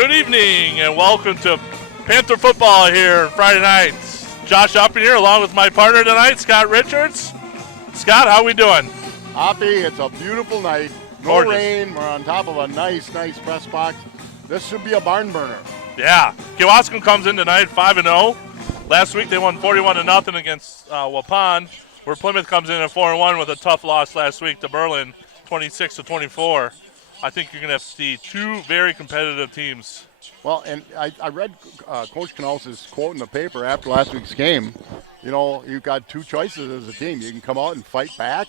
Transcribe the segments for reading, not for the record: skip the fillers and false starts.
Good evening and welcome to Panther football here Friday nights. Josh Upping here along with my partner tonight, Scott Richards. Scott, how we doing? Uppy, it's a beautiful night. No Gorgeous. rain. We're on top of a nice press box. This should be a barn burner. Yeah. Kewaskum comes in tonight 5-0. Last week they won 41-0 against Waupun, where Plymouth comes in at 4-1 with a tough loss last week to Berlin, 26-24. I think you're going to have to see two very competitive teams. Well, and I read Coach Knauss's quote in the paper after last week's game. You know, you've got two choices as a team. You can come out and fight back,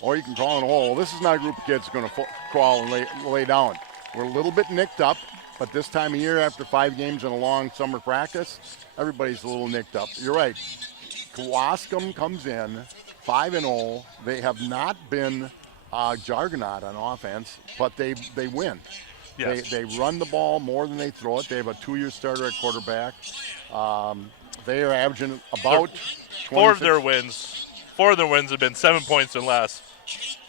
or you can crawl in a hole. Well, this is not a group of kids going to crawl and lay down. We're a little bit nicked up, but this time of year, after 5 games and a long summer practice, everybody's a little nicked up. You're right. Kewaskum comes in 5-0. They have not been juggernaut on offense, but they win. Yes. They run the ball more than they throw it. They have a 2-year starter at quarterback. They are averaging about 4 of their wins have been 7 points and less,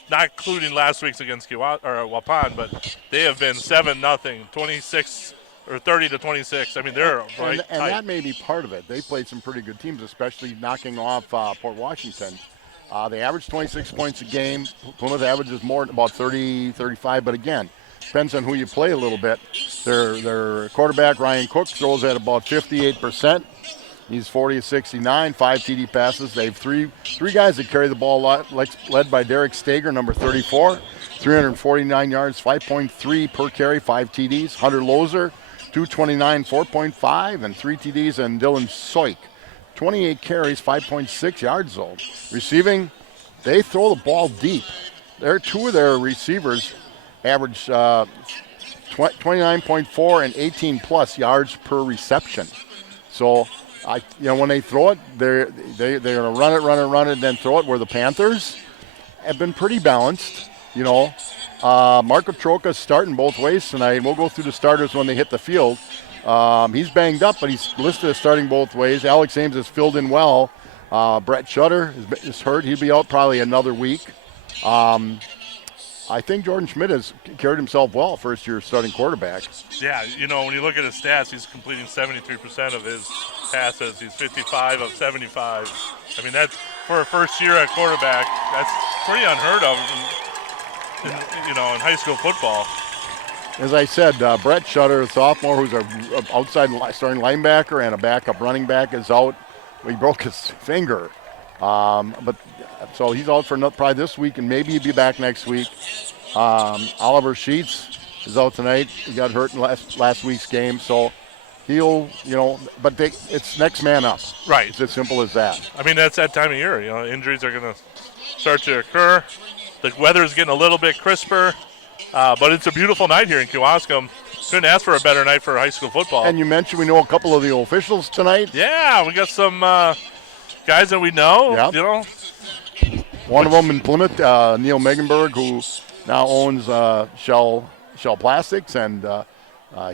not including last week's against Waupun, but they have been 7-0, 26 or 30-26. I mean, they're right. And that may be part of it. They played some pretty good teams, especially knocking off Port Washington. They average 26 points a game. Plymouth averages more, about 30, 35. But again, depends on who you play a little bit. Their quarterback, Ryan Cook, throws at about 58%. He's 40-69, 5 TD passes. They have three guys that carry the ball a lot, led by Derek Stager, number 34, 349 yards, 5.3 per carry, 5 TDs. Hunter Lozer, 229, 4.5, and 3 TDs. And Dylan Soik, 28 carries, 5.6 yards though. Receiving, they throw the ball deep. Two of their receivers average 29.4 and 18-plus yards per reception. So, when they throw it, they're going to run it, and then throw it. Where the Panthers have been pretty balanced. Marco Troca's starting both ways tonight. We'll go through the starters when they hit the field. He's banged up, but he's listed as starting both ways. Alex Ames has filled in well. Brett Shutter is hurt. He'll be out probably another week. I think Jordan Schmidt has carried himself well, first-year starting quarterback. Yeah, when you look at his stats, he's completing 73% of his passes. He's 55 of 75. I mean, that's for a first year at quarterback. That's pretty unheard of in high school football. As I said, Brett Shutter, a sophomore who's an outside starting linebacker and a backup running back, is out. He broke his finger. So he's out for probably this week, and maybe he'll be back next week. Oliver Sheets is out tonight. He got hurt in last week's game, so he'll, but it's next man up. Right. It's as simple as that. I mean, that's that time of year. Injuries are going to start to occur. The weather's getting a little bit crisper, but it's a beautiful night here in Kewaskum. Couldn't ask for a better night for high school football. And you mentioned we know a couple of the officials tonight. Yeah, we got some guys that we know. Yeah. One of them in Plymouth, Neil Megenberg, who now owns Shell Plastics, and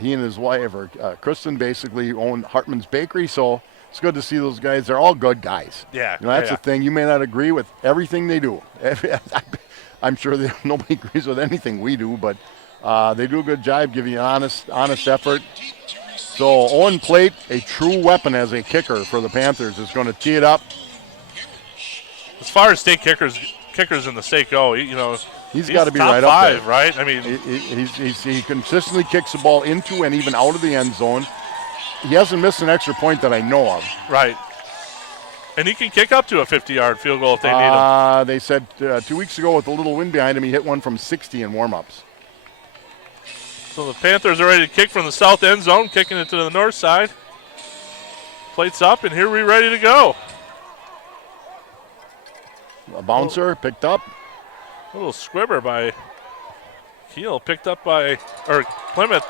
he and his wife, Kristen, basically own Hartman's Bakery. So it's good to see those guys. They're all good guys. Yeah. That's the thing. You may not agree with everything they do. I'm sure nobody agrees with anything we do, but they do a good job giving you an honest effort. So Owen Plate, a true weapon as a kicker for the Panthers, is going to tee it up. As far as state kickers in the state go, he's got to be top right 5, up there. right? I mean, he consistently kicks the ball into and even out of the end zone. He hasn't missed an extra point that I know of. Right. And he can kick up to a 50-yard field goal if they need him. They said 2 weeks ago with a little wind behind him, he hit one from 60 in warm-ups. So the Panthers are ready to kick from the south end zone, kicking it to the north side. Plates up, and here we're ready to go. A bouncer picked up. A little squibber by Kiel, picked up by Plymouth.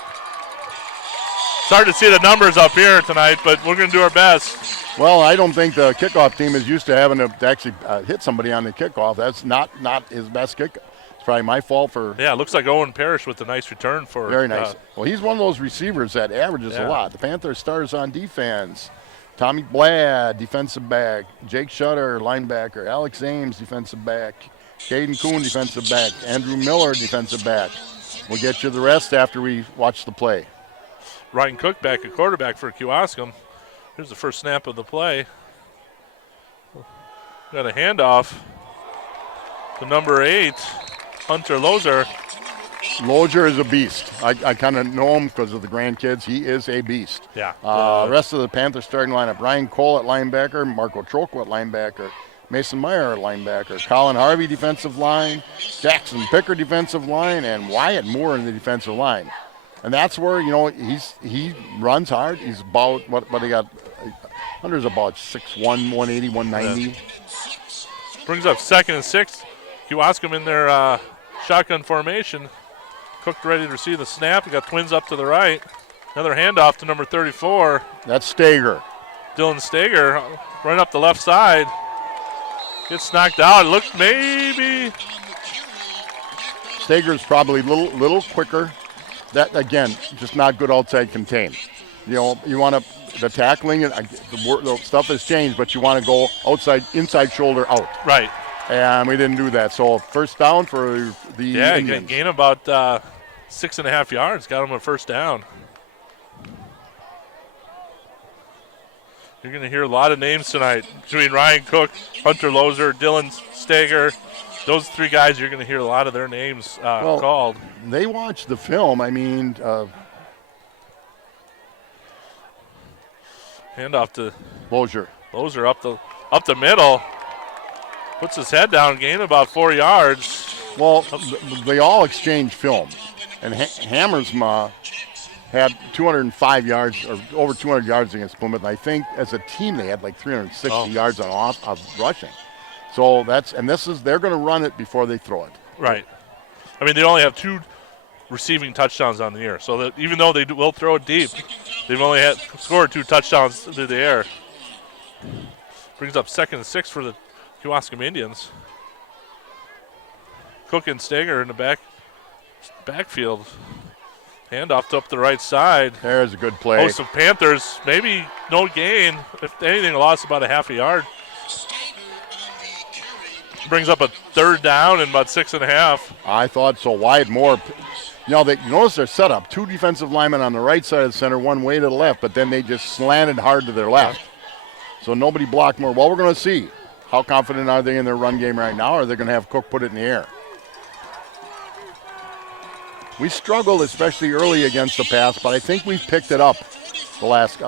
It's hard to see the numbers up here tonight, but we're going to do our best. Well, I don't think the kickoff team is used to having to actually hit somebody on the kickoff. That's not his best kick. It's probably my fault for. Yeah, it looks like Owen Parrish with a nice return for. Very nice. Well, he's one of those receivers that averages a lot. The Panthers stars on defense. Tommy Blad, defensive back. Jake Shutter, linebacker. Alex Ames, defensive back. Caden Kuhn, defensive back. Andrew Miller, defensive back. We'll get you the rest after we watch the play. Ryan Cook back at quarterback for Kewaskum. Here's the first snap of the play. Got a handoff to number 8, Hunter Lozer. Lozier is a beast. I kind of know him because of the grandkids. He is a beast. Yeah. Rest of the Panther starting lineup: Ryan Cole at linebacker, Marco Troko at linebacker, Mason Meyer at linebacker, Colin Harvey defensive line, Jackson Picker defensive line, and Wyatt Moore in the defensive line. And that's where, he runs hard. He's about, what he got, Hunter's about 6'1", 180, 190. Yeah. Brings up 2nd and 6. Kewaskum in their shotgun formation. Cook ready to receive the snap. We got Twins up to the right. Another handoff to number 34. That's Stager. Dylan Stager running up the left side. Gets knocked out. It looked maybe. Stager's probably a little quicker. That, again, just not good outside contain. You want to, the tackling, the stuff has changed, but you want to go inside shoulder out. Right. And we didn't do that. So first down for the Indians. Gain about 6.5 yards. Got him a first down. You're going to hear a lot of names tonight between Ryan Cook, Hunter Lozer, Dylan Stager. Those 3 guys, you're going to hear a lot of their names called. They watched the film. I mean, handoff to Lozier. Lozer up the middle. Puts his head down, gain about 4 yards. Well, they all exchanged film. And Hammersma had 205 yards, or over 200 yards against Plymouth. And I think as a team they had like 360 yards of rushing. So they're going to run it before they throw it. Right. I mean, they only have 2 receiving touchdowns on the year. So that even though they will throw it deep, they've only scored 2 touchdowns through the air. Brings up 2nd and 6 for the Kewaskum Indians. Cook and Stager in the backfield. Handoff up the right side. There's a good play. Host of Panthers, maybe no gain. If anything, lost about a half a yard. Brings up a 3rd down and about 6.5. I thought so. Wyatt Moore. You notice their setup. 2 defensive linemen on the right side of the center, 1 way to the left, but then they just slanted hard to their left. So nobody blocked more. Well, we're going to see. How confident are they in their run game right now, or are they going to have Cook put it in the air? We struggled, especially early against the pass, but I think we've picked it up the last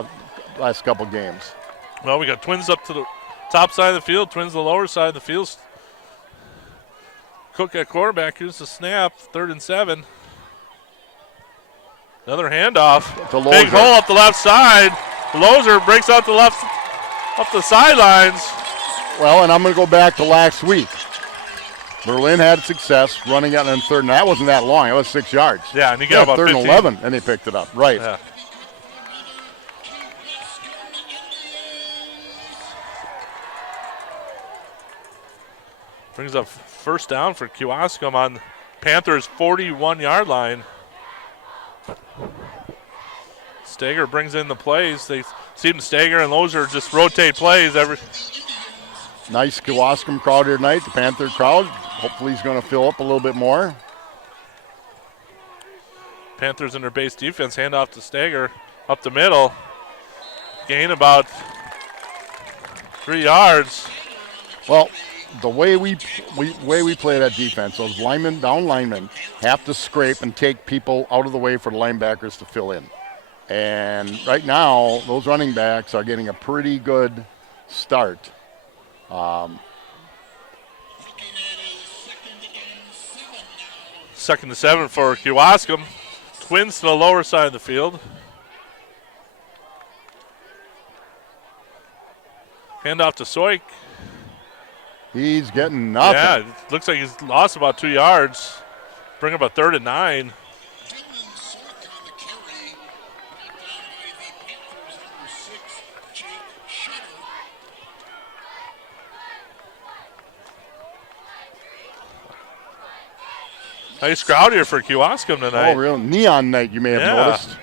couple games. Well, we got Twins up to the top side of the field, Twins the lower side of the field. Cook at quarterback. Here's the snap, 3rd and 7. Another handoff. Big hole up the left side. Lozer breaks out the left, up the sidelines. Well, and I'm going to go back to last week. Berlin had success running out on 3rd, and that wasn't that long. It was 6 yards. Yeah, and he got about 3rd 15. and 11, and they picked it up. Right. Yeah. Brings up first down for Kewaskum on Panthers' 41-yard line. Stager brings in the plays. They see Stager and Lozer just rotate plays every. Nice Kewaskum crowd here tonight, the Panther crowd. Hopefully he's going to fill up a little bit more. Panthers in their base defense, handoff to Stager up the middle. Gain about 3 yards. Well, the way we play that defense, those down linemen have to scrape and take people out of the way for the linebackers to fill in. And right now, those running backs are getting a pretty good start. 2nd and 7 for Kewaskum. Twins to the lower side of the field. Handoff to Soik. He's getting nothing. Yeah, it looks like he's lost about 2 yards. Bring up a 3rd and 9. Nice crowd here for Kewaskum tonight. Oh, real neon night, you may have noticed.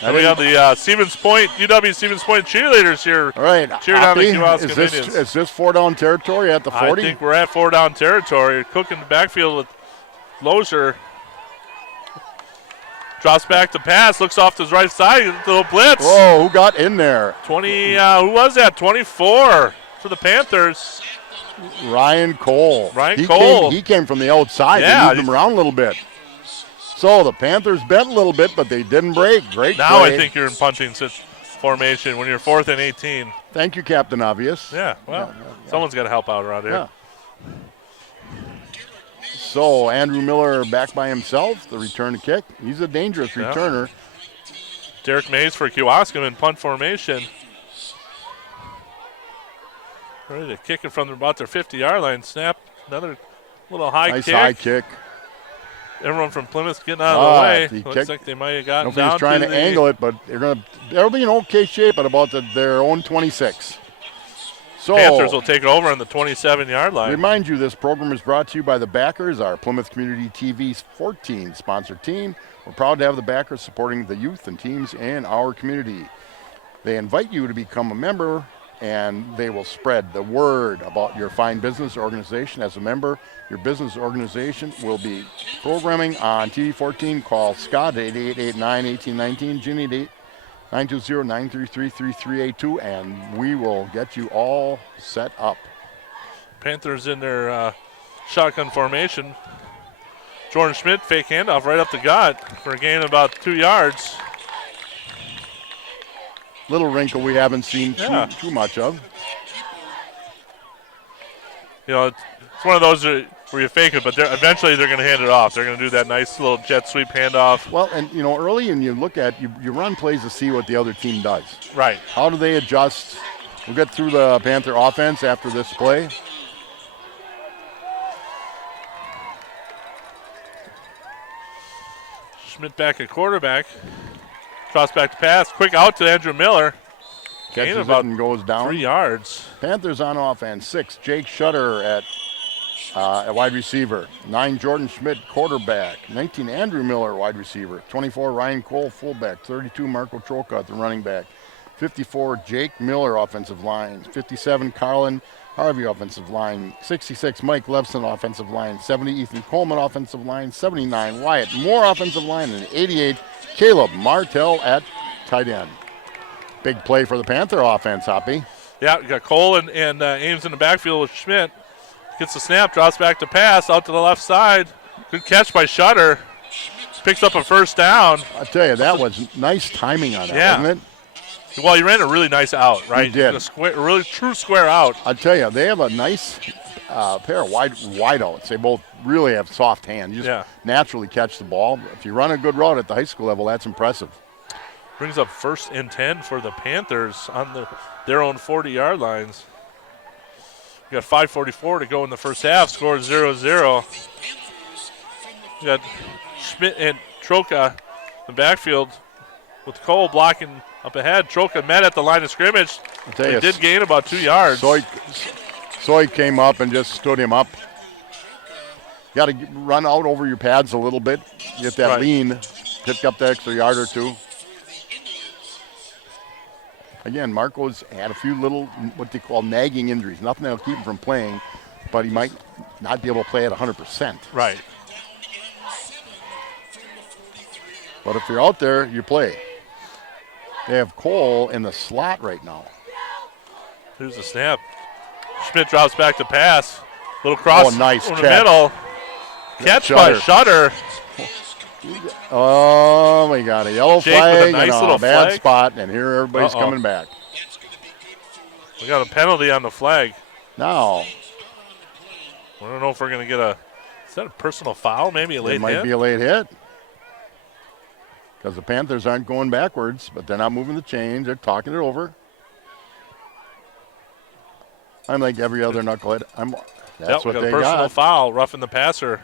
And we have the Stevens Point, UW Stevens Point cheerleaders here. All right, cheering on the Kewaskum Indians. Is this 4-down territory at the 40? I think we're at 4-down territory. Cook in the backfield with Lozer. Drops back to pass. Looks off to his right side. Little blitz. Whoa, who got in there? 20. Who was that? 24 for the Panthers. Ryan Cole. Cole. He came from the outside. Yeah, They moved him around a little bit. So the Panthers bent a little bit, but they didn't break. Great Now play. I think you're in punting formation when you're 4th and 18. Thank you, Captain Obvious. Yeah, well, someone's got to help out around here. Yeah. So Andrew Miller back by himself. The return to kick. He's a dangerous returner. Derek Mays for Kewaskum in punt formation. Ready to kick it from about their 50-yard line. Snap. Another little Nice high kick. Everyone from Plymouth getting out of the way. Looks kicked. like they might have gotten Nobody's down trying to to angle it, but they'll be in okay shape at about their own 26. So Panthers will take it over on the 27-yard line. Remind you, this program is brought to you by the Backers, our Plymouth Community TV's 14 sponsored team. We're proud to have the Backers supporting the youth and teams in our community. They invite you to become a member, and they will spread the word about your fine business organization. As a member, your business organization will be programming on TV 14. Call Scott at 8889-1819, Ginny at 920-933-3382, and we will get you all set up. Panthers in their shotgun formation. Jordan Schmidt, fake handoff right up the gut for a gain of about 2 yards. Little wrinkle we haven't seen too much of. You know, it's one of those where you fake it, but eventually they're going to hand it off. They're going to do that nice little jet sweep handoff. Well, and, early and you look at, you run plays to see what the other team does. Right. How do they adjust? We'll get through the Panther offense after this play. Schmidt back at quarterback. Cross back to pass. Quick out to Andrew Miller. Catches Gain about it and goes down. 3 yards. Panthers on offense. 6, Jake Shutter at wide receiver. 9, Jordan Schmidt, quarterback. 19, Andrew Miller, wide receiver. 24, Ryan Cole, fullback. 32, Marco Troca at the running back. 54, Jake Miller, offensive line. 57, Carlin Harvey, offensive line. 66, Mike Levson, offensive line. 70, Ethan Coleman, offensive line. 79, Wyatt Moore, offensive line. And 88, Caleb Martell at tight end. Big play for the Panther offense, Hoppy. Yeah, we got Cole and Ames in the backfield with Schmidt. Gets the snap, drops back to pass, out to the left side. Good catch by Shutter. Picks up a first down. I tell you, that was nice timing on that, wasn't it? Well, he ran a really nice out, right? He did. A really true square out. I tell you, they have a nice pair of wide outs. They both really have soft hands. You just naturally catch the ball. If you run a good route at the high school level, that's impressive. Brings up 1st and 10 for the Panthers on their own 40-yard lines. We got 5:44 to go in the first half. Score 0-0. We got Schmidt and Troca in the backfield with Cole blocking up ahead. Troca met at the line of scrimmage. They did gain about 2 yards. Soy came up and just stood him up. You got to run out over your pads a little bit. Get that lean. Pick up the extra yard or two. Again, Marco's had a few little, what they call nagging injuries. Nothing that'll keep him from playing, but he might not be able to play at 100%. Right. But if you're out there, you play. They have Cole in the slot right now. Here's the snap. Schmidt drops back to pass. Little cross nice in the middle. Catch by Shutter. Oh, we got a yellow flag nice and a bad spot, and here everybody's coming back. We got a penalty on the flag. Now. I don't know if we're going to get is that a personal foul? Maybe a late hit? It might be a late hit. Because the Panthers aren't going backwards, but they're not moving the chains. They're talking it over. I'm like every other knucklehead. That's what we got they a personal got. foul, roughing the passer.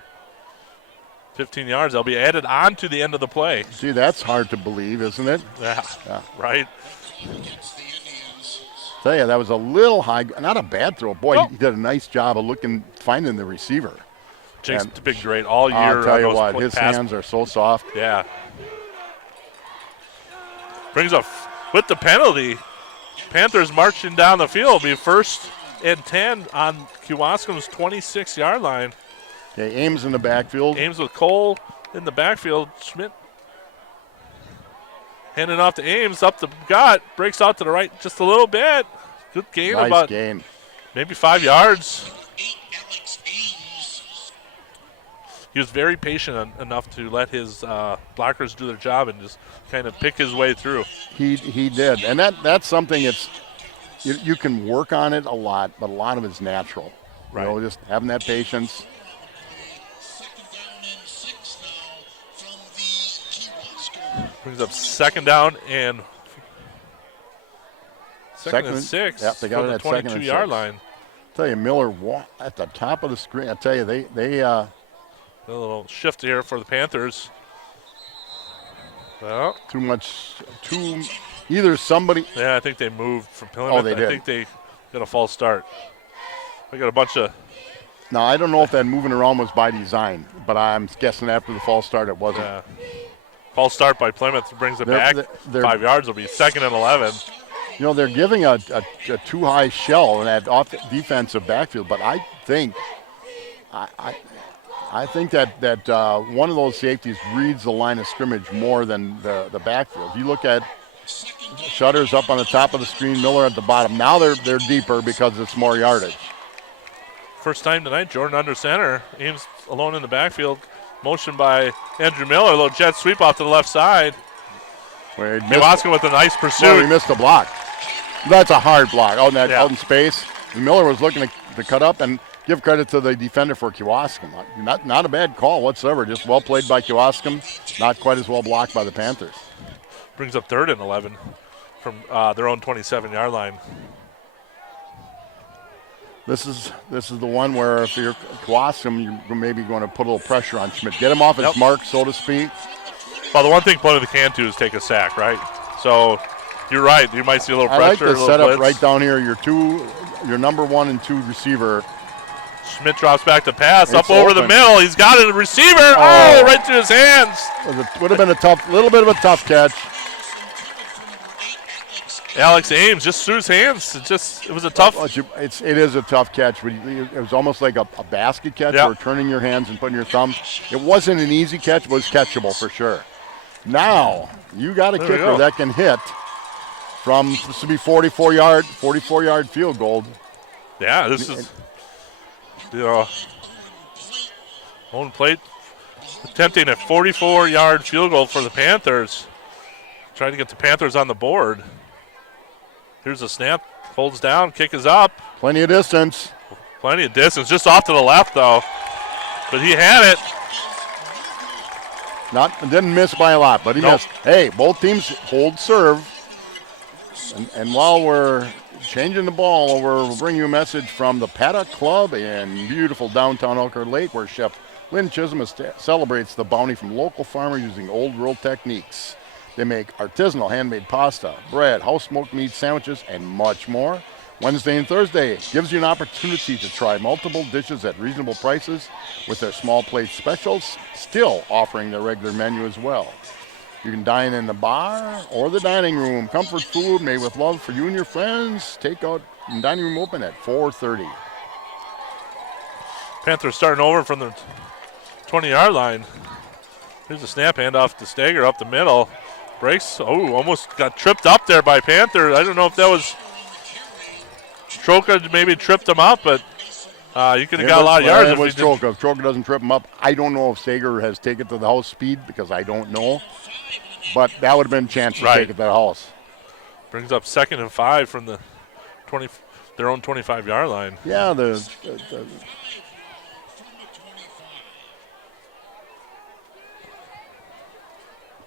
15 yards. They'll be added on to the end of the play. See, that's hard to believe, isn't it? Yeah. Right. Tell you, that was a little high. Not a bad throw. Boy, he did a nice job of finding the receiver. Jake's been great all year. I'll tell you what, his hands are so soft. Yeah. Brings up with the penalty. Panthers marching down the field. Be 1st and 10 on Kewaskum's 26-yard line. Okay, Ames in the backfield. Ames with Cole in the backfield. Schmidt Handing off to Ames, up the gut, breaks out to the right just a little bit. Good gain, Nice about gain. maybe 5 yards. He was very patient enough to let his blockers do their job and just kind of pick his way through. He did, and that's something. You can work on it a lot, but a lot of it's natural. Right. You know, just having that patience. Brings up second down and second and 6 Yep, they got from it the at second and 22-yard 6. line. I tell you, Miller at the top of the screen. I tell you, they A little shift here for the Panthers. Well, either somebody. yeah, I think they moved from Plymouth. Oh, they did. I think they got a false start. We got a bunch of. Now I don't know if that moving around was by design, but I'm guessing after the false start it wasn't. False start by Plymouth brings it back. They're 5 yards will be second and 11. You know, they're giving a too high shell in that off defensive backfield, but I think that one of those safeties reads the line of scrimmage more than the backfield. If you look at Shutters up on the top of the screen, Miller at the bottom. Now they're deeper because it's more yardage. First time tonight, Jordan under center. Ames alone in the backfield. Motion by Andrew Miller. A little jet sweep off to the left side. Kewaskum with a nice pursuit. Well, he missed the block. That's a hard block out in space. And Miller was looking to cut up, and give credit to the defender for Kewaskum. Not a bad call whatsoever. Just well played by Kewaskum. Not quite as well blocked by the Panthers. Brings up third and 11 from their own 27-yard line. This is the one where if you're Kewaskum, you're maybe going to put a little pressure on Schmidt. Get him off his mark, so to speak. Well, the one thing Plymouth can do is take a sack, right? So you're right. You might see a little pressure. I like the setup right down here. Your number 1 and 2 receiver. Schmidt drops back to pass, It's up over open. the middle. He's got a receiver. Oh, right through his hands. Would have been a little bit of a tough catch. Alex Ames just threw his hands. It was a tough. It is a tough catch, but it was almost like a basket catch where turning your hands and putting your thumb. It wasn't an easy catch, but it was catchable for sure. Now you got a kicker that can hit from this will be 44-yard field goal. Yeah, this is own plate attempting a 44-yard field goal for the Panthers. Trying to get the Panthers on the board. Here's a snap, holds down, kick is up. Plenty of distance. Just off to the left though. But he had it. Didn't miss by a lot, but he missed. Hey, both teams hold serve. And while we're changing the ball over, we'll bring you a message from the Paddock Club in beautiful downtown Elkhart Lake, where Chef Lynn Chisholm celebrates the bounty from local farmers using old world techniques. They make artisanal handmade pasta, bread, house-smoked meat sandwiches, and much more. Wednesday and Thursday gives you an opportunity to try multiple dishes at reasonable prices with their small plate specials, still offering their regular menu as well. You can dine in the bar or the dining room. Comfort food made with love for you and your friends. Takeout and dining room open at 4:30. Panthers starting over from the 20-yard line. Here's a snap handoff to Stager up the middle. Breaks. Oh, almost got tripped up there by Panther. I don't know if that was Troca maybe tripped him up, but you could have got a lot of yards. It was Troca. If Troca doesn't trip him up, I don't know if Stager has taken it to the house speed because I don't know. But that would have been a chance to take it to the house. Brings up 2nd and 5 from the their own 25-yard line. Yeah,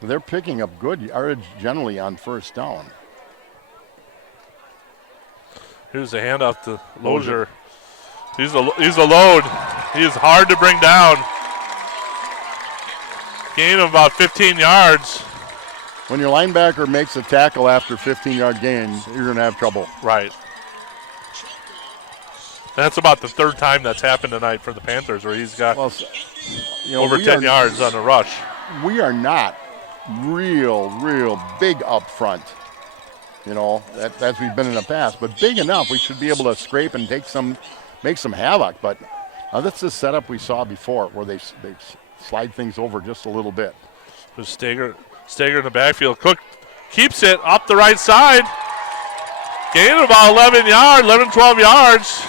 they're picking up good yardage generally on first down. Here's a handoff to Lozier. He's a load. He is hard to bring down. Gain of about 15 yards. When your linebacker makes a tackle after 15-yard gain, you're going to have trouble. Right. That's about the third time that's happened tonight for the Panthers, where he's got over 10 yards on a rush. We are not real big up front, as we've been in the past. But big enough, we should be able to scrape and make some havoc. But that's the setup we saw before, where they slide things over just a little bit. There's Stager in the backfield. Cook keeps it up the right side. Gained about 11, 12 yards.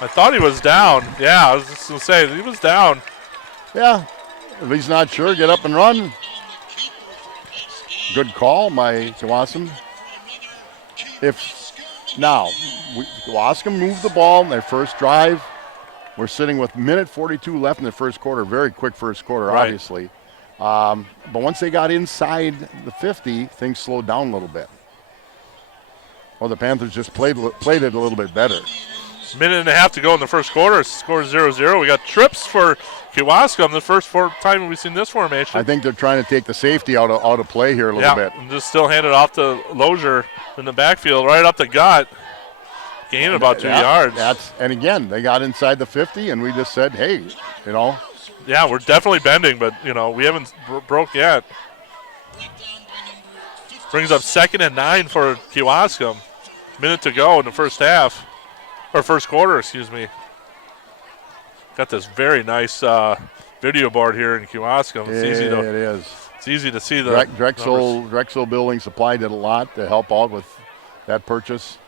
I thought he was down. Yeah, I was just going to say, he was down. Yeah, if he's not sure, get up and run. Good call by Kewaskum. Kewaskum moved the ball in their first drive. We're sitting with minute 42 left in the first quarter. Very quick first quarter, right. Obviously. But once they got inside the 50, things slowed down a little bit. Well, the Panthers just played it a little bit better. Minute and a half to go in the first quarter. Score 0-0. We got trips for Kewaskum, the first time we've seen this formation. I think they're trying to take the safety out of play here a little bit. And just still hand it off to Lozier in the backfield, right up the gut. Gain about 2 yards. And again, they got inside the 50, and we just said, hey, Yeah, we're definitely bending, but, we haven't broke yet. Brings up 2nd and 9 for Kewaskum. Minute to go in the first half. Or first quarter, excuse me. Got this very nice video board here in Kewaskum. It is. It's easy to see the Drexel Building Supply did a lot to help out with that purchase.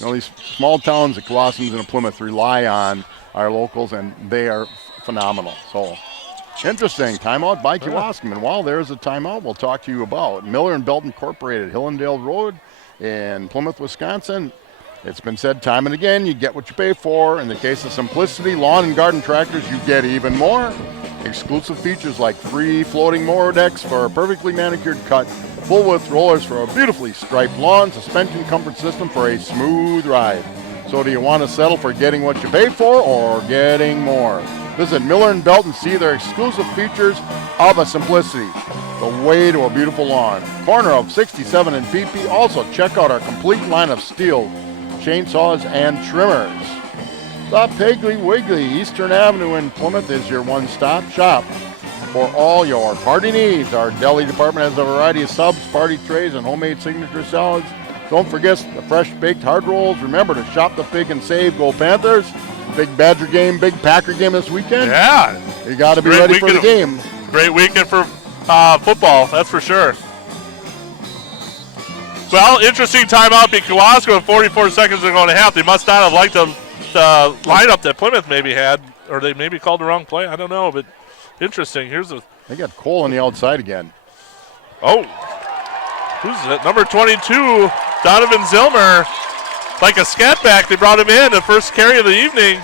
These small towns that Kewaskum and Plymouth rely on our locals, and they are phenomenal. So, interesting. Timeout by Kewaskum. And while there's a timeout, we'll talk to you about Miller and Belt Incorporated, Hillendale Road in Plymouth, Wisconsin. It's been said time and again, you get what you pay for. In the case of Simplicity Lawn and Garden Tractors, you get even more. Exclusive features like free floating mower decks for a perfectly manicured cut, full width rollers for a beautifully striped lawn, suspension comfort system for a smooth ride. So do you want to settle for getting what you pay for or getting more? Visit Miller and Belt and see their exclusive features of a Simplicity, the way to a beautiful lawn. Corner of 67 and PP. Also check out our complete line of steel chainsaws and trimmers. The Piggly Wiggly, Eastern Avenue in Plymouth, is your one-stop shop for all your party needs. Our deli department has a variety of subs, party trays, and homemade signature salads. Don't forget the fresh baked hard rolls. Remember to shop the pig and save. Go Panthers. Big Badger game, big Packer game this weekend. Yeah. You got to be ready for the game. Great weekend for football, that's for sure. Well, interesting timeout by Kewaskum with 44 seconds to go in a half. They must not have liked the lineup that Plymouth maybe had, or they maybe called the wrong play. I don't know, but interesting. They got Cole on the outside again. Oh, who's it? Number 22, Donovan Zilmer. Like a scat back, they brought him in, the first carry of the evening.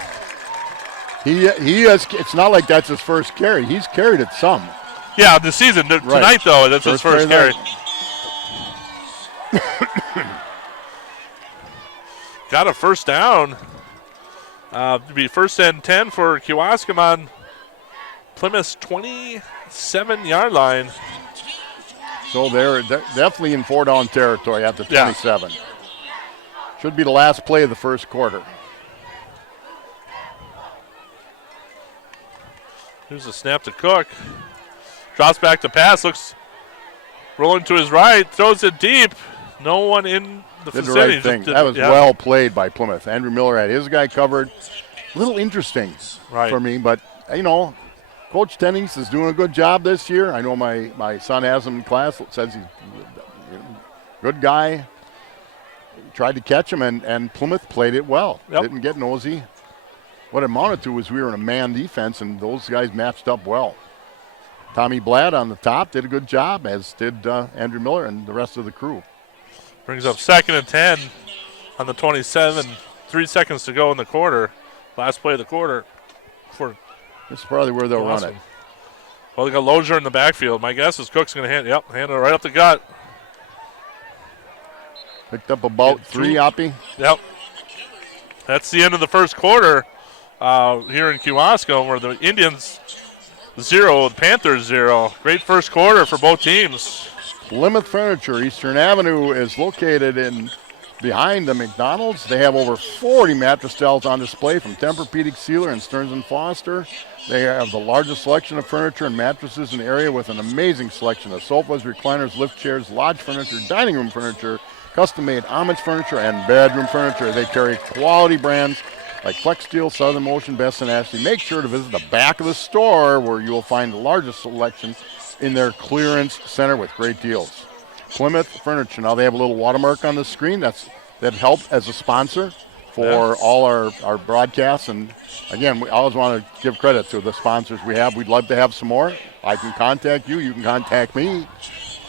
He has. It's not like that's his first carry. He's carried it some. Yeah, this season. Right. Tonight, though, that's his first carry. Got a first down. To be 1st and 10 for Kewaskum on Plymouth's 27-yard line. So they're definitely in 4-down territory at the 27. Yeah. Should be the last play of the first quarter. Here's a snap to Cook. Drops back to pass. Looks rolling to his right. Throws it deep. No one in the vicinity. Right thing. That was well played by Plymouth. Andrew Miller had his guy covered. A little interesting for me, but, Coach Tennings is doing a good job this year. I know my son has him in class. Says he's a good guy. Tried to catch him, and Plymouth played it well. Yep. Didn't get nosy. What it amounted to was we were in a man defense, and those guys matched up well. Tommy Blatt on the top did a good job, as did Andrew Miller and the rest of the crew. Brings up 2nd and 10 on the 27. 3 seconds to go in the quarter. Last play of the quarter. This is probably where they'll run it. Well, they got Lozier in the backfield. My guess is Cook's going to hand it right up the gut. Picked up about 3, Oppie. Yep. That's the end of the first quarter here in Kewaskum, where the Indians 0, the Panthers 0. Great first quarter for both teams. Plymouth Furniture, Eastern Avenue, is located behind the McDonald's. They have over 40 mattress styles on display from Tempur-Pedic, Sealer, and Stearns & Foster. They have the largest selection of furniture and mattresses in the area, with an amazing selection of sofas, recliners, lift chairs, lodge furniture, dining room furniture, custom-made homage furniture, and bedroom furniture. They carry quality brands like Flex Steel, Southern Motion, Best & Ashley. Make sure to visit the back of the store, where you will find the largest selection in their clearance center with great deals. Plymouth Furniture. Now they have a little watermark on the screen that helped as a sponsor for all our broadcasts. And again, we always want to give credit to the sponsors we have. We'd love to have some more. I can contact you. You can contact me,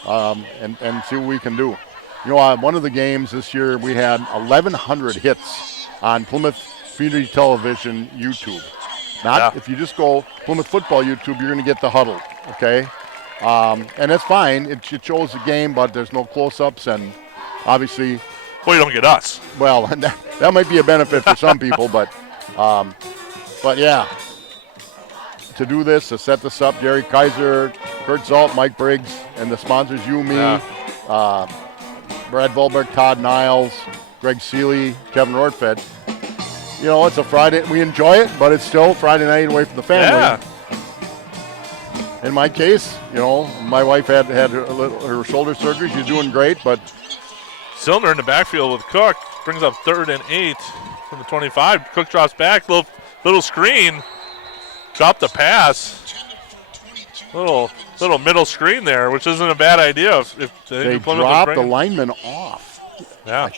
and see what we can do. You know, one of the games this year we had 1,100 hits on Plymouth Community Television YouTube. If you just go Plymouth Football YouTube, you're going to get the huddle, okay? And that's fine. It shows the game, but there's no close-ups, and obviously. Well, you don't get us. Well, that might be a benefit for some people, but yeah. To do this, to set this up, Gary Kaiser, Kurt Zalt, Mike Briggs, and the sponsors, you, me, Brad Volberg, Todd Niles, Greg Seeley, Kevin Rortfed. You know, it's a Friday. We enjoy it, but it's still Friday night away from the family. Yeah. In my case, you know, my wife had her shoulder surgery. She's doing great, but Zillner in the backfield with Cook brings up 3rd and 8 from the 25. Cook drops back, little screen, dropped the pass. Little middle screen there, which isn't a bad idea. If they dropped the lineman off. Yeah, I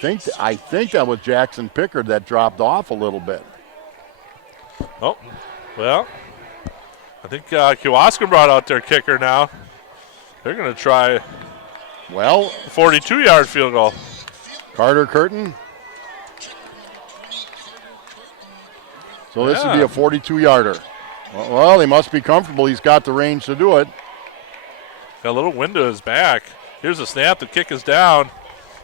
think that was Jackson Pickard that dropped off a little bit. Oh, well, I think Kewaskum brought out their kicker now. They're going to try a 42-yard field goal. Carter Curtin. So this would be a 42-yarder. Well, he must be comfortable. He's got the range to do it. Got a little wind to his back. Here's the snap. The kick is down.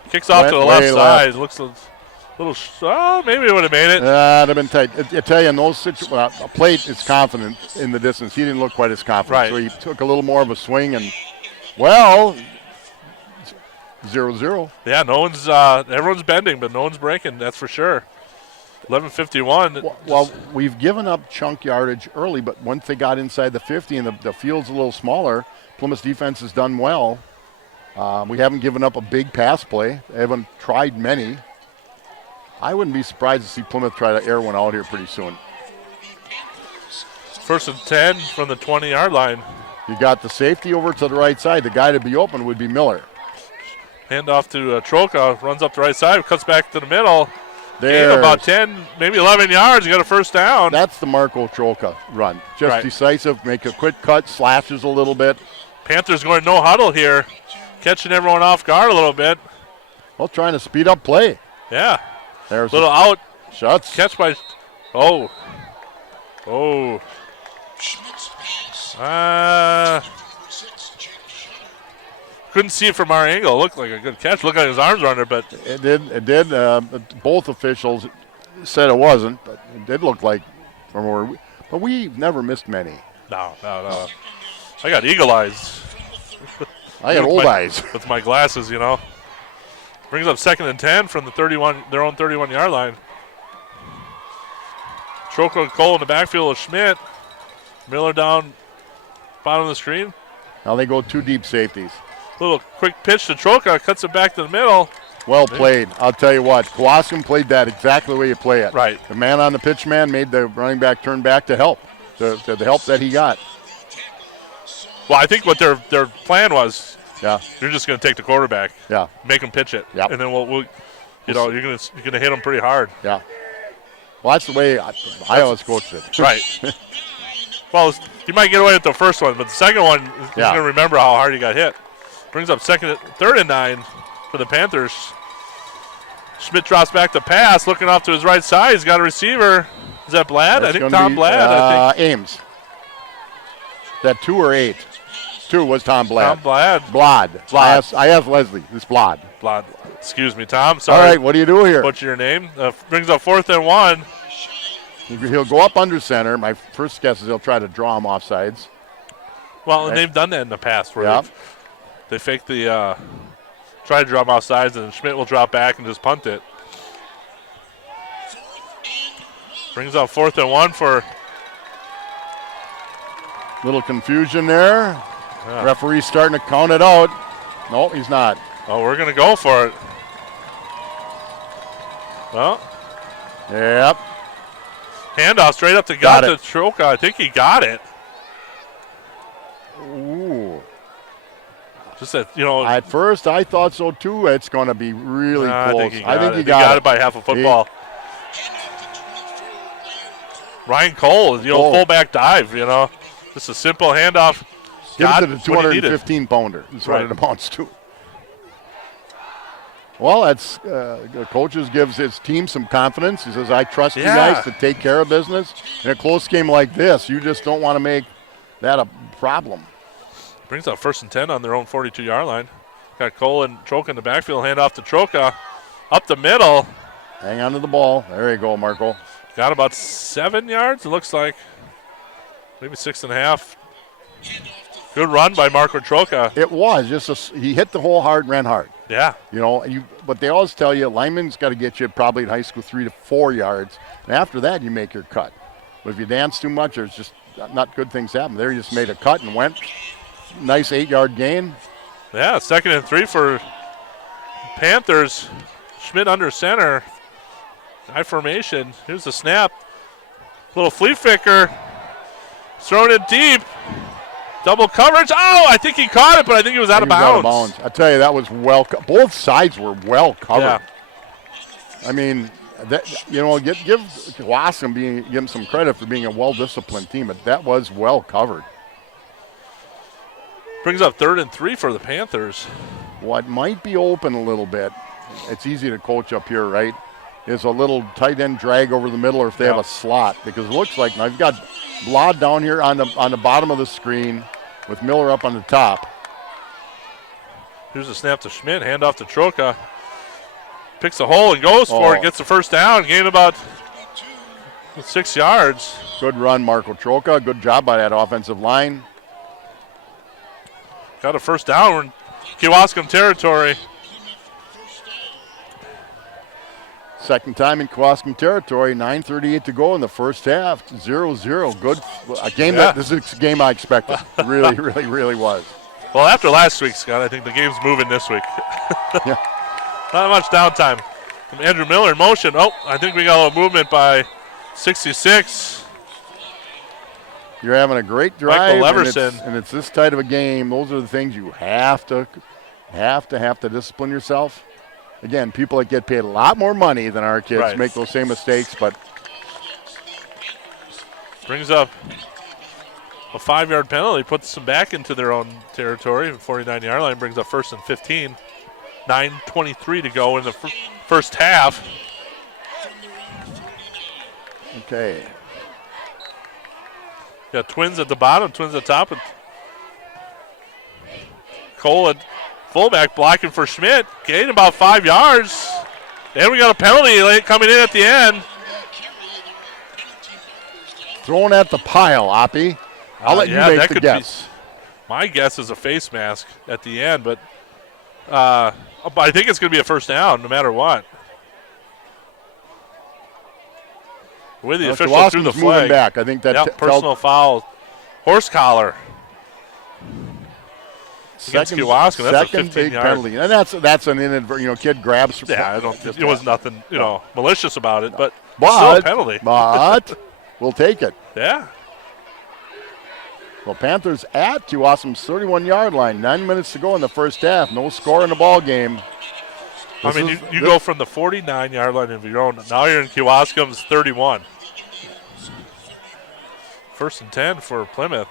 Kicks off to the left side. Looks a little. Maybe it would have made it. That'd have been tight. I tell you, in those situations, a plate is confident in the distance. He didn't look quite as confident, right. So he took a little more of a swing, and 0-0. Yeah, no one's. Everyone's bending, but no one's breaking. That's for sure. 11:51. Well, we've given up chunk yardage early, but once they got inside the 50 and the field's a little smaller, Plymouth's defense has done well. We haven't given up a big pass play. They haven't tried many. I wouldn't be surprised to see Plymouth try to air one out here pretty soon. 1st and 10 from the 20-yard line. You got the safety over to the right side. The guy to be open would be Miller. Hand off to Troka. Runs up the right side. Cuts back to the middle. There, about 10, maybe 11 yards. You got a 1st down. That's the Marco Troka run. Just right. Decisive, make a quick cut, slashes a little bit. Panthers going no huddle here. Catching everyone off guard a little bit. Well, trying to speed up play. Yeah. There's little out. Shots. Catch by. Oh. Couldn't see it from our angle. It looked like a good catch. Looked like his arms were under, but. It did. Both officials said it wasn't, but it did look like from where we. But we've never missed many. No. I got eagle eyes. I had old eyes. With my glasses, you know. Brings up 2nd and 10 from their own 31-yard line. Troco Cole in the backfield with Schmidt. Miller down bottom of the screen. Now they go 2 deep safeties. Little quick pitch to Troca. Cuts it back to the middle. Well played. I'll tell you what. Kewaskum played that exactly the way you play it. Right. The man on the pitch man made the running back turn back to help. The help that he got. Well, I think what their plan was, you're just going to take the quarterback, make him pitch it, and then we'll you're going to hit him pretty hard. Yeah. Well, that's the way I always coached it. Right. Well, you might get away with the first one, but the second one, he's going to remember how hard he got hit. Brings up 3rd and 9 for the Panthers. Schmidt drops back to pass, looking off to his right side. He's got a receiver. Is that Blad? That's I think Tom Blad. Ames. That 2 or 8? 2 was Tom Blad. Tom Blad. Blad. I asked Leslie. It's Blad. Blad. Excuse me, Tom. Sorry. All right, what do you do here? Butcher your name. Brings up 4th and 1. He'll go up under center. My first guess is he'll try to draw him offsides. Well, and they've done that in the past where they fake the try to draw him offsides, and Schmidt will drop back and just punt it. Brings up 4th and 1 for. Little confusion there. Referee's starting to count it out. No, he's not. Oh, we're going to go for it. Well. Yep. Handoff straight up to Troka. I think he got it. Ooh. Just that, you know. At first, I thought so too. It's going to be really close. I think he got it by half a football. Ryan Cole, fullback dive, Just a simple handoff. Give it to the 215-pounder. That's what it amounts to. Well, that's the coaches gives his team some confidence. He says, I trust you guys to take care of business. In a close game like this, you just don't want to make that a problem. Brings up 1st and 10 on their own 42-yard line. Got Cole and Troca in the backfield. Hand off to Troca. Up the middle. Hang on to the ball. There you go, Marco. Got about 7 yards, it looks like. Maybe 6.5. Good run by Marco Troca. It was. He hit the hole hard and ran hard. Yeah. But they always tell you linemen's got to get you probably in high school 3 to 4 yards. And after that, you make your cut. But if you dance too much, there's just not good things happen. There, he just made a cut and went. Nice 8-yard gain. Yeah, 2nd and 3 for Panthers. Schmidt under center. High formation. Here's the snap. Little flea flicker. Thrown it deep. Double coverage. Oh, I think he caught it, but I think he was out of bounds. I tell you, that was both sides were well covered. Yeah. I mean, give Kewaskum give him some credit for being a well-disciplined team, but that was well covered. Brings up 3rd and 3 for the Panthers. What might be open a little bit, it's easy to coach up here, right, is a little tight end drag over the middle or if they have a slot. Because it looks like, now you've got Blad down here on the bottom of the screen with Miller up on the top. Here's a snap to Schmidt, hand off to Troca. Picks a hole and goes for it, gets the first down, gained about 6 yards. Good run, Marco Troca. Good job by that offensive line. Got a first down. We're in Kewaskum territory. Second time in Kewaskum territory. 9:38 to go in the first half. 0-0. Good. A game this is a game I expected. Really, really, really was. Well, after last week, Scott, I think the game's moving this week. Yeah. Not much downtime. From Andrew Miller in motion. Oh, I think we got a little movement by 66. You're having a great drive, Michael Leverson. And it's this tight of a game. Those are the things you have to discipline yourself. Again, people that get paid a lot more money than our kids make those same mistakes, but brings up a 5-yard penalty, puts them back into their own territory. 49-yard line brings up 1st and 15. 9:23 to go in the first half. Okay. Got Twins at the bottom, Twins at the top. Cole at fullback blocking for Schmidt. Gained about 5 yards. And we got a penalty coming in at the end. Thrown at the pile, Oppie. I'll let you make the guess. My guess is a face mask at the end, but I think it's going to be a first down no matter what. The way the official threw the flag. Moving back. I think that personal foul. Horse collar. Second Kewaskum, that's a 15 big yard penalty, and that's an inadvertent. Kid grabs. Yeah, it was nothing, malicious about it, but still a penalty. But we'll take it. Yeah. Well, Panthers at Kewaskum's 31-yard line. 9 minutes to go in the first half. No score in the ball game. You go from the 49-yard line of your own. Now you're in Kewaskum's 31. 1st and 10 for Plymouth.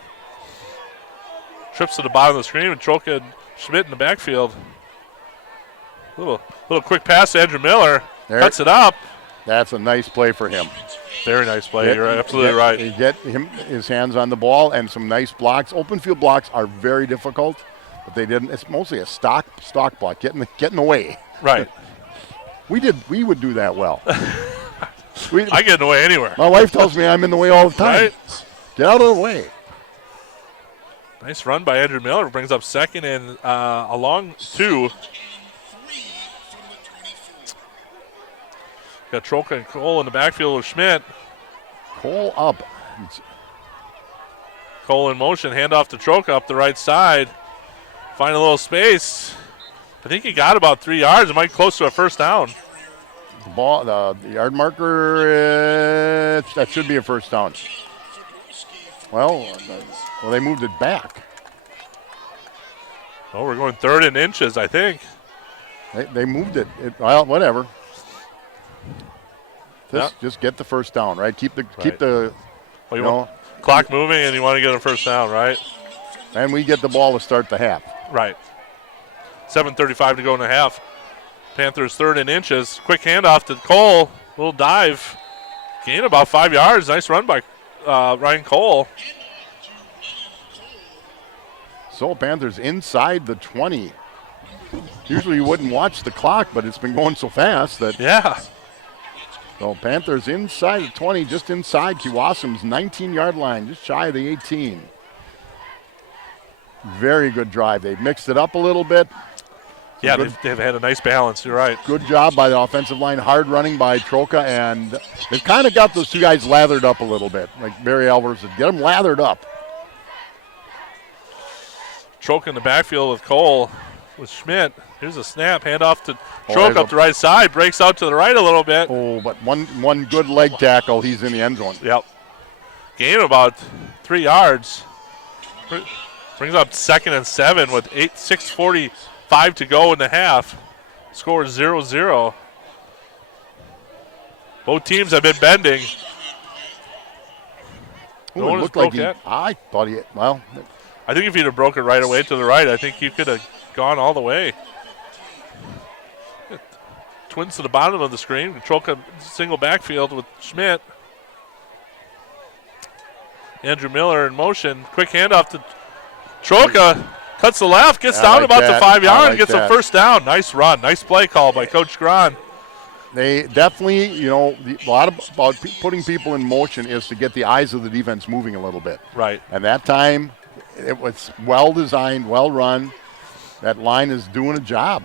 Trips to the bottom of the screen with Troca and Schmidt in the backfield. Little quick pass to Andrew Miller. Cuts it up. That's a nice play for him. Very nice play. You're absolutely right. You get his hands on the ball and some nice blocks. Open field blocks are very difficult, but they didn't. It's mostly a stock block, get in the way. Right. We would do that well. I get in the way anywhere. My wife tells me I'm in the way all the time. Right. Get out of the way. Nice run by Andrew Miller. Brings up 2nd and a long 2. Got Troca and Cole in the backfield with Schmidt. Cole up. Cole in motion. Handoff to Troca up the right side. Find a little space. I think he got about 3 yards. It might be close to a first down. The yard marker, that should be a first down. Well, they moved it back. Oh, we're going 3rd and inches, I think. They moved it. Well, whatever. Just get the first down, right? Keep the clock moving, and you want to get a first down, right? And we get the ball to start the half. Right. 7:35 to go in the half. Panthers 3rd and inches. Quick handoff to Cole. Little dive. Gain about 5 yards. Nice run by Ryan Cole. So Panthers inside the 20. Usually you wouldn't watch the clock, but it's been going so fast that. Yeah. So Panthers inside the 20, just inside Kewaskum's 19-yard line, just shy of the 18. Very good drive. They've mixed it up a little bit. Yeah, they've had a nice balance. You're right. Good job by the offensive line. Hard running by Troka, and they've kind of got those two guys lathered up a little bit. Like Barry Alvarez said, get them lathered up. Troka in the backfield with Cole, with Schmidt. Here's a snap. Handoff to Troka up the right side. Breaks out to the right a little bit. Oh, but one good leg tackle. He's in the end zone. Yep. Gain about 3 yards. Brings up 2nd and 7 with 6:45 to go in the half. Score 0-0. Both teams have been bending. No one has broke yet. I thought he, well. I think if he'd have broke it right away to the right, I think he could have gone all the way. Twins to the bottom of the screen. Troka single backfield with Schmidt. Andrew Miller in motion. Quick handoff to Troka. Cuts the left, gets down about the 5 yard, and gets a first down. Nice run. Nice play call by Coach Gron. They definitely, a lot about putting people in motion is to get the eyes of the defense moving a little bit. Right. And that time, it was well designed, well run. That line is doing a job.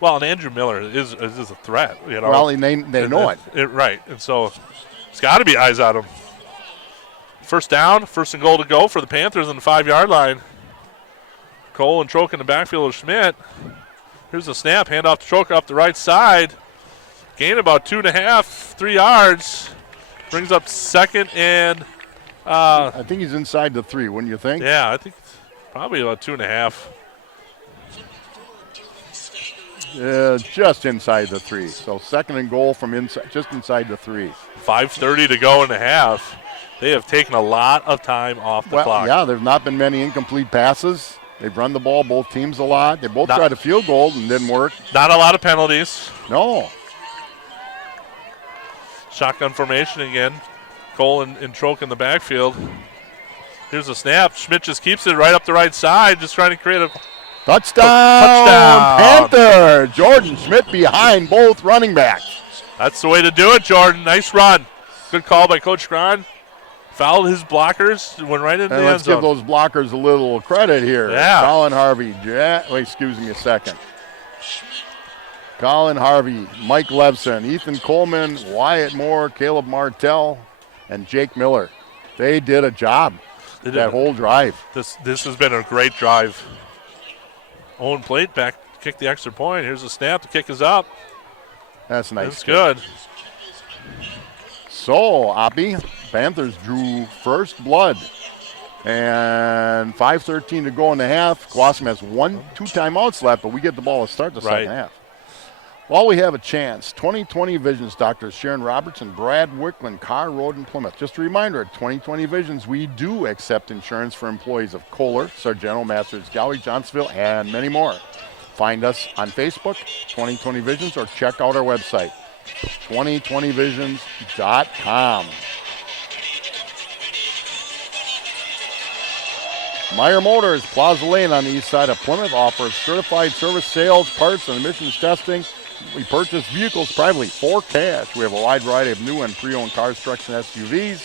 Well, and Andrew Miller is a threat. Well, and they know it. Right. And so it's got to be eyes on him. First down, 1st and goal to go for the Panthers on the 5 yard line. Cole and Troka in the backfield with Schmidt. Here's a snap, handoff to Troka up the right side. Gain about 2.5, 3 yards. Brings up 2nd and. I think he's inside the 3, wouldn't you think? Yeah, I think probably about 2.5. Just inside the 3. So 2nd and goal from inside, just inside the 3. 5:30 to go in the half. They have taken a lot of time off the clock. Yeah, there's not been many incomplete passes. They've run the ball, both teams, a lot. They both tried a field goal and didn't work. Not a lot of penalties. No. Shotgun formation again. Cole and Troka in the backfield. Here's a snap. Schmidt just keeps it right up the right side, just trying to create a touchdown. Panther. Jordan Schmidt behind both running backs. That's the way to do it, Jordan. Nice run. Good call by Coach Gron. Fouled his blockers, went right into the end zone. Let's give those blockers a little credit here. Yeah. Colin Harvey. Excuse me a second. Colin Harvey, Mike Levson, Ethan Coleman, Wyatt Moore, Caleb Martell, and Jake Miller. They did a job that whole drive. This has been a great drive. Owen Plate back, kick the extra point. Here's a snap. The kick is up. That's nice. That's good. So, Oppie, Panthers drew first blood. And 5:13 to go in the half. Kewaskum has 2 timeouts left, but we get the ball to start the second half. While we have a chance, 2020 Visions doctors Sharon Robertson, Brad Wickland, Carr Road, and Plymouth. Just a reminder, at 2020 Visions, we do accept insurance for employees of Kohler, Sargento, Masters, Galway, Johnsonville, and many more. Find us on Facebook, 2020 Visions, or check out our website, 2020visions.com. Meyer Motors, Plaza Lane on the east side of Plymouth, offers certified service, sales, parts, and emissions testing. We purchase vehicles privately for cash. We have a wide variety of new and pre-owned cars, trucks, and SUVs.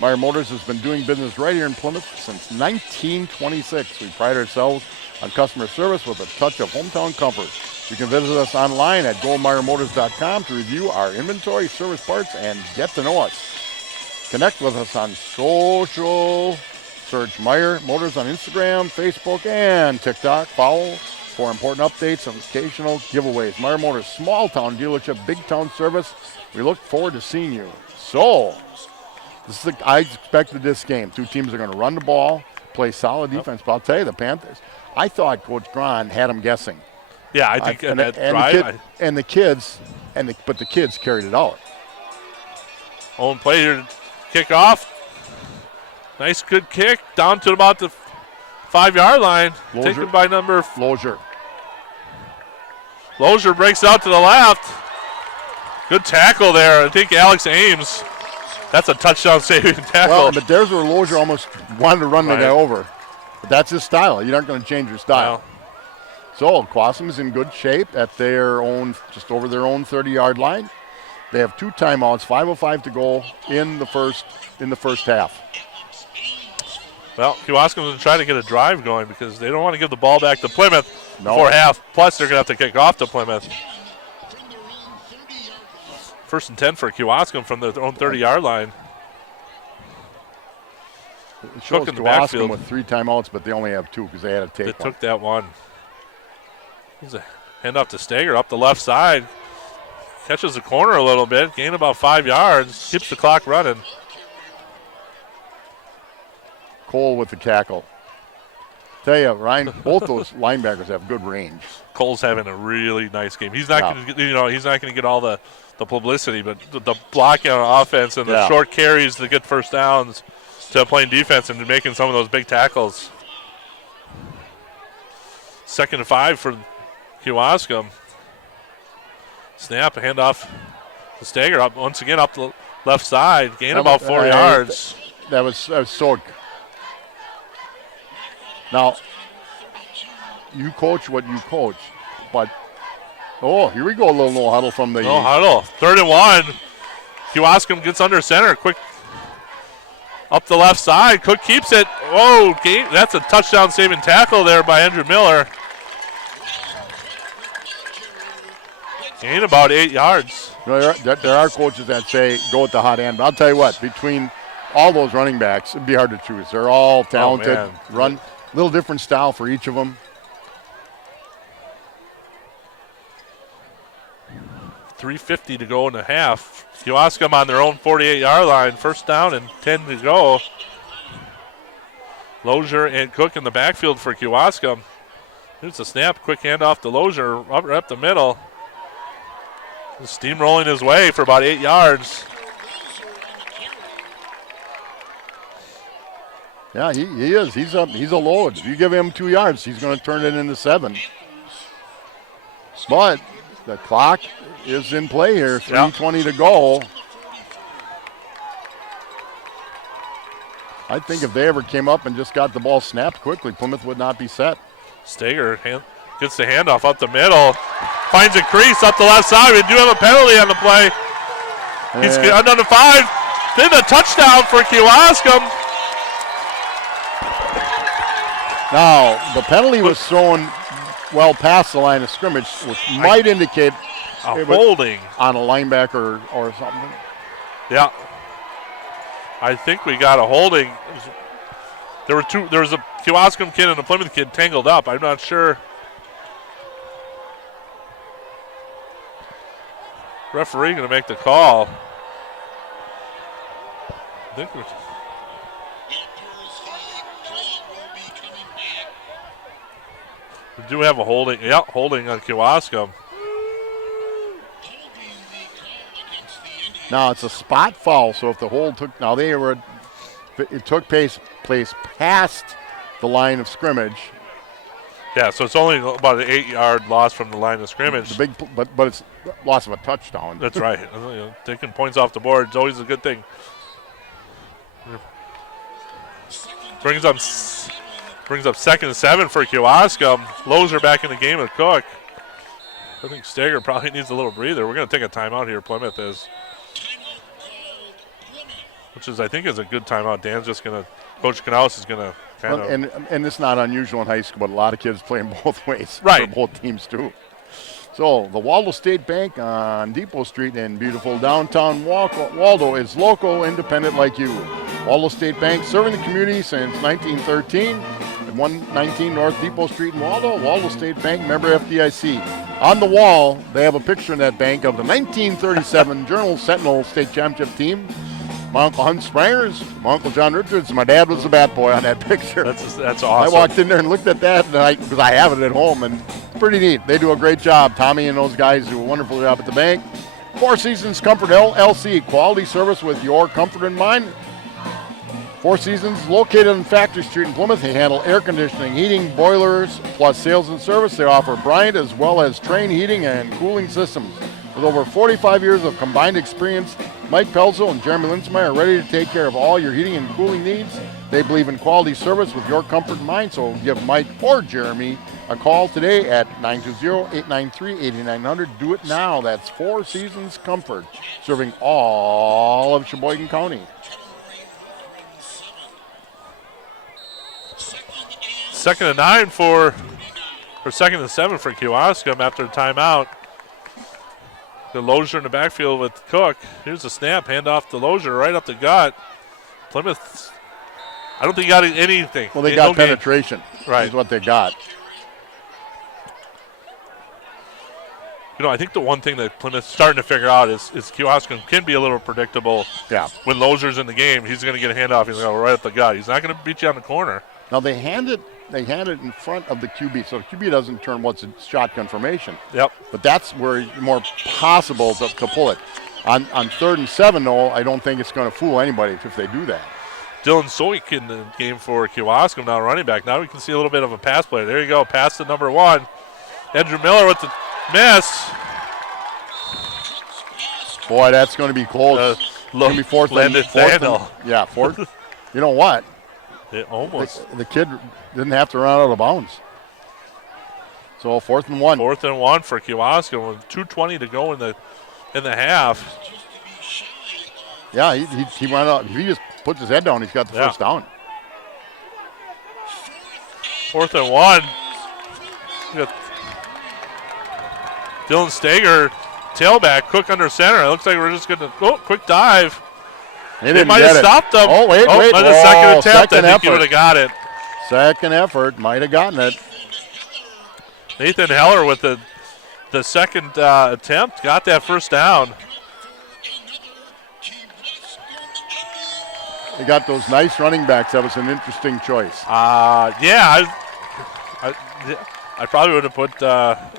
Meyer Motors has been doing business right here in Plymouth since 1926. We pride ourselves on customer service with a touch of hometown comfort. You can visit us online at GoMeyerMotors.com to review our inventory, service parts, and get to know us. Connect with us on social. Search Meyer Motors on Instagram, Facebook, and TikTok. Follow for important updates and occasional giveaways. Meyer Motors, small town dealership, big town service. We look forward to seeing you. So, I expected this game. 2 teams are going to run the ball, play solid defense. But I'll tell you, the Panthers, I thought Coach Grahn had them guessing. Yeah, I think and that drive. The kids carried it out. Owen play here to kick off. Nice, good kick down to about the 5-yard line. Lozier. Taken by number Lozier. Lozier breaks out to the left. Good tackle there. I think Alex Ames. That's a touchdown saving tackle. Well, but there's where Lozier almost wanted to run the guy over. But that's his style. You aren't going to change your style. So Kewaskum is in good shape at their own, just over their own 30-yard line. They have 2 timeouts, 5:05 to go in the first half. Well, Kewaskum's going to try to get a drive going because they don't want to give the ball back to Plymouth before half. Plus, they're going to have to kick off to Plymouth. 1st and 10 for Kewaskum from their own 30-yard line. It shows Cook in the Kewaskum backfield with 3 timeouts, but they only have 2 because they had to take They one. took that one. He's a handoff to Stager up the left side. Catches the corner a little bit, gain about 5 yards, keeps the clock running. Cole with the tackle. Tell you, Ryan, both those linebackers have good range. Cole's having a really nice game. He's not going to, he's not going to get all the publicity, but the blocking on offense and the short carries to get first downs to playing defense and making some of those big tackles. 2nd and 5 for Kewaskum. Snap, a handoff to Stager up once again up the left side, gain about 4 yards. That was so. Now, you coach what you coach, but here we go, a little no huddle from the. No huddle. 3rd and 1. Kewaskum gets under center. Quick up the left side. Cook keeps it. Whoa, that's a touchdown saving tackle there by Andrew Miller. Gain about 8 yards. There are coaches that say go with the hot hand, but I'll tell you what, between all those running backs, it'd be hard to choose. They're all talented. Run a little different style for each of them. .350 to go in the half. Kewaskum on their own 48-yard line. 1st down and 10 to go. Lozier and Cook in the backfield for Kewaskum. Here's a snap. Quick handoff to Lozier up the middle. Steamrolling his way for about 8 yards. Yeah, he is. He's a load. If you give him 2 yards, he's going to turn it into 7. But the clock is in play here. 3:20 to go. I think if they ever came up and just got the ball snapped quickly, Plymouth would not be set. Stager gets the handoff up the middle. Finds a crease up the left side. We do have a penalty on the play. He's under the 5. Then a touchdown for Kewaskum. Now, the penalty was thrown well past the line of scrimmage, which might indicate a holding on a linebacker or something. Yeah. I think we got a holding. There were 2. There was a Kewaskum kid and a Plymouth kid tangled up. I'm not sure. Referee going to make the call. I think we do have a holding. Yeah, holding on Kewaskum. Now it's a spot foul, so if the hold took, it took place past the line of scrimmage. Yeah, so it's only about an 8-yard loss from the line of scrimmage. But it's loss of a touchdown. That's right. Taking points off the board is always a good thing. Brings up 2nd and 7 for Kewaskum. Lozier back in the game with Cook. I think Stager probably needs a little breather. We're going to take a timeout here. Plymouth is, which is I think is a good timeout. Dan's just going to. Coach Canales is going to kind of. And it's not unusual in high school, but a lot of kids playing both ways. Right. For both teams too. So the Waldo State Bank on Depot Street in beautiful downtown Waldo is local, independent like you. Waldo State Bank serving the community since 1913 at 119 North Depot Street in Waldo. Waldo State Bank, member FDIC. On the wall, they have a picture in that bank of the 1937 Journal Sentinel State Championship team. My Uncle Hunt Sprangers, my Uncle John Richards, my dad was the bat boy on that picture. That's awesome. I walked in there and looked at that, and because I have it at home, and it's pretty neat. They do a great job. Tommy and those guys do a wonderful job at the bank. Four Seasons Comfort LLC, quality service with your comfort in mind. Four Seasons, located on Factory Street in Plymouth. They handle air conditioning, heating, boilers, plus sales and service. They offer Bryant as well as Train heating and cooling systems. With over 45 years of combined experience, Mike Pelzo and Jeremy Linsmeyer are ready to take care of all your heating and cooling needs. They believe in quality service with your comfort in mind, so give Mike or Jeremy a call today at 920-893-8900. Do it now. That's Four Seasons Comfort, serving all of Sheboygan County. Second and 9 or second and 7 for Kewaskum after a timeout. The Lozier in the backfield with Cook. Here's a snap, hand off to Lozier right up the gut. Plymouth, I don't think he got anything. Well, they got penetration. Right. Is what they got. You know, I think the one thing that Plymouth's starting to figure out is Kewaskum can be a little predictable. Yeah. When Lozier's in the game, he's going to get a handoff. He's going to go right up the gut. He's not going to beat you on the corner. Now they hand it in front of the QB, so the QB doesn't turn what's a shotgun formation. Yep. But that's where it's more possible to pull it. On 3rd and 7, though, I don't think it's going to fool anybody if they do that. Dylan Soik in the game for Kewaskum now, running back. Now we can see a little bit of a pass play. There you go, pass to number 1. Andrew Miller with the miss. Boy, that's going to be close. It's going to be fourth and yeah, fourth. You know what? It almost. The kid didn't have to run out of bounds. So 4th and 1. 4th and 1 for Kewaskum with 2:20 to go in the half. Yeah, he ran out. If he just puts his head down, he's got the first down. 4th and 1. Dylan Stager, tailback, Cook under center. It looks like we're just going to quick dive. They might have stopped them. Oh, wait. Another second attempt. I think he would have got it. Second effort, might have gotten it. Nathan Heller with the second attempt, got that first down. They got those nice running backs. That was an interesting choice. Yeah, I probably would have put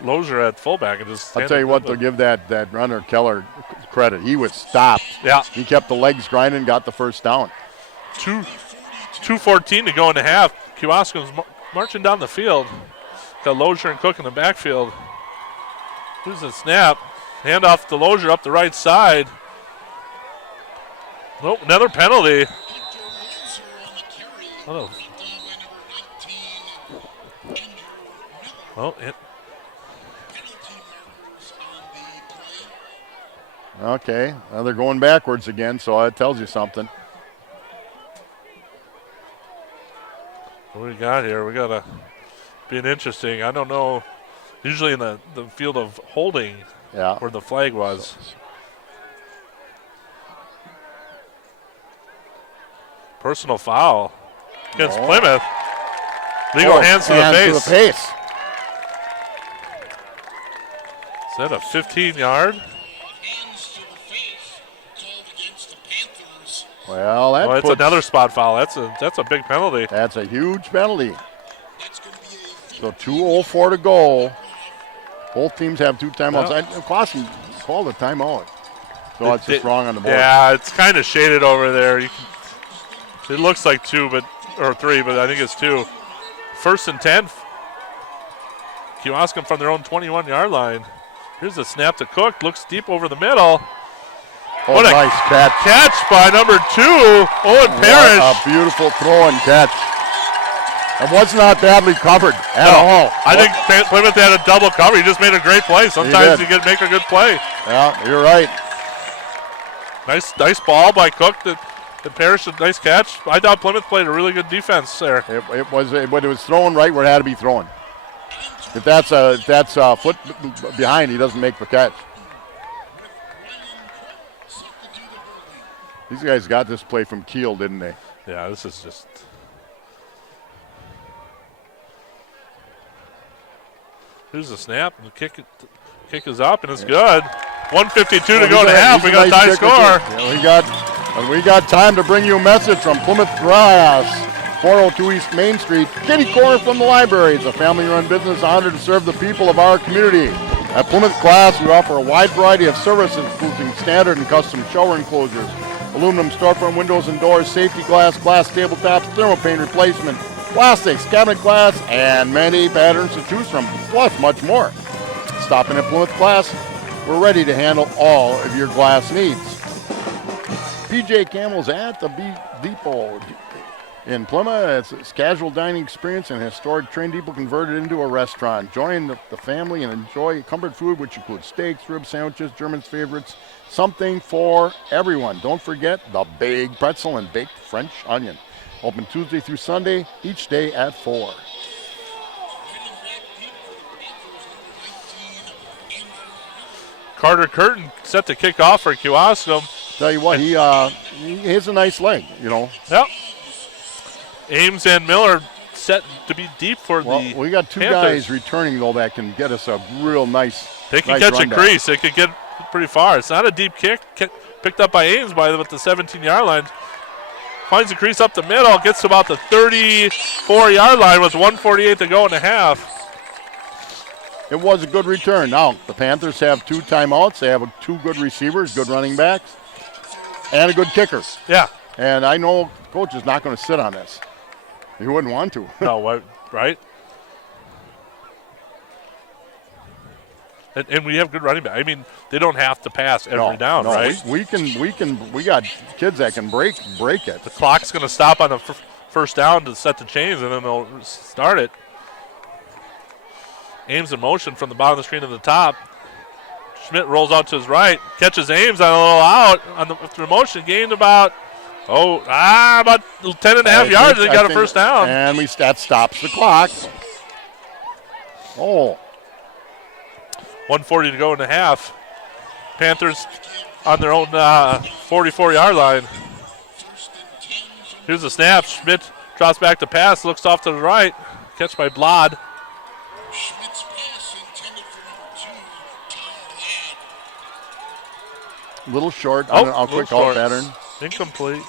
Lozier at fullback. And just I'll tell you what, they'll give that runner Keller credit. He was stopped. Yeah. He kept the legs grinding, got the first down. 2:14 to go in the half. Kewaskum's marching down the field. Got Lozier and Cook in the backfield. Here's the snap. Handoff to Lozier up the right side. Nope, another penalty. Okay, now they're going backwards again, so that tells you something. What do we got here? We got being interesting. I don't know. Usually in the field of holding, where the flag was. Personal foul against Plymouth. Legal hands to the face. Is that a 15-yard? Well, that's another spot foul. That's a big penalty. That's a huge penalty. So 2:04 to go. Both teams have 2 timeouts. Kewaskum called a timeout. So it's just wrong on the board. Yeah, it's kind of shaded over there. It looks like 2 or 3, but I think it's 2. 1st and 10. Kewaskum from their own 21-yard line. Here's the snap to Cook. Looks deep over the middle. Oh, what a nice catch by number 2, Owen Parrish. What a beautiful throw and catch. It was not badly covered at all. I think Plymouth had a double cover. He just made a great play. Sometimes you can make a good play. Yeah, you're right. Nice ball by Cook. The Parrish, a nice catch. I thought Plymouth played a really good defense there. It was thrown right where it had to be thrown. If that's a foot behind, he doesn't make the catch. These guys got this play from Kiel, didn't they? Yeah, this is just. Here's the snap. The kick is up and it's good. 1:52 to go in the half. We got a tie score. Yeah, And we got time to bring you a message from Plymouth Glass, 402 East Main Street, kitty corner from the library. It's a family-run business honored to serve the people of our community. At Plymouth Glass, we offer a wide variety of services, including standard and custom shower enclosures, aluminum storefront windows and doors, safety glass, glass tabletops, thermopane replacement, plastics, cabinet glass, and many patterns to choose from, plus much more. Stop in at Plymouth Glass. We're ready to handle all of your glass needs. PJ Camel's at the Depot in Plymouth. It's casual dining experience and historic train depot converted into a restaurant. Join the family and enjoy comfort food, which includes steaks, ribs, sandwiches, German's favorites, something for everyone. Don't forget the big pretzel and baked French onion. Open Tuesday through Sunday, each day at 4. Carter Curtin set to kick off for Kewaskum. Tell you what, he has a nice leg, you know. Yep. Ames and Miller set to be deep for the we got two Panthers. guys returning, though, that can get us a real nice They can nice catch a rundown. crease. They could get pretty far. It's not a deep kick. Picked up by Ames with the 17-yard line. Finds the crease up the middle. Gets to about the 34-yard line with 1:48 to go in the half. It was a good return. Now, the Panthers have 2 timeouts. They have 2 good receivers, good running backs, and a good kicker. Yeah. And I know coach is not going to sit on this. He wouldn't want to. No, right? And we have good running back. I mean, they don't have to pass every down, right? We got kids that can break it. The clock's going to stop on the first down to set the chains, and then they'll start it. Ames in motion from the bottom of the screen to the top. Schmidt rolls out to his right, catches Ames on a little out on the motion, gained about 10 and a half yards. They got a first down. And that stops the clock. 1:40 to go in the half. Panthers on their own 44-yard line. Here's the snap. Schmidt drops back to pass, looks off to the right. Catch by Blod. Little short on a quick out pattern. Incomplete.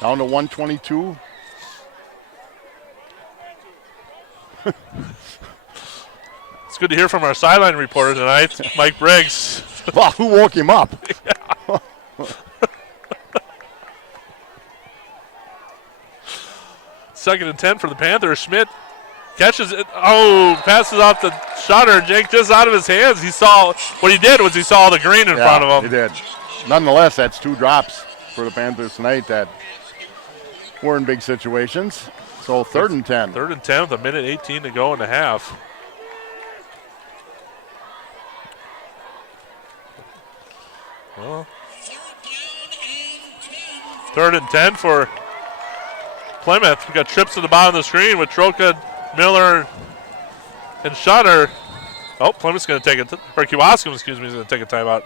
Down to 122. It's good to hear from our sideline reporter tonight, Mike Briggs. Wow, who woke him up? Second and 10 for the Panthers. Schmidt catches it. Passes off the Shutter. Jake just out of his hands. He saw what he did was he saw the green in front of him. He did. Nonetheless, that's 2 drops for the Panthers tonight that were in big situations. So 3rd and 10. 3rd and 10 with 1:18 to go in the half. Well, 3rd and 10 for Plymouth. We got trips to the bottom of the screen with Troca, Miller, and Shutter. Plymouth's going to take Kewaskum, is going to take a timeout.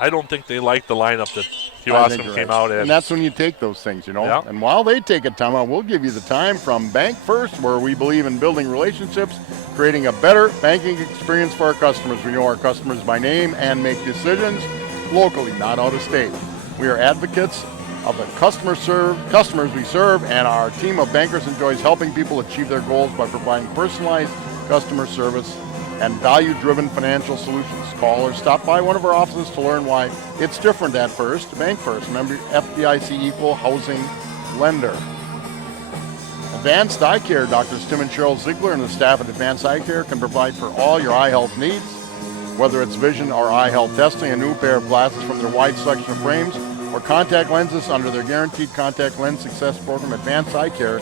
I don't think they like the lineup that Kewaskum came out in. And that's when you take those things, you know. Yeah. And while they take a timeout, we'll give you the time from Bank First, where we believe in building relationships, creating a better banking experience for our customers. We know our customers by name and make decisions locally, not out of state. We are advocates of the customers we serve, and our team of bankers enjoys helping people achieve their goals by providing personalized customer service and value-driven financial solutions. Call or stop by one of our offices to learn why it's different at First. Bank First, member FDIC equal housing lender. Advanced Eye Care, Drs. Tim and Cheryl Ziegler and the staff at Advanced Eye Care can provide for all your eye health needs, whether it's vision or eye health testing, a new pair of glasses from their wide selection of frames, or contact lenses under their guaranteed contact lens success program. Advanced Eye Care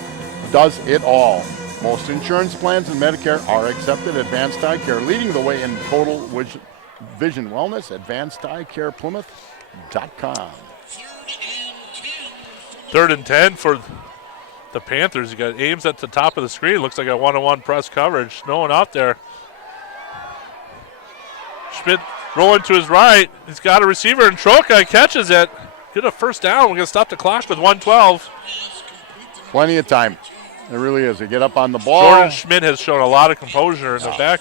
does it all. Most insurance plans and Medicare are accepted. Advanced Eye Care, leading the way in total vision wellness. AdvancedEyeCarePlymouth.com. 3rd and 10 for the Panthers. You got Ames at the top of the screen. Looks like a one-on-one press coverage. No one out there. Schmidt rolling to his right. He's got a receiver, and Troca catches it. Get a first down. We're going to stop the clock with 1:12. Plenty of time. It really is. They get up on the ball. Jordan Schmidt has shown a lot of composure in the back.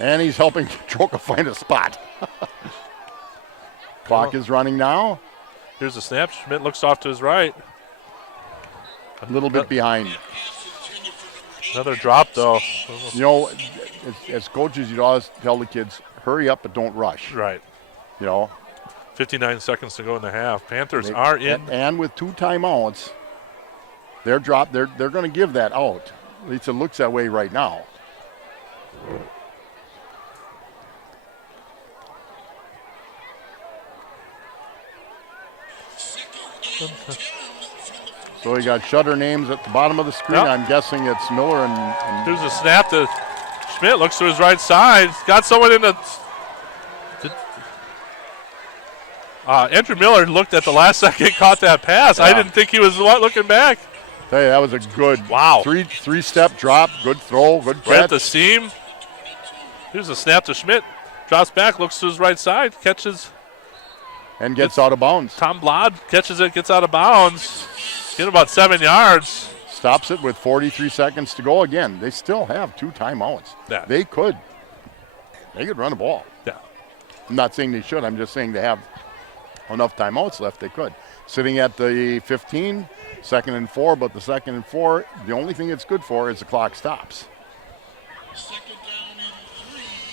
And he's helping Troca find a spot. Clock is running now. Here's the snap. Schmidt looks off to his right. A little bit behind. Another drop, though. You know, as coaches, you'd always tell the kids, hurry up but don't rush. Right. You know. 59 seconds to go in the half. Panthers are in. And with 2 timeouts, they're going to give that out. At least it looks that way right now. So we got shutter names at the bottom of the screen. Yep. I'm guessing it's Miller and There's a snap to Schmidt. Looks to his right side. Got someone in the. Andrew Miller looked at the last second, caught that pass. Yeah. I didn't think he was looking back. Tell you, that was a good three-step drop, good throw, good catch. Right at the seam. Here's a snap to Schmidt. Drops back, looks to his right side, catches. And gets out of bounds. Tom Blod catches it, gets out of bounds. Get about 7 yards. Stops it with 43 seconds to go. Again, they still have 2 timeouts. Yeah. They could run the ball. Yeah. I'm not saying they should. I'm just saying they have enough timeouts left. They could. Sitting at the 15, 2nd and 4, but the 2nd and 4, the only thing it's good for is the clock stops.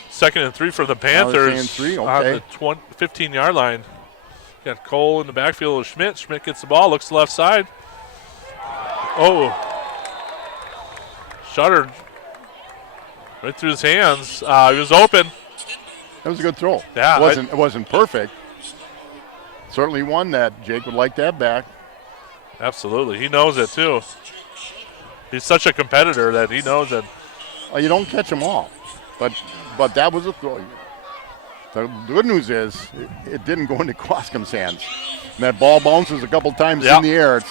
2nd and 3 for the Panthers. 3, on the 15-yard line. Got Cole in the backfield with Schmidt. Schmidt gets the ball, looks to the left side. Oh. Shutter right through his hands. He was open. That was a good throw. Yeah. It wasn't perfect. Certainly one that Jake would like to have back. Absolutely. He knows it, too. He's such a competitor that he knows that. Well, you don't catch them all. But that was a throw. The good news is it didn't go into Kewaskum's hands. And that ball bounces a couple times in the air.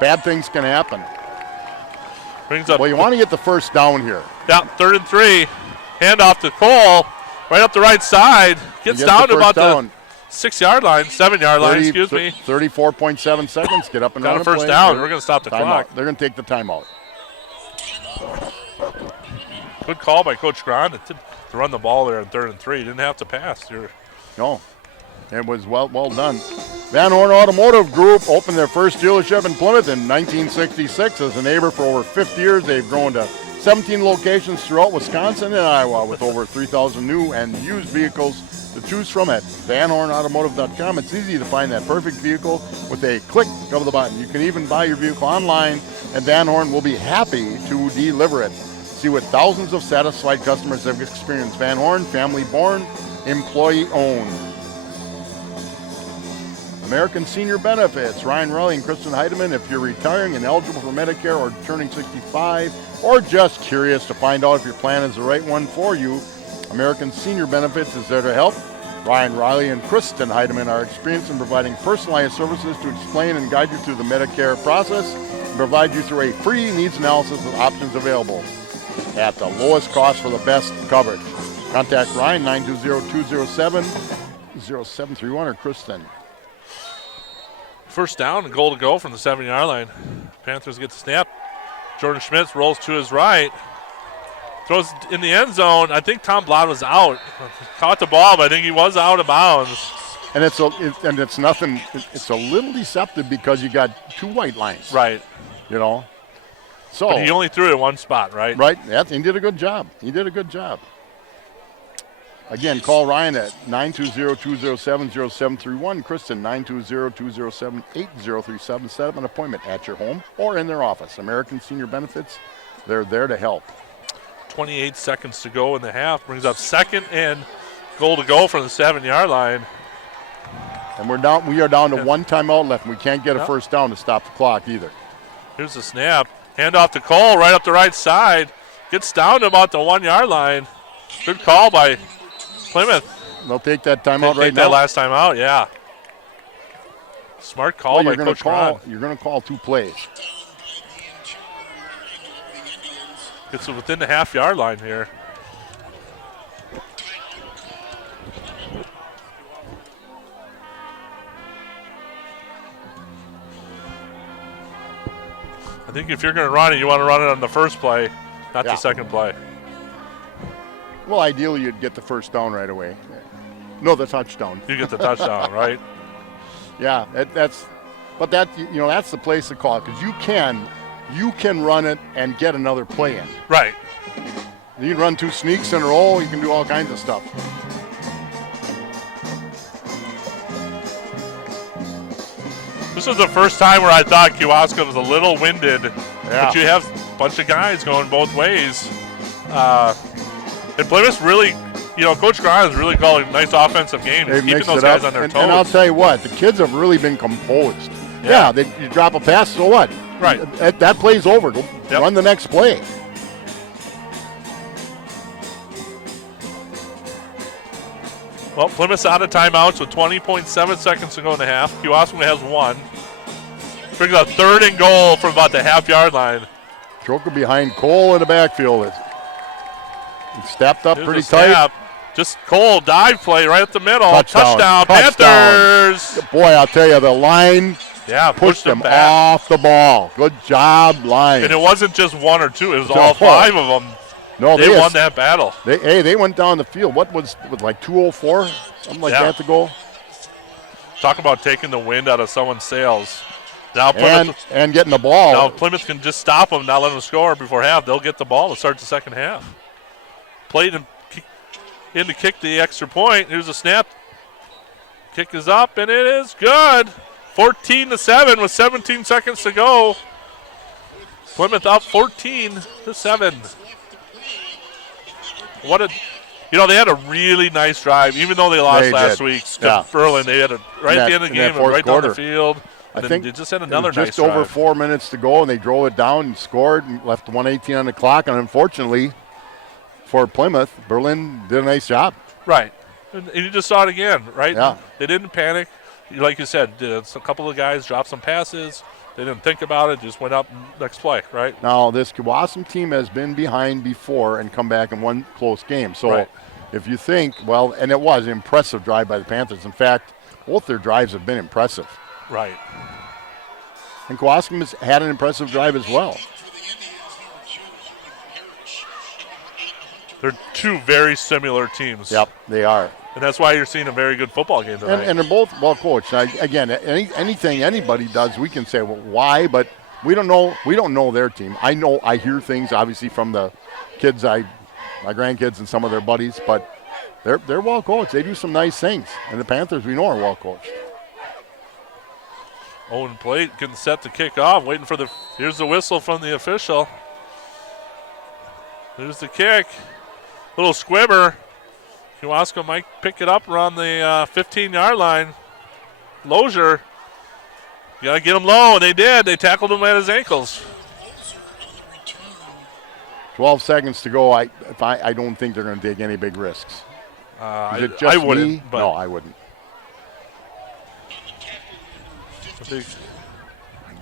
Bad things can happen. Brings up. Well, you want to get the first down here. Yeah, 3rd and 3. Handoff to Cole. Right up the right side. Gets down to about the 6-yard line, 7-yard line, excuse me. 34.7 seconds. Get up and got run a first down. We're going to stop the clock. They're going to take the timeout. Good call by Coach Grond to run the ball there on 3rd and 3. Didn't have to pass. No, it was well done. Van Horn Automotive Group opened their first dealership in Plymouth in 1966. As a neighbor for over 50 years, they've grown to 17 locations throughout Wisconsin and Iowa with over 3,000 new and used vehicles to choose from at vanhornautomotive.com. It's easy to find that perfect vehicle with a click of the button. You can even buy your vehicle online, and Van Horn will be happy to deliver it. See what thousands of satisfied customers have experienced. Van Horn, family born, employee owned. American Senior Benefits. Ryan Riley and Kristen Heidemann. If you're retiring and eligible for Medicare or turning 65, or just curious to find out if your plan is the right one for you, American Senior Benefits is there to help. Ryan Riley and Kristen Heidemann are experienced in providing personalized services to explain and guide you through the Medicare process and provide you through a free needs analysis of options available at the lowest cost for the best coverage. Contact Ryan, 920-207-0731, or Kristen. First down and goal to go from the 7-yard line. Panthers get the snap. Jordan Schmitz rolls to his right. Throws in the end zone. I think Tom Blod was out. Caught the ball, but I think he was out of bounds. And it's a little deceptive because you got 2 white lines. Right. You know. So but he only threw it in one spot, right? Right. Yeah, he did a good job. Again, call Ryan at 920-207-0731. Kristen, 920-207-8037. Set up an appointment at your home or in their office. American Senior Benefits, they're there to help. 28 seconds to go in the half. Brings up 2nd and goal to go from the 7-yard line. And we are down to 1 timeout left, and we can't get a first down to stop the clock either. Here's the snap. Handoff to Cole right up the right side. Gets down to about the 1-yard line. Good call by Plymouth. They'll take that timeout right now. That last time out, yeah. Smart call by Coach Ron. You're going to call 2 plays. It's within the half-yard line here. I think if you're going to run it, you want to run it on the first play, not the second play. Well, ideally, you'd get the first down right away. No, the touchdown. You get the touchdown, right? Yeah, that's the place to call it because you can run it and get another play in. Right. You can run 2 sneaks in a row. You can do all kinds of stuff. This was the first time where I thought Kewaskum was a little winded, Yeah. but you have a bunch of guys going both ways. And Plymouth really, Coach Grimes is really calling a nice offensive game. He's keeping those guys on their toes. And I'll tell you what, the kids have really been composed. Yeah, you drop a pass, so what? Right. That play's over. Go run the next play. Well, Plymouth's out of timeouts with 20.7 seconds to go in the half. Kewaskum has 1. Brings a 3rd and goal from about the half-yard line. Choker behind Cole in the backfield. He stepped up Here's pretty a snap. tight. Just Cole, dive play right up the middle. Touchdown. Panthers. Boy, I'll tell you, the line pushed them back off the ball. Good job, line. And it wasn't just 1 or 2. It was all 5 of them. No, they won that battle. They went down the field. What was like 2:04? Something like that to go. Talk about taking the wind out of someone's sails. Now Plymouth, and getting the ball. Now Plymouth can just stop them, not let them score before half. They'll get the ball to start the second half. Played in to kick the extra point. Here's a snap. Kick is up, and it is good. 14-7 with 17 seconds to go. Plymouth up 14-7. They had a really nice drive, even though they lost last week to Berlin. They had right at the end of the game, right down the field. I think they just had another nice drive. Just over 4 minutes to go, and they drove it down and scored and left 1:18 on the clock. And unfortunately for Plymouth, Berlin did a nice job. Right. And you just saw it again, right? Yeah. They didn't panic. Like you said, a couple of guys dropped some passes. They didn't think about it, just went up next play, right? Now, this Kewaskum team has been behind before and come back and won close games. So if you think, and it was an impressive drive by the Panthers. In fact, both their drives have been impressive. Right. And Kewaskum has had an impressive drive as well. They're 2 very similar teams. Yep, they are. And that's why you're seeing a very good football game tonight. And they're both well coached. Now, again, anything anybody does, we can say, well, why? But we don't know. We don't know their team. I hear things obviously from the kids, my grandkids, and some of their buddies. But they're well coached. They do some nice things. And the Panthers, we know, are well coached. Owen Plate getting set to kick off. Waiting for here's the whistle from the official. Here's the kick. Little squibber. Kewaskum might pick it up around the 15-yard line. Lozier, you got to get him low, and they did. They tackled him at his ankles. 12 seconds to go. I don't think they're going to take any big risks. I wouldn't. No, I wouldn't.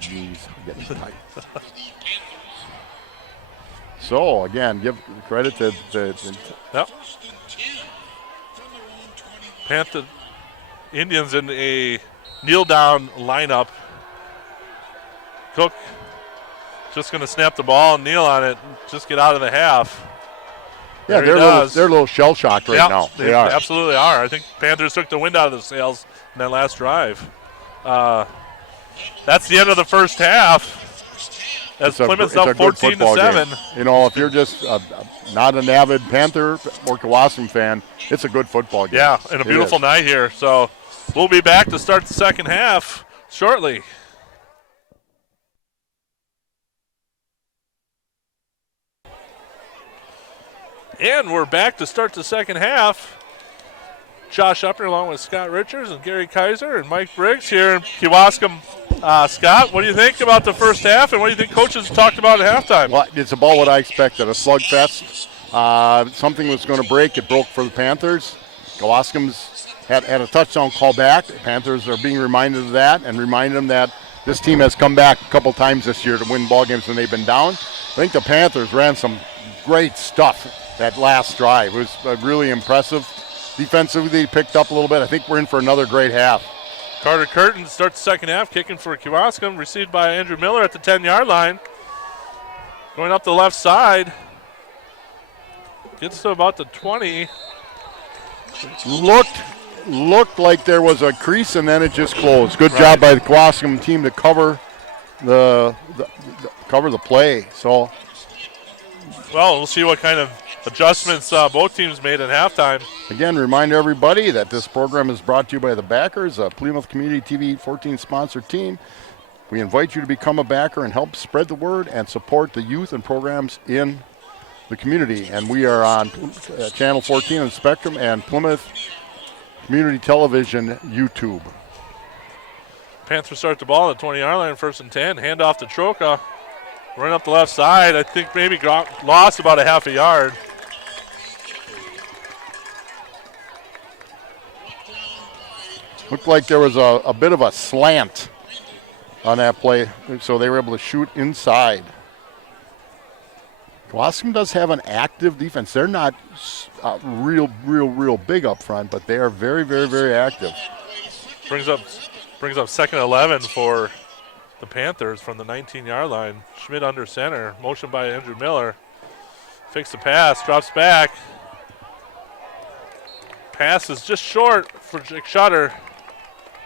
Jeez, getting tight. So, again, give credit to Yep. Panther Indians in a kneel-down lineup. Cook just going to snap the ball and kneel on it, just get out of the half. Yeah, they're a little shell-shocked right now. They are. Absolutely are. I think Panthers took the wind out of the sails in that last drive. That's the end of the first half. As Plymouth's up 14-7. You know, if you're just not an avid Panther or Kewaskum fan, it's a good football game. Yeah, and a beautiful night here. So we'll be back to start the second half shortly. And we're back to start the second half. Josh Upper along with Scott Richards and Gary Kaiser and Mike Briggs here in Kewaskum. Scott, what do you think about the first half, and what do you think coaches talked about at halftime? Well, it's about what I expected, a slugfest. Something was going to break. It broke for the Panthers. Kewaskum's had a touchdown call back. The Panthers are being reminded of that and reminded them that this team has come back a couple times this year to win ball games when they've been down. I think the Panthers ran some great stuff that last drive. It was really impressive. Defensively, they picked up a little bit. I think we're in for another great half. Carter Curtin starts the second half, kicking for Kewaskum, received by Andrew Miller at the 10-yard line. Going up the left side. Gets to about the 20. Looked looked like there was a crease, and then it just closed. Good job by the Kewaskum team to cover the play. So, well, we'll see what kind of adjustments both teams made at halftime. Again, remind everybody that this program is brought to you by the backers, a Plymouth Community TV 14 sponsored team. We invite you to become a backer and help spread the word and support the youth and programs in the community. And we are on Channel 14 on Spectrum and Plymouth Community Television YouTube. Panthers start the ball at the 20-yard line, 1st and 10. Hand off to Troca. Run up the left side. I think maybe lost about a half a yard. Looked like there was a bit of a slant on that play, so they were able to shoot inside. Kewaskum does have an active defense. They're not real big up front, but they are very, very, very active. Brings up 2nd and 11 for the Panthers from the 19-yard line. Schmidt under center. Motion by Andrew Miller. Fakes the pass. Drops back. Pass is just short for Jake Shutter.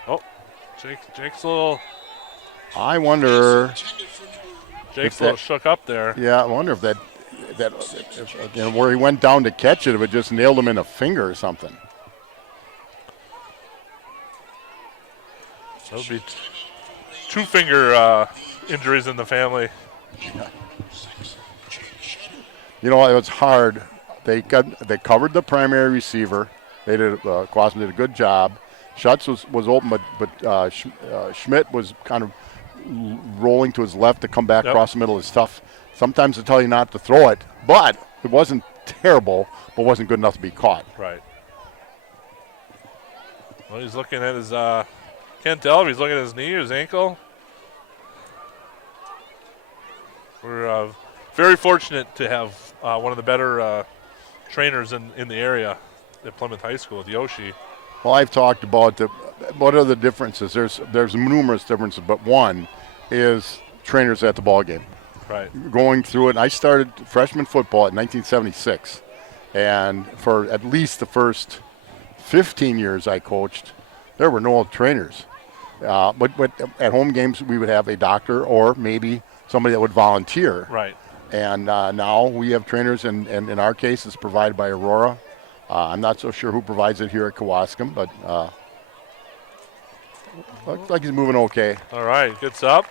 Oh, Jake's a little... I wonder... Jake's a little shook up there. Yeah, I wonder if that where he went down to catch it, if it just nailed him in a finger or something. That would be two finger injuries in the family. You know, it was hard. They covered the primary receiver. They did. Kewaskum did a good job. Schutz was open, but Schmidt was kind of rolling to his left to come back across the middle. It's tough sometimes to tell you not to throw it, but it wasn't terrible, but wasn't good enough to be caught. Right. Well, he's looking at his, can't tell if he's looking at his knee or his ankle. We're very fortunate to have one of the better trainers in the area at Plymouth High School, Yoshi. Well, I've talked about what are the differences. There's numerous differences, but one is trainers at the ball game. Right. Going through it, I started freshman football in 1976, and for at least the first 15 years I coached, there were no trainers. But at home games, we would have a doctor or maybe somebody that would volunteer. Right. And now we have trainers, and in our case, it's provided by Aurora. I'm not so sure who provides it here at Kewaskum, but looks like he's moving okay. All right, gets up,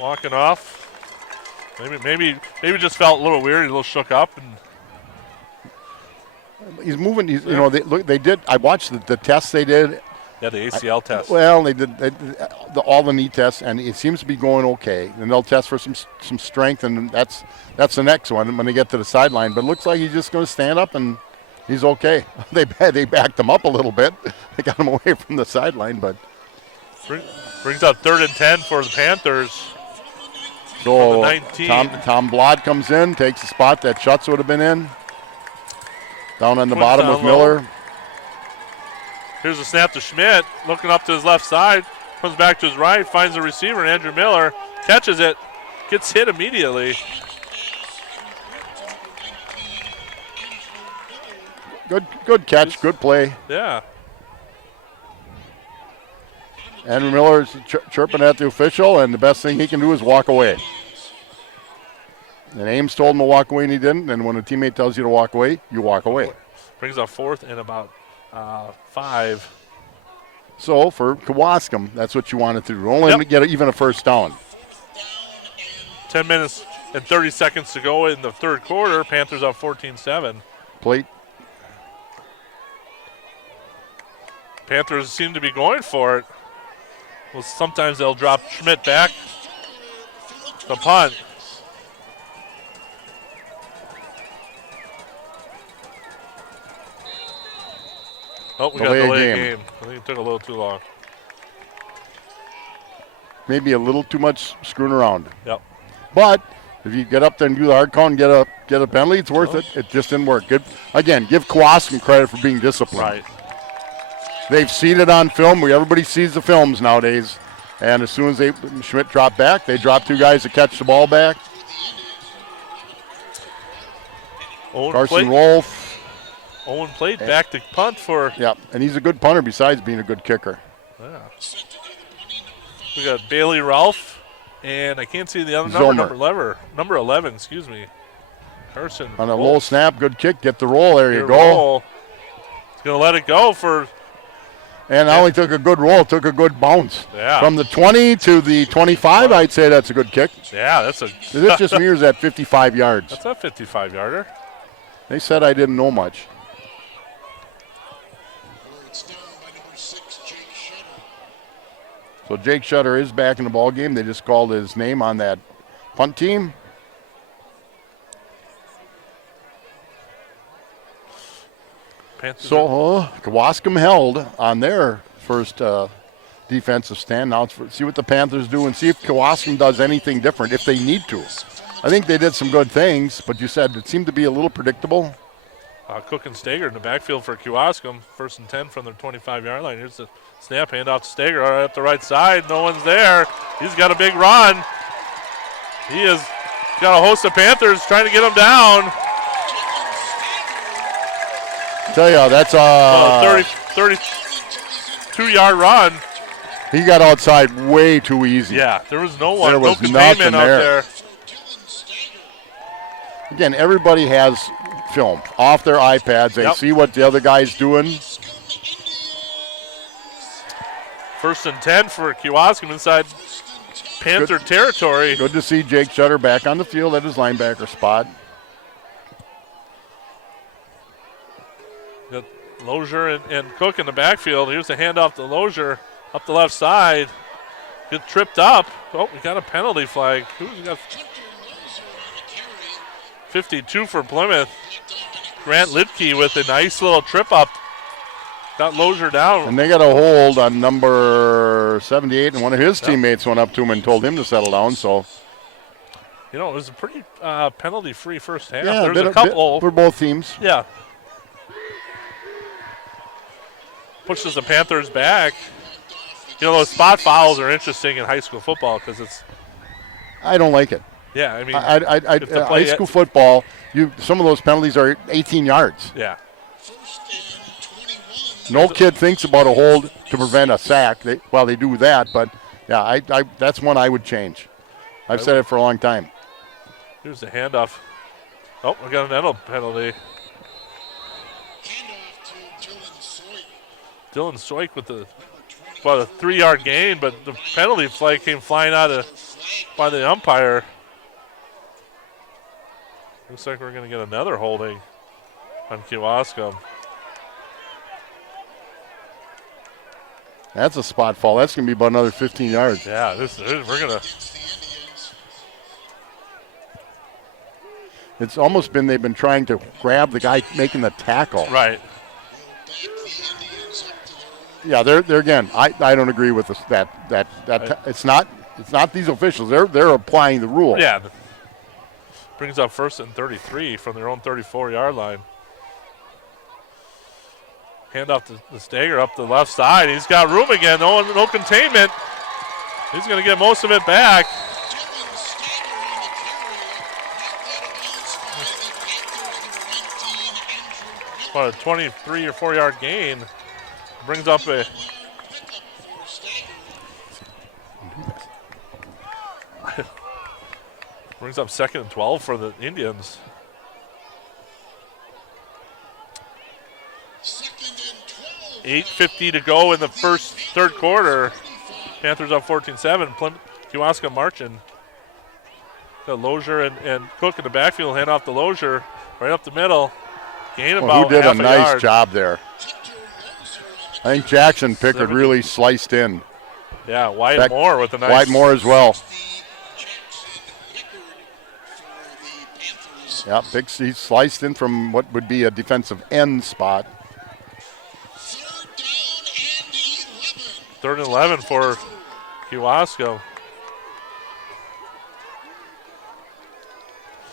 walking off. Maybe just felt a little weird, a little shook up, and he's moving. You know, they did. I watched the tests they did. Yeah, the ACL test. Well, they did all the knee tests, and it seems to be going okay. And they'll test for some strength, and that's the next one when they get to the sideline. But it looks like he's just going to stand up, and he's okay. They backed him up a little bit. They got him away from the sideline, but brings up 3rd and 10 for the Panthers. So 19. Tom Blod comes in, takes the spot that Schutz would have been in. Down on the bottom with Miller. Here's a snap to Schmidt, looking up to his left side, comes back to his right, finds the receiver, Andrew Miller, catches it, gets hit immediately. Good catch, good play. Yeah. Andrew Miller's chirping at the official, and the best thing he can do is walk away. And Ames told him to walk away, and he didn't. And when a teammate tells you to walk away, you walk away. Brings up 4th and about 5. So for Kewaskum, that's what you wanted to do. Only get even a first down. 10 minutes and 30 seconds to go in the third quarter. Panthers up 14-7. Plate. Panthers seem to be going for it. Well, sometimes they'll drop Schmidt back. The punt. Oh, we got a delayed game. I think it took a little too long. Maybe a little too much screwing around. Yep. But if you get up there and do the hard count and get a penalty, it's worth it. It just didn't work. Good. Again, give Kewaskum credit for being disciplined. Right. They've seen it on film. Everybody sees the films nowadays. And as soon as Schmidt dropped back, they dropped 2 guys to catch the ball back. Carson Rolfe. Owen played back to punt for. Yeah, and he's a good punter besides being a good kicker. Yeah. We got Bailey Ralph, and I can't see the other Zomer. number 11, excuse me. Carson. On a low snap, good kick, get the roll. There you Good go. roll. He's going to let it go for. And not only took a good roll, took a good bounce. Yeah. From the 20 to the 25, I'd say that's a good kick. Yeah, that's a. Is it just me or is that 55 yards? That's a 55-yarder. They said I didn't know much. So Jake Shutter is back in the ball game. They just called his name on that punt team. So Kewaskum held on their first defensive stand. Now let's see what the Panthers do and see if Kewaskum does anything different if they need to. I think they did some good things, but you said it seemed to be a little predictable. Cook and Stager in the backfield for Kewaskum. 1st and 10 from their 25-yard line. Here's the snap, hand off to Stager right up the right side. No one's there. He's got a big run. He has got a host of Panthers trying to get him down. Tell you, that's a 32-yard run. He got outside way too easy. Yeah, there was no one, there was no containment out there. Again, everybody has film off their iPads. They see what the other guy's doing. 1st and 10 for Kewaskum inside Panther territory. Good to see Jake Shutter back on the field at his linebacker spot. Got Lozier and Cook in the backfield. Here's the handoff to Lozier up the left side. Get tripped up. Oh, we got a penalty flag. Who's got 52 for Plymouth. Grant Lidke with a nice little trip up. Got Lozier down. And they got a hold on number 78, and one of his teammates went up to him and told him to settle down. So, you know, it was a pretty penalty-free first half. Yeah, There's a couple for both teams. Yeah. Pushes the Panthers back. You know, those spot fouls are interesting in high school football because it's. I don't like it. Yeah, I mean, high school football, some of those penalties are 18 yards. Yeah. No kid thinks about a hold to prevent a sack. They do that, but yeah, that's one I would change. I've said it for a long time. Here's the handoff. Oh, we got an penalty. Dylan Soik with about a 3-yard gain, but the penalty flag came flying out by the umpire. Looks like we're going to get another holding on Kewaskum. That's a spot foul. That's going to be about another 15 yards. Yeah, we're going to. It's almost been they've been trying to grab the guy making the tackle. Right. Yeah, they're again. I don't agree with this, that it's not these officials. They're applying the rule. Yeah. Brings up 1st and 33 from their own 34-yard line. Hand off to the Stager up the left side. He's got room again. No containment. He's going to get most of it back. About a 23 or 4-yard gain. Brings up a. Brings up 2nd and 12 for the Indians. 8:50 to go in the third quarter. Panthers up 14-7. Kewaskum marching. Got Lozier and Cook in the backfield. Hand off to Lozier. Right up the middle. Gain about who did half a nice yard. job there. I think Jackson Pickard really sliced in. Yeah, Wyatt Moore with a nice. Wyatt Moore as well. Yeah, he sliced in from what would be a defensive end spot. 3rd and 11 for Kewaskum.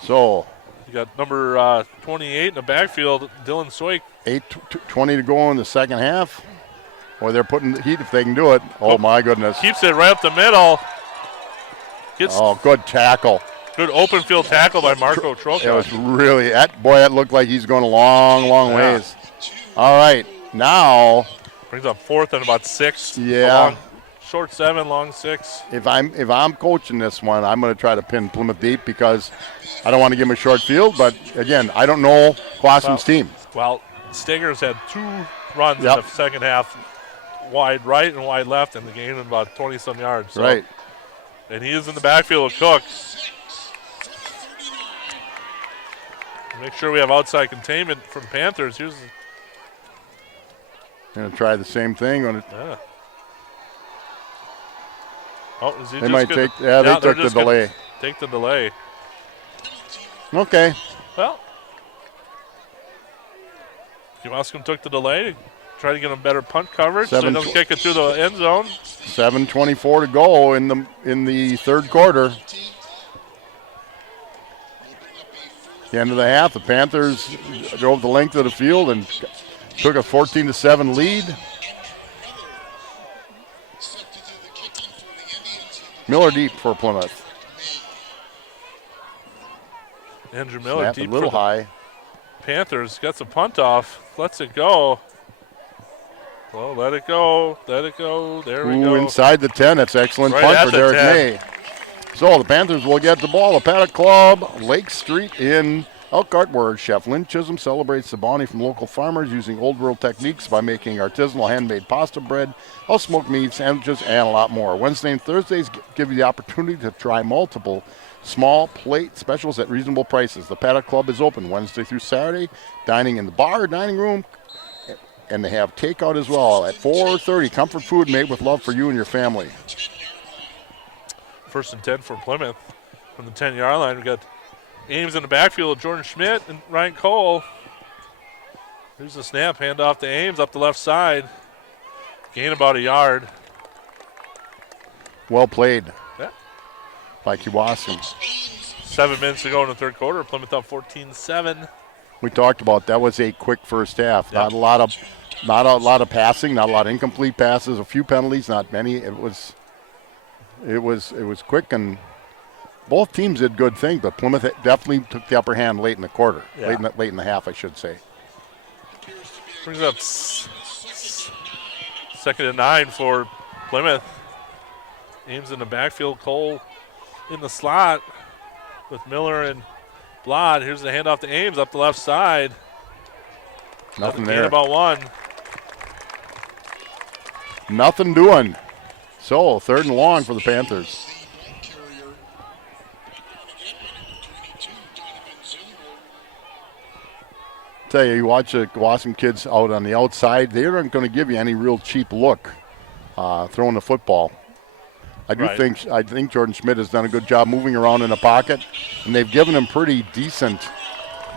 So you got number 28 in the backfield, Dylan Soik. 8:20 to go in the second half. Boy, they're putting the heat if they can do it. Oh, my goodness. Keeps it right up the middle. Good tackle. Good open field tackle by Marco Troka. It was really, that looked like he's going a long, long ways. All right, now Brings up 4th and about 6. Yeah. Short 7, long 6. if I'm coaching this one, I'm going to try to pin Plymouth deep because I don't want to give them a short field. But again, I don't know Kewaskum's team. Well, Stingers had 2 runs in the second half, wide right and wide left, and the game in about 20-some yards. So. Right. And he is in the backfield with Cook. Make sure we have outside containment from Panthers. Here's. Going to try the same thing. Yeah. Oh, is he They just might gonna, take. Yeah, they took the delay. Take the delay. Okay. Well, Kewaskum took the delay. Try to get him better punt coverage so he doesn't kick it through the end zone. 7:24 to go in the third quarter. The end of the half, the Panthers drove the length of the field and took a 14-7 lead. Miller deep for Plymouth. Andrew Miller Snap deep a little for the high. Panthers gets a punt off, lets it go. Well, let it go. Let it go. There we go. Inside the 10. That's excellent Right punt at for the Derek 10. May. So the Panthers will get the ball. The Paddock Club, Lake Street in Elkhart, where Chef Lynn Chisholm celebrates the bounty from local farmers using old world techniques by making artisanal handmade pasta bread, house smoked meat, sandwiches, and a lot more. Wednesday and Thursdays give you the opportunity to try multiple small plate specials at reasonable prices. The Paddock Club is open Wednesday through Saturday, dining in the bar, dining room, and they have takeout as well at 4:30. Comfort food made with love for you and your family. 1st and 10 for Plymouth from the 10-yard line. We got Ames in the backfield, Jordan Schmidt and Ryan Cole. Here's the snap, handoff to Ames up the left side. Gain about a yard. Well played Yeah. by Kewaskum. 7 minutes to go in the third quarter. Plymouth up 14-7. We talked about that was a quick first half. Yeah. Not a lot of passing, not a lot of incomplete passes, a few penalties, not many. It was quick, and both teams did good things, but Plymouth definitely took the upper hand late in the quarter, Yeah. late in the half, I should say. Brings up 2nd and 9 for Plymouth. Ames in the backfield, Cole in the slot with Miller and Blod. Here's the handoff to Ames up the left side. Nothing Gain there. about 1. Nothing doing. So 3rd and long for the Panthers. Tell you, you watch the Kewaskum kids out on the outside, they aren't going to give you any real cheap look throwing the football. I think Jordan Schmidt has done a good job moving around in the pocket, and they've given him pretty decent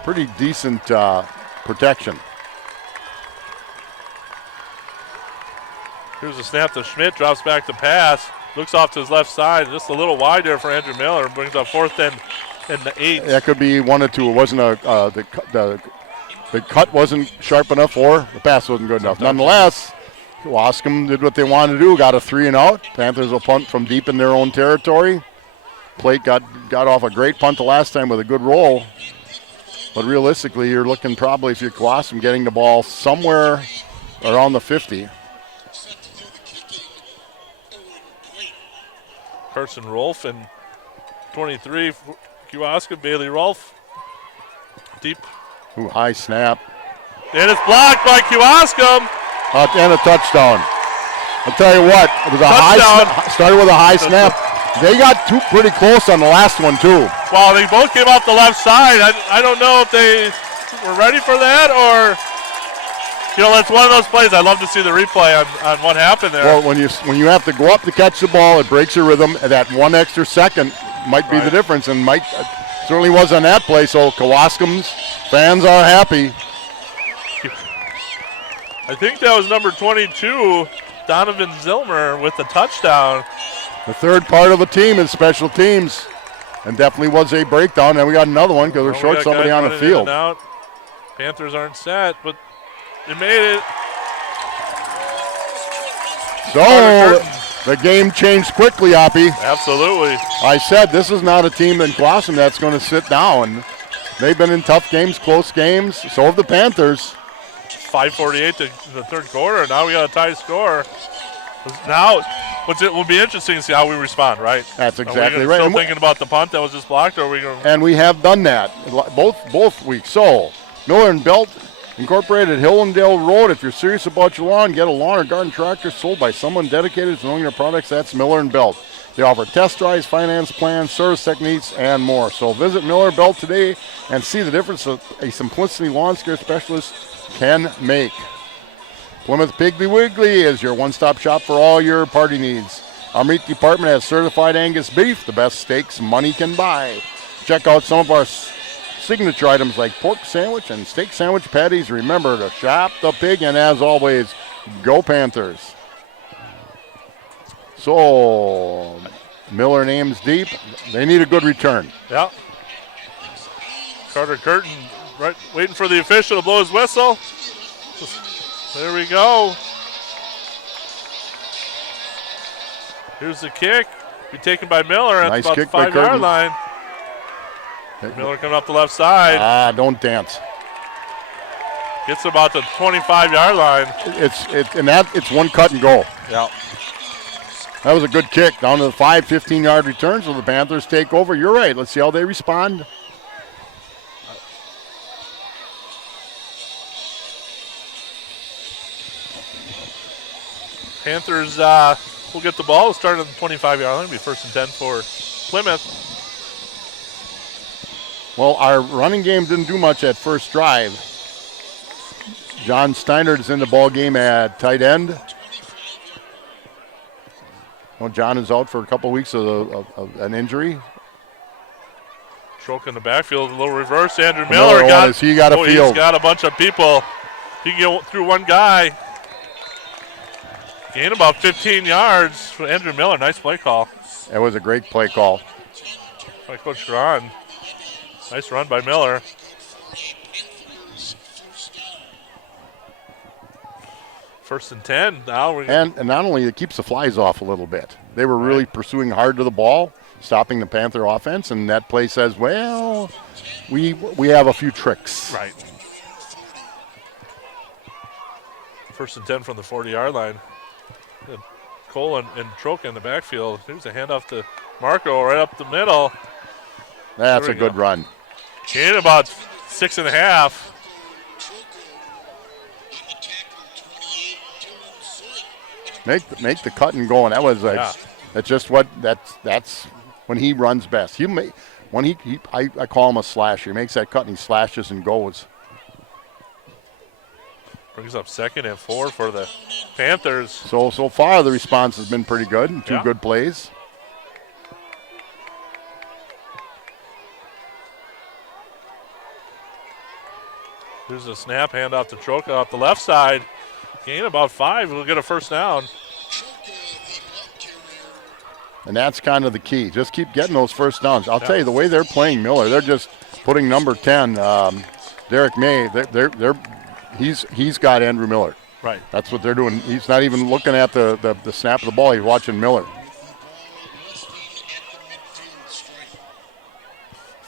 protection. Here's a snap to Schmidt, drops back to pass, looks off to his left side, just a little wide there for Andrew Miller, brings up 4th and the 8. That could be 1 or 2. It wasn't the cut wasn't sharp enough, or the pass wasn't good enough. Nonetheless, Kewaskum did what they wanted to do, got a 3 and out. Panthers will punt from deep in their own territory. Plate got off a great punt the last time with a good roll. But realistically, you're looking probably, if you're Kewaskum, getting the ball somewhere around the 50. Carson Rolfe and 23 for Kewaskum, Bailey Rolfe. Deep. Ooh, high snap. And it's blocked by Kewaskum. And a touchdown. I'll tell you what, it was a high snap. Started with a high snap. They got pretty close on the last one, too. Well, they both came off the left side. I don't know if they were ready for that or, that's one of those plays. I'd love to see the replay on what happened there. Well, when you have to go up to catch the ball, it breaks your rhythm. That 1 extra second might be the difference, and certainly was on that play. So Kewaskum's fans are happy. I think that was number 22, Donovan Zilmer, with the touchdown. The third part of the team is special teams, and definitely was a breakdown. And we got another one because we're short somebody on the field. Panthers aren't set, but they made it. So the game changed quickly, Oppie. Absolutely. I said this is not a team in Kewaskum that's going to sit down. They've been in tough games, close games. So have the Panthers. 5:48 to the third quarter, and now we got a tie score. Now, it will be interesting to see how we respond, right? That's exactly are we right. Still thinking about the punt that was just blocked, or are we going? And we have done that both weeks. So Miller and Belt Incorporated, Hillendale Road. If you're serious about your lawn, get a lawn or garden tractor sold by someone dedicated to knowing their products. That's Miller and Belt. They offer test drives, finance plans, service techniques, and more. So visit Miller Belt today and see the difference that a Simplicity lawn care specialist can make. Plymouth Piggly Wiggly is your one-stop shop for all your party needs. Our meat department has certified Angus beef, the best steaks money can buy. Check out some of our signature items like pork sandwich and steak sandwich patties. Remember to shop the pig, and as always, go Panthers. So, Miller names deep. They need a good return. Yeah. Carter Curtin right, waiting for the official to blow his whistle. There we go. Here's the kick. Be taken by Miller at Nice about the kick by 5-yard Curtin. line. Miller coming up the left side. Don't dance. Gets about the 25-yard line. It's one cut and go. Yeah. That was a good kick down to the 15-yard return, so the Panthers take over. You're right. Let's see how they respond. Panthers will get the ball. Start on the 25-yard line. It'll be 1st and 10 for Plymouth. Well, our running game didn't do much at first drive. John Steinert is in the ball game at tight end. Well, John is out for a couple weeks of an injury. Stroke in the backfield, a little reverse. Andrew Miller got a field. He's got a bunch of people. He can get through one guy. Gain about 15 yards for Andrew Miller. Nice play call. That was a great play call. By Coach Gron. Nice run by Miller. First and 10. Now and not only it keeps the flies off a little bit. They were really pursuing hard to the ball, stopping the Panther offense, and that play says, well, we have a few tricks. Right. First and 10 from the 40-yard line. Good. Cole and Troca in the backfield. Here's a handoff to Marco right up the middle. That's a good run. Gain about 6.5. Make the cut and go, and that was that's just that's when he runs best. I call him a slasher. He makes that cut and he slashes and goes. Brings up 2nd and 4 for the Panthers. So far the response has been pretty good. Two good plays. Here's a snap, handoff to Troca off the left side. Gain about 5. We'll get a first down. And that's kind of the key. Just keep getting those first downs. I'll tell you, the way they're playing Miller, they're just putting number 10, Derek May. He's got Andrew Miller. Right. That's what they're doing. He's not even looking at the snap of the ball. He's watching Miller.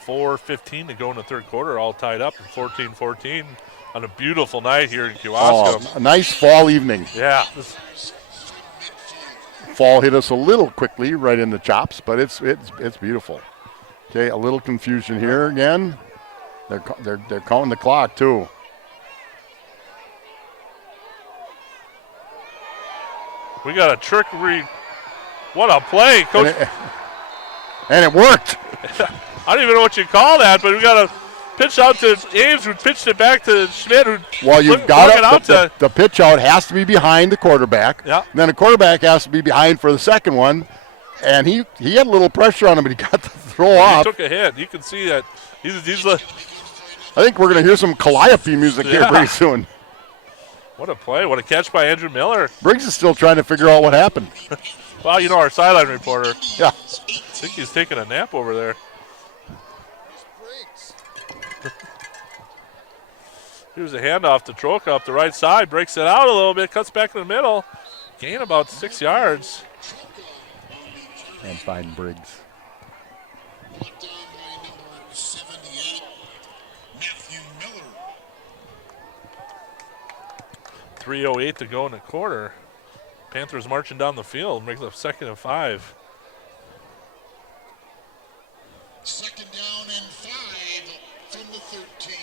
4:15 to go in the third quarter, all tied up at 14-14 on a beautiful night here in Kewaskum. A nice fall evening. Yeah. Fall hit us a little quickly right in the chops, but it's beautiful. Okay, a little confusion here again. They're counting the clock too. We got a trickery. What a play, Coach. And it worked. I don't even know what you call that, but we got a pitch out to Ames, who pitched it back to Schmidt. Well, you've got the pitch out has to be behind the quarterback. Yeah. Then the quarterback has to be behind for the second one, and he had a little pressure on him, but he got the throw off. He took a hit. You can see that he's I think we're going to hear some Calliope music here pretty soon. What a play! What a catch by Andrew Miller. Briggs is still trying to figure out what happened. Well, our sideline reporter. Yeah. I think he's taking a nap over there. Here's a handoff to Troca up the right side. Breaks it out a little bit. Cuts back in the middle. Gain about 6 yards. And find Briggs. 3:08 to go in the quarter. Panthers marching down the field, brings up 2nd and 5. 2nd down and 5 from the 13.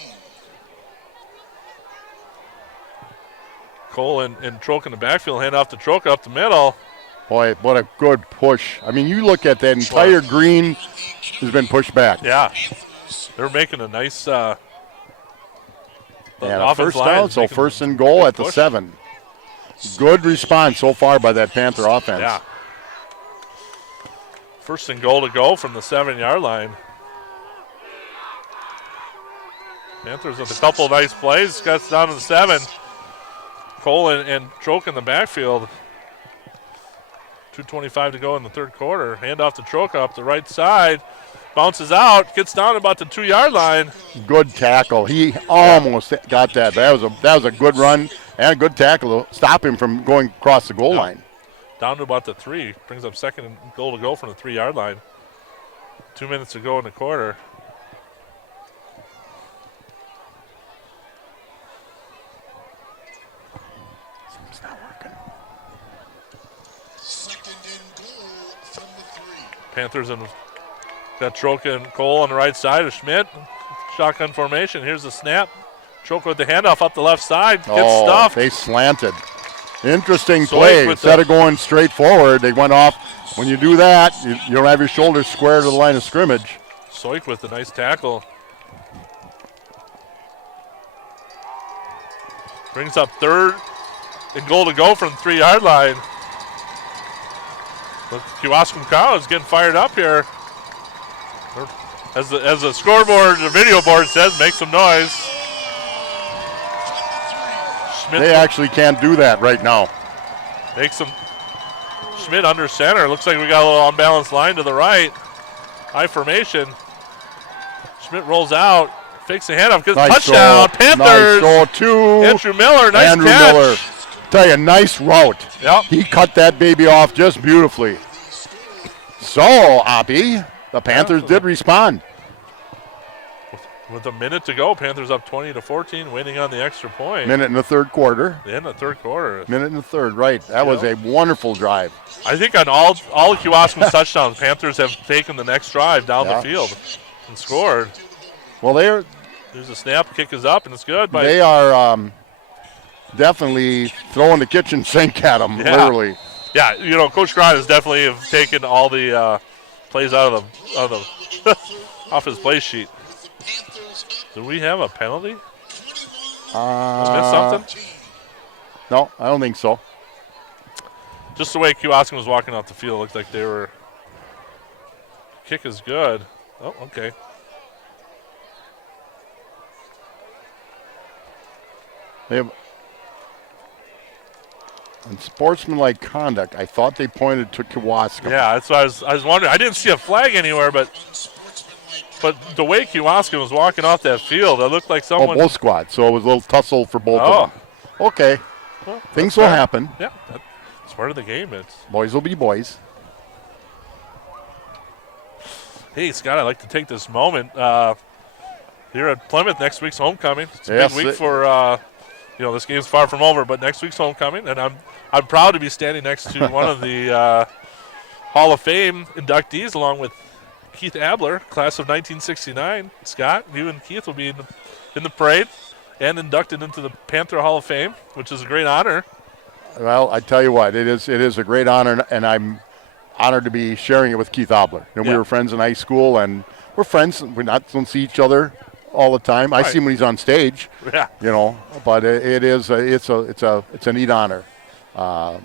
Cole and Troke in the backfield, hand off to Troke up the middle. Boy, what a good push. I mean, you look at that entire green has been pushed back. Yeah. They're making a nice and a first down, so 1st and goal at the 7. Good response so far by that Panther offense. Yeah. 1st and goal to go from the 7-yard line. Panthers with a couple of nice plays. Gets down to the 7. Cole and Troke in the backfield. 2:25 to go in the 3rd quarter. Hand off to Troke up the right side. Bounces out. Gets down about the 2-yard line. Good tackle. He almost got that. That was a good run and a good tackle to stop him from going across the goal line. Down to about the 3. Brings up 2nd and goal to go from the 3-yard line. 2 minutes to go in the quarter. It's not working. 2nd and goal from the 3. Panthers and got Troke and Cole on the right side of Schmidt. Shotgun formation. Here's the snap. Troke with the handoff up the left side. Gets stuffed. They slanted. Interesting play. Instead of going straight forward, they went off. When you do that, you don't have your shoulders square to the line of scrimmage. Soik with a nice tackle. Brings up 3rd and goal to go from the 3-yard line. The Kewaskum crowd is getting fired up here. As the scoreboard, the video board says, make some noise. They actually can't do that right now. Makes some. Schmidt under center. Looks like we got a little unbalanced line to the right. High formation. Schmidt rolls out. Fakes the handoff. Gets touchdown. Panthers. Nice throw to Andrew Miller. Nice Andrew catch. Miller. Tell you, nice route. Yep. He cut that baby off just beautifully. So, Oppie, the Panthers did respond. With a minute to go, Panthers up 20-14, winning on the extra point. Minute in the 3rd quarter. In the 3rd quarter. Minute in the 3rd, right. That was a wonderful drive. I think on all of Kewaskum's touchdowns, Panthers have taken the next drive down the field and scored. Well, there's a snap, kick is up, and it's good. They are definitely throwing the kitchen sink at them, literally. Yeah, Coach Grant has definitely have taken all the plays out of the off his play sheet. Do we have a penalty? Missed something? No, I don't think so. Just the way Kewaskum was walking off the field, looked like they were. Kick is good. Oh, okay. They have unsportsmanlike conduct. I thought they pointed to Kewaskum. Yeah, that's what I was wondering. I didn't see a flag anywhere, but the way Kewaskum was walking off that field, it looked like someone. Both squads, so it was a little tussle for both of them. Okay. Well, things will happen. Yeah, that's part of the game. Boys will be boys. Hey, Scott, I'd like to take this moment here at Plymouth. Next week's homecoming. It's a big week for this game's far from over, but next week's homecoming, and I'm proud to be standing next to one of the Hall of Fame inductees, along with Keith Abler, class of 1969. Scott, you and Keith will be in the parade and inducted into the Panther Hall of Fame, which is a great honor. Well, I tell you what, it is a great honor, and I'm honored to be sharing it with Keith Abler. We were friends in high school, and we're friends. We don't see each other all the time. Right. I see him when he's on stage. Yeah. But it's a neat honor.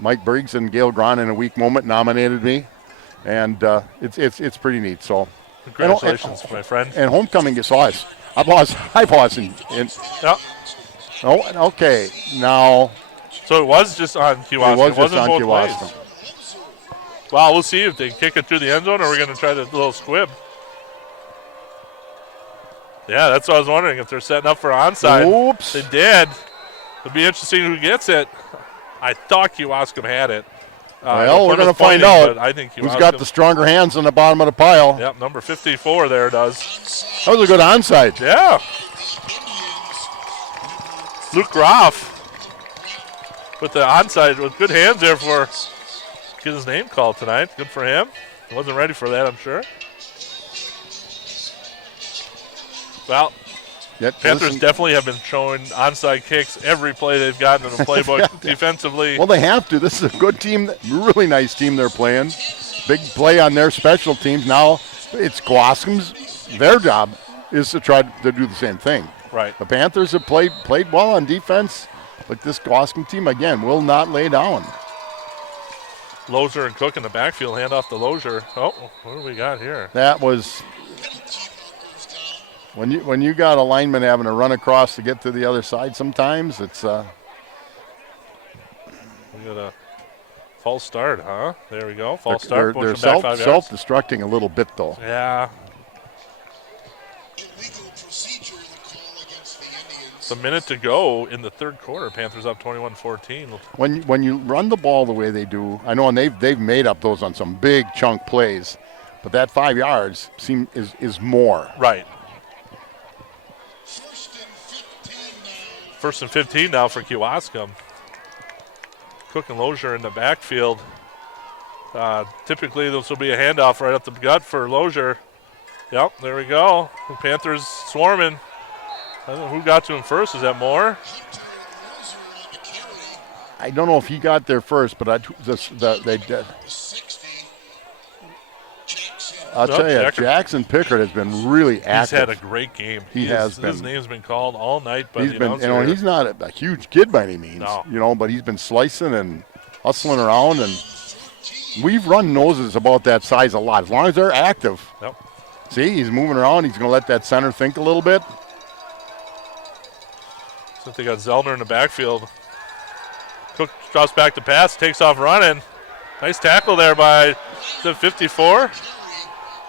Mike Briggs and Gail Gron in a weak moment nominated me, and it's pretty neat. So congratulations, my friend. And homecoming is us. I've lost in. Yep. Oh, okay. Now. So it was just on Kewaskum. It wasn't both Kewaskum. ways. Well, we'll see if they kick it through the end zone, or we're going to try the little squib. Yeah, that's what I was wondering, if they're setting up for onside. Oops. They did. It'll be interesting who gets it. I thought Kewaskum had it. Well, we're going to find out. I think who's got the stronger hands on the bottom of the pile. Yep, number 54 there does. That was a good onside. Yeah. Luke Groff. with the onside, with good hands there for get his name called tonight. Good for him. Wasn't ready for that, I'm sure. Well, Panthers definitely have been showing onside kicks every play they've gotten in the playbook defensively. Well, they have to. This is a good team, really nice team they're playing. Big play on their special teams. Now it's Kewaskum's. Their job is to try to do the same thing. Right. The Panthers have played well on defense, but this Kewaskum team, again, will not lay down. Lozier and Cook in the backfield, hand off to Lozier. Oh, what do we got here? That was when you got a lineman having to run across to get to the other side. Sometimes it's we got a false start, huh? There we go. False start. They're self-destructing a little bit though. Yeah. It's a minute to go in the third quarter. Panthers up 21-14. When you run the ball the way they do, I know, and they've made up those on some big chunk plays, but that 5 yards is more. Right. First and 15 now for Kewaskum. Cook and Lozier in the backfield. Typically, this will be a handoff right up the gut for Lozier. Yep, there we go. The Panthers swarming. I don't know who got to him first. Is that Moore? I don't know if he got there first, but they did. I'll tell you, Jackson Pickard has been really active. He's had a great game. He has been. His name's been called all night by the been, announcer. he's not a huge kid by any means, but he's been slicing and hustling around, and we've run noses about that size a lot. As long as they're active. Yep. See, he's moving around. He's going to let that center think a little bit. So they got Zellner in the backfield. Cook drops back to pass, takes off running. Nice tackle there by the 54.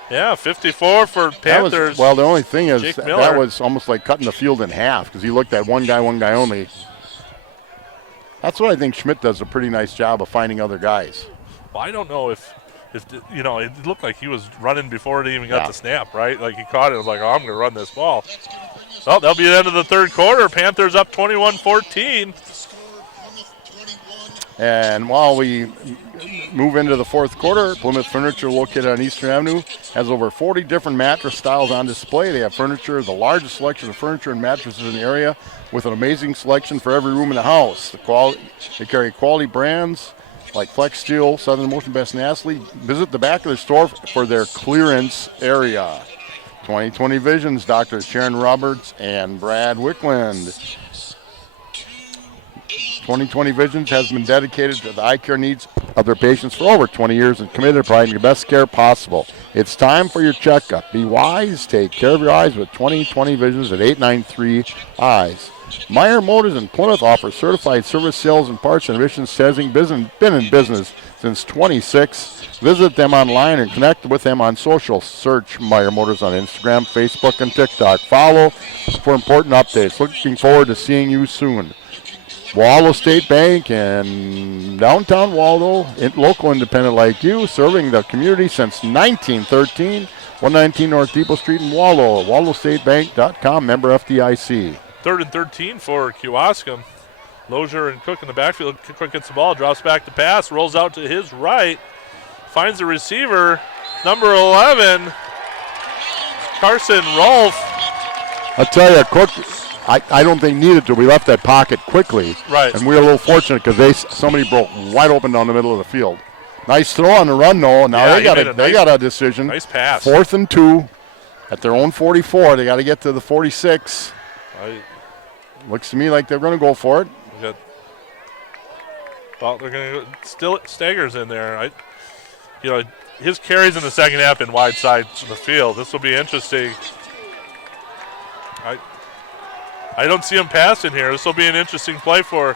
Yeah, 54 for Panthers. The only thing is that was almost like cutting the field in half because he looked at one guy only. That's what I think Schmidt does a pretty nice job of finding other guys. Well, I don't know if it looked like he was running before it even got the snap, right? Like he caught it and was like, oh, I'm going to run this ball. Well, that'll be the end of the third quarter. Panthers up 21-14. And while we move into the fourth quarter, Plymouth Furniture, located on Eastern Avenue, has over 40 different mattress styles on display. They have furniture, the largest selection of furniture and mattresses in the area, with an amazing selection for every room in the house. They carry quality brands like Flex Steel, Southern Motion, Best and Astley. Visit the back of their store for their clearance area. 20/20 Visions, Dr. Sharon Roberts and Brad Wickland. 20/20 Visions has been dedicated to the eye care needs of their patients for over 20 years and committed to providing the best care possible. It's time for your checkup. Be wise. Take care of your eyes with 20/20 Visions at 893 Eyes. Meyer Motors in Plymouth offers certified service, sales, and parts and emissions testing. Been in business since 26. Visit them online and connect with them on social. Search Meyer Motors on Instagram, Facebook, and TikTok. Follow for important updates. Looking forward to seeing you soon. Waldo State Bank in downtown Waldo, local independent like you, serving the community since 1913. 119 North Depot Street in Waldo. WaldoStateBank.com, member FDIC. Third and 13 for Kewaskum. Lozier and Cook in the backfield. Cook gets the ball, drops back to pass, rolls out to his right, finds the receiver, number 11, Carson Rolfe. I'll tell you, Cook, I don't think needed to. We left that pocket quickly. Right. And we were a little fortunate because somebody broke wide open down the middle of the field. Nice throw on the run, though. Now they got a decision. Nice pass. 4th and 2 at their own 44. They got to get to the 46. Looks to me like they're going to go for it. Well, they're going to still staggers in there. His carries in the second half in wide sides of the field. This will be interesting. I don't see him passing here. This will be an interesting play for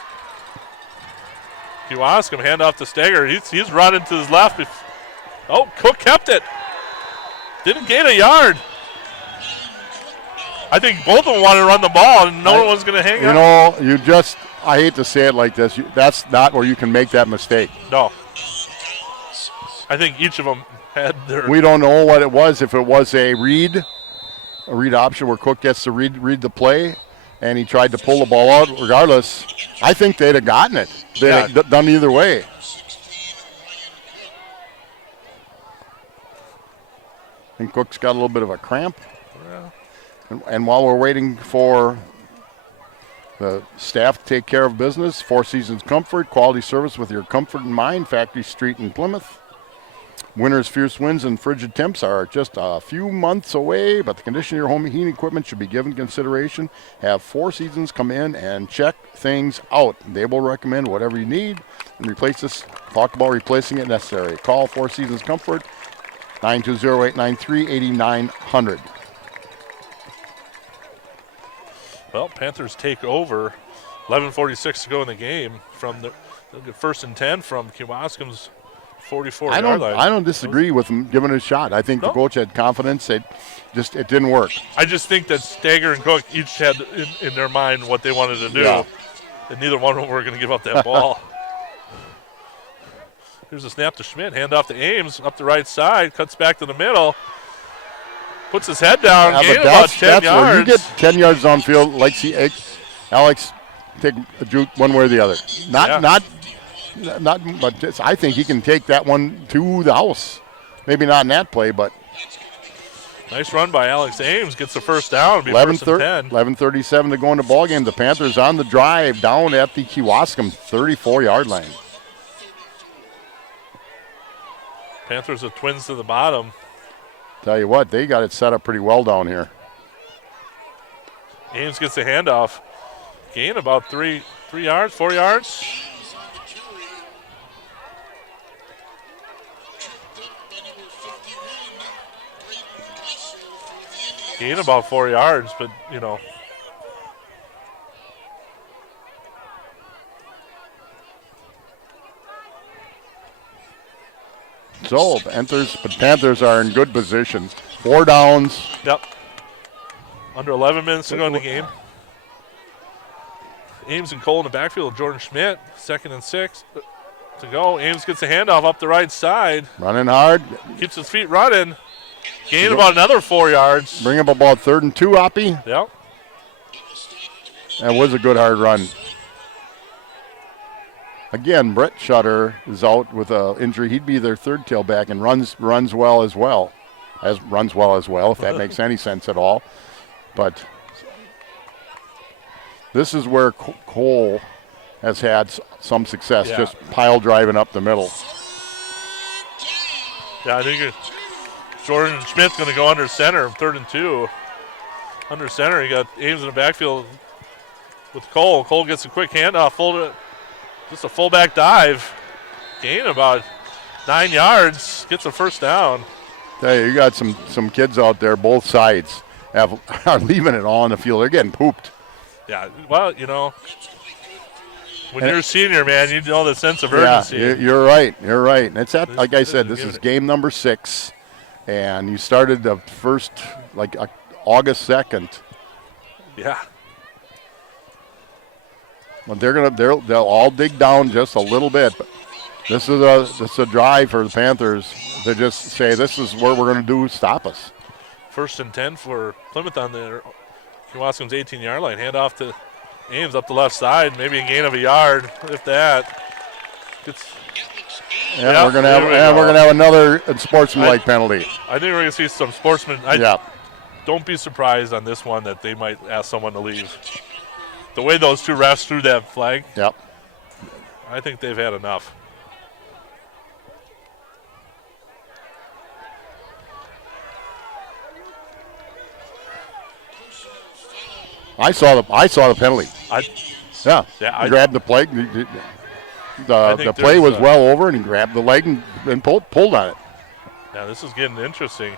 Kewaskum. Hand off to Stager. He's running to his left. Cook kept it. Didn't gain a yard. I think both of them want to run the ball, and no one's going to hang out. I hate to say it like this. That's not where you can make that mistake. No. I think each of them had their... We don't know what it was. If it was a read option where Cook gets to read the play, and he tried to pull the ball out. Regardless, I think they'd have gotten it. done either way. And Cook's got a little bit of a cramp. And while we're waiting for the staff to take care of business, Four Seasons Comfort, quality service with your comfort in mind, Factory Street in Plymouth. Winter's fierce winds and frigid temps are just a few months away, but the condition of your home heating equipment should be given consideration. Have Four Seasons come in and check things out. They will recommend whatever you need and replace this. Talk about replacing it necessary. Call Four Seasons Comfort, 920-893-8900. Well, Panthers take over. 11:46 to go in the game. They'll get 1st and 10 from Kewaskum's 44-yard line. I don't disagree with him giving it a shot. I think the coach had confidence. It didn't work. I just think that Stager and Cook each had in their mind what they wanted to do, and neither one of them were going to give up that ball. Here's a snap to Schmidt. Hand off to Ames up the right side. Cuts back to the middle. Puts his head down. Gain about 10 yards. Where you get 10 yards downfield, like see Alex take a juke one way or the other. But I think he can take that one to the house. Maybe not in that play, but. Nice run by Alex Ames. Gets the first down. 11:37 to go in the ball game. The Panthers on the drive down at the Kewaskum 34-yard line. Panthers with Twins to the bottom. Tell you what, they got it set up pretty well down here. Ames gets the handoff. Gain about 4 yards. Gain about 4 yards, but So Panthers are in good position. 4 downs. Yep. Under 11 minutes to go in the game. Ames and Cole in the backfield. Jordan Schmidt, 2nd and 6 to go. Ames gets a handoff up the right side. Running hard. Keeps his feet running. Gain about another 4 yards. Bring up about 3rd and 2, Oppie. Yep. That was a good hard run. Again, Brett Shutter is out with an injury. He'd be their third tailback and runs well as well. If that makes any sense at all. But this is where Cole has had some success, just pile driving up the middle. Yeah, I think Jordan Schmidt's going to go under center, 3rd and 2. Under center, he got Ames in the backfield with Cole. Cole gets a quick handoff, just a fullback dive. Gain about 9 yards, gets a first down. Tell you got some kids out there, both sides, are leaving it all on the field. They're getting pooped. Yeah, well, when you're a senior, man, you know the sense of urgency. Yeah, you're right. And it's like I said, this is game number 6, and you started the first, August 2nd. Yeah. Well, they'll all dig down just a little bit, but this is a drive for the Panthers to just say this is what we're going to do. Stop us. 1st and 10 for Plymouth on the Kewaskum's 18-yard line. Hand off to Ames up the left side, maybe a gain of a yard, if that. We're gonna have another sportsmanlike penalty. I think we're gonna see some sportsmen. Don't be surprised on this one that they might ask someone to leave. The way those two refs threw that flag. Yep. I think they've had enough. I saw the penalty. He grabbed the play. The play was well over, and he grabbed the leg and pulled on it. Yeah, this is getting interesting.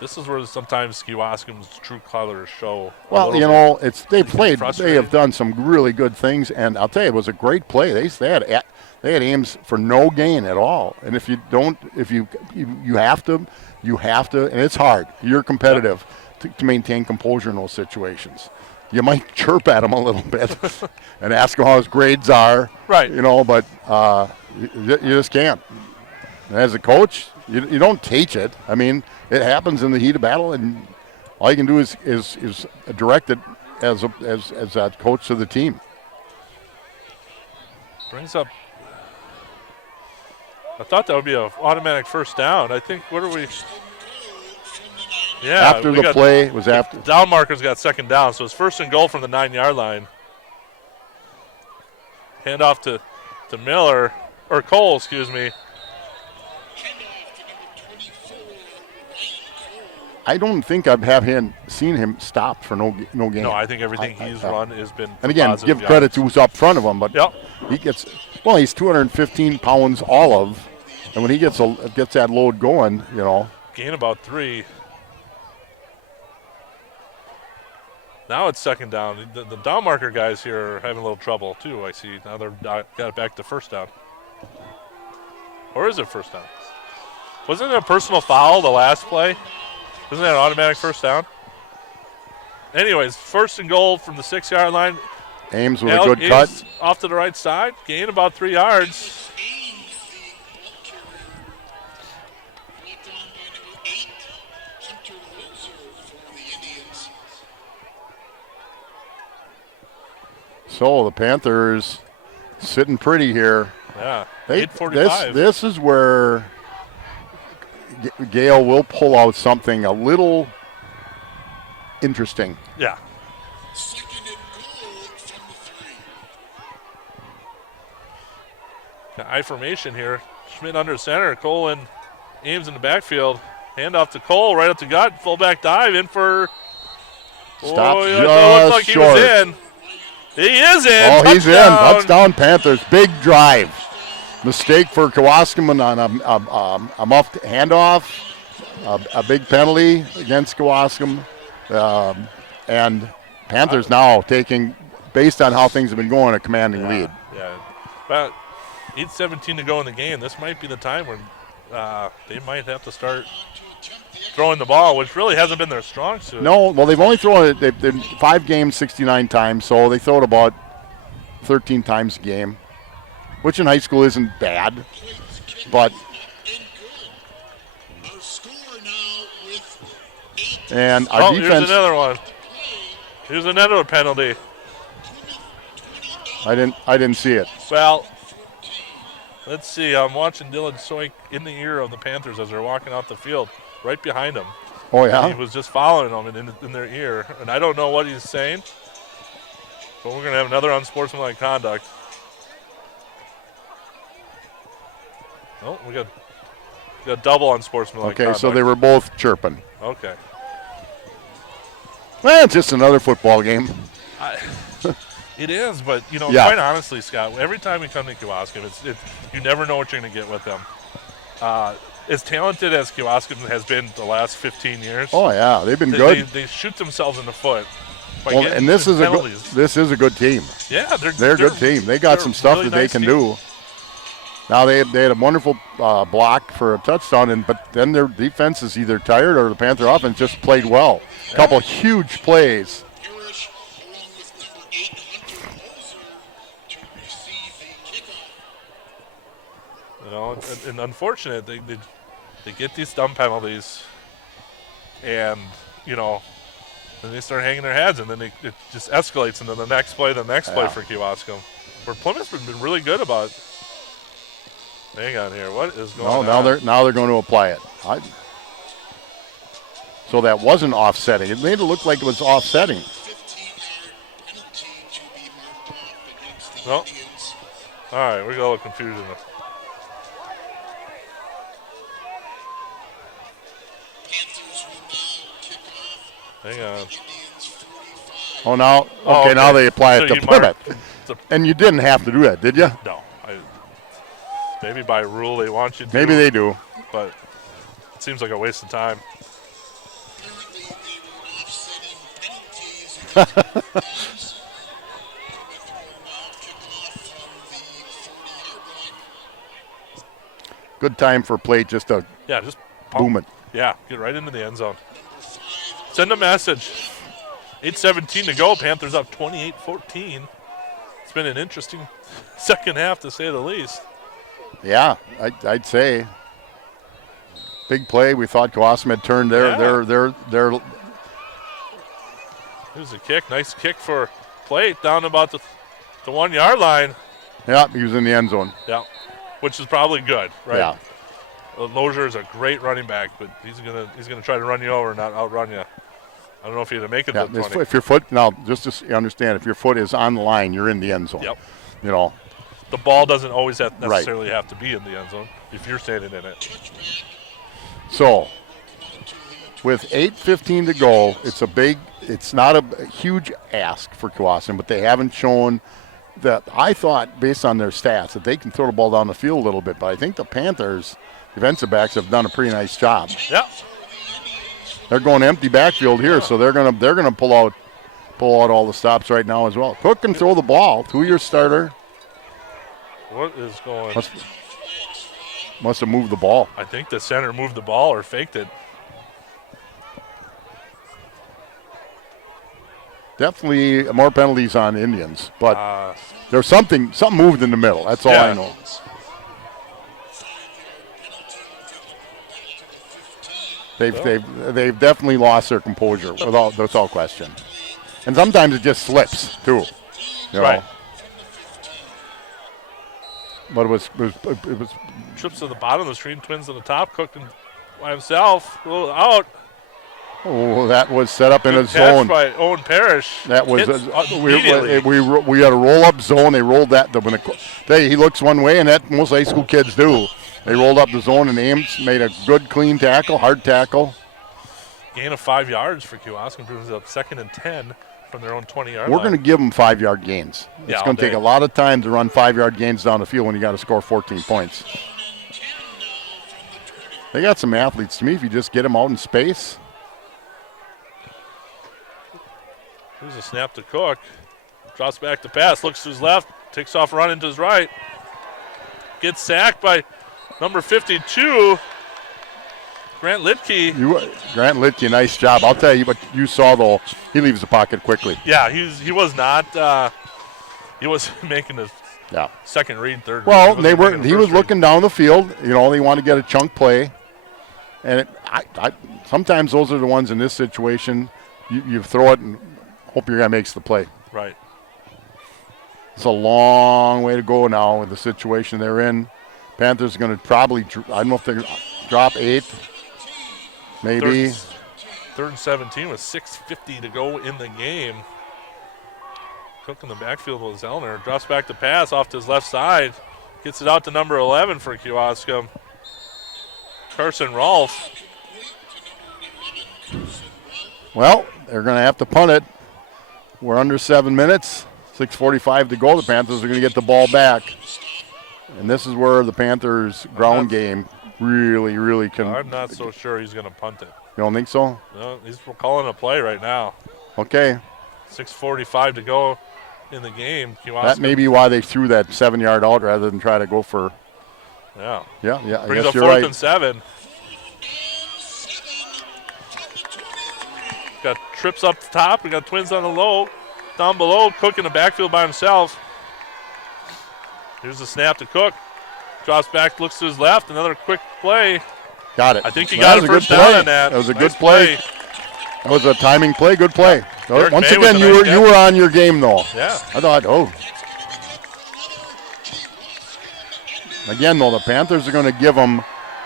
This is where sometimes Kewaskum's true colors show. Well, they have done some really good things, and I'll tell you, it was a great play. They had Ames for no gain at all, and if you have to, and it's hard. You're competitive to maintain composure in those situations. You might chirp at him a little bit and ask him how his grades are, right? But you just can't. And as a coach, you don't teach it. I mean, it happens in the heat of battle, and all you can do is direct it as a coach to the team. Brings up. I thought that would be an automatic first down. I think, what are we? Yeah. After the play was after. Down marker's got second down, so it's first and goal from the 9-yard line. Hand off to Miller, or Cole, excuse me. I don't think seen him stopped for no gain. No, I think everything he's run has been. And again, give credit to who's up front of him, but he's 215 pounds olive, and when he gets that load going, Gain about 3. Now it's second down. The down marker guys here are having a little trouble too. I see now they're got it back to first down. Or is it first down? Wasn't it a personal foul the last play? Isn't that an automatic first down? Anyways, first and goal from the 6-yard line. Ames with a good cut. Off to the right side. Gain about 3 yards. So the Panthers sitting pretty here. Yeah, 8:45. This is where Gale will pull out something a little interesting. Yeah. Second and goal from the 3. I formation here. Schmidt under center. Cole and Ames in the backfield. Hand off to Cole, right up the gut. Fullback dive in for. Stops it just looked like short. He was in. He is in. Oh, Touchdown. he's in. Touchdown Panthers. Big drive. Mistake for Kewaskum on a muffed handoff. A big penalty against Kewaskum. And Panthers now taking, based on how things have been going, a commanding lead. Yeah. About 8:17 to go in the game. This might be the time when they might have to start throwing the ball, which really hasn't been their strong suit. No, well, they've only thrown it. They've been 5 games, 69 times, so they throw it about 13 times a game, which in high school isn't bad. But and our defense. Here's another one. Here's another penalty. I didn't see it. Well, let's see. I'm watching Dylan Soik in the ear of the Panthers as they're walking off the field, right behind him. Oh yeah. He was just following them in their ear, and I don't know what he's saying. But we're gonna have another unsportsmanlike conduct. Oh, we got double unsportsmanlike conduct. Okay, so they were both chirping. Okay. Well, it's just another football game. It is, but Yeah. quite honestly, Scott, every time we come to Kewaskum, you never know what you're going to get with them. As talented as Kewaskum has been the last 15 years, Oh yeah, they've been good. They shoot themselves in the foot. Well, and this is a good team. Yeah, they're a good team. They got some stuff really that they can do. Now they had a wonderful block for a touchdown, but then their defense is either tired or the Panther offense just played well. A couple huge plays. Parrish, along with number 8, Hunter Moser, to receive the kickoff. And unfortunate, they get these dumb penalties, and then they start hanging their heads, and then it just escalates into the next play for Kewaskum. Where Plymouth's been really good about. Hang on here, what is going on? Now they're going to apply it. So that wasn't offsetting. It made it look like it was offsetting. 15-yard penalty to be marked off against the Well, Indians. all right, we got a little confusion. Panthers will now kick off. Hang on. Indians 45. Oh, now okay. now they apply it So to you mark- Plymouth. And you didn't have to do that, did you? No. Maybe by rule they want you to. Maybe they do. But it seems like a waste of time. Apparently they were offsetting penalties. Plymouth will now kick off from the 40-yard line. Good time for play just to Yeah, just boom it. Yeah, get right into the end zone. Send a message. 8:17 to go. Panthers up 28-14. It's been an interesting second half, to say the least. Yeah, I'd say. Big play. We thought Kewaskum had turned their. Here's a kick. Nice kick for Plate down about the 1-yard line. Yeah, he was in the end zone. Yeah, which is probably good, right? Yeah. Lozier is a great running back, but he's gonna try to run you over, not outrun you. I don't know if he'd make it Yeah, to the 20. if your foot, now, just to understand, if your foot is on the line, you're in the end zone. Yep. You know. The ball doesn't always necessarily have to be in the end zone if you're standing in it. So, with 8:15 to go, it's not a huge ask for Kewaskum, but they haven't shown that. I thought, based on their stats, that they can throw the ball down the field a little bit, but I think the Panthers defensive backs have done a pretty nice job. Yeah. They're going empty backfield here, so they're gonna pull out all the stops right now as well. Cook can throw the ball to your starter. What is going? Must have moved the ball. I think the center moved the ball or faked it. Definitely more penalties on Indians, but there's something moved in the middle. That's all yeah. I know. They've definitely lost their composure without question, and sometimes it just slips too. You know? Right. But it was Trips to the bottom of the screen, Twins to the top, Cook by himself, a little out. Oh, that was set up in a Good catch zone. by Owen Parrish. That was immediately. we had a roll up zone. They rolled that. He looks one way, and that most high school kids do. They rolled up the zone, and Ames made a good, clean tackle, hard tackle. Gain of 5 yards for Kewaskum, brings up 2nd and 10 from their own 20-yard We're line. going to give them 5-yard gains. Yeah, it's going to take a lot of time to run 5-yard gains down the field when you got to score 14 points. They got some athletes. To me, if you just get them out in space. Here's a snap to Cook. Drops back to pass, looks to his left, takes off running to his right. Gets sacked by number 52, Grant Litke. Grant Litke, nice job. I'll tell you what you saw, though. He leaves the pocket quickly. Yeah, he was not. He was making a second read, third well, read. He was looking down the field. You know, they want to get a chunk play. And sometimes those are the ones in this situation. You throw it and hope your guy makes the play. Right. It's a long way to go now with the situation they're in. Panthers are going to probably, I don't know if they're going to drop 8. Maybe. Third and 17 with 6:50 to go in the game. Cook in the backfield with Zellner. Drops back to pass off to his left side. Gets it out to number 11 for Kewaskum. Carson Rolfe. Well, they're going to have to punt it. We're under 7 minutes. 6:45 to go. The Panthers are going to get the ball back. And this is where the Panthers' ground game really, really can. I'm not so sure he's going to punt it. You don't think so? No, he's calling a play right now. Okay. 6:45 to go in the game. Kewaskum. That may be why they threw that 7-yard out rather than try to go for. Yeah. Yeah. I Brings guess up you're 4th right. and 7. Got trips up the top. We got Twins on the low. Down below, Cook in the backfield by himself. Here's the snap to Cook. Drops back, looks to his left. Another quick play. Got it. I think he got a first down on that. That was a nice good play. That was a timing play. Good play. Derek Once May again, with a nice you were on your game, though. Yeah. I thought, Again, though, the Panthers are going to give them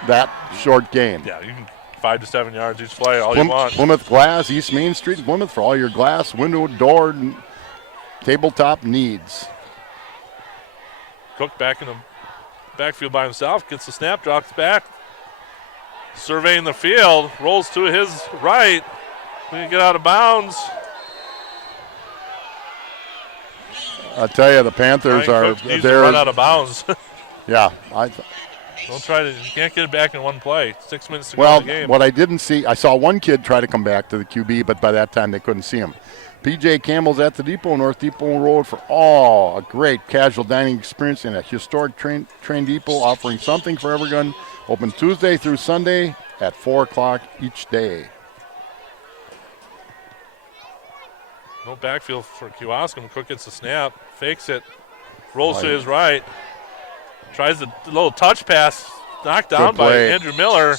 that short gain. Yeah, you can 5 to 7 yards each play, all you want. Plymouth Glass, East Main Street, Plymouth, for all your glass, window, door, and tabletop needs. Cook back in the backfield by himself, gets the snap, drops back. Surveying the field, rolls to his right. We get out of bounds. I tell you, the Panthers are. Needs to run out of bounds. Yeah. Don't try to. You can't get it back in one play. 6 minutes to go in the game. What I didn't see, I saw one kid try to come back to the QB, but by that time they couldn't see him. PJ Campbell's at the Depot, North Depot Road, for a great casual dining experience in a historic train depot, offering something for everyone. Open Tuesday through Sunday at 4 o'clock each day. No backfield for Kewaskum. Cook gets the snap, fakes it, rolls to his right, tries the little touch pass, knocked down by Andrew Miller.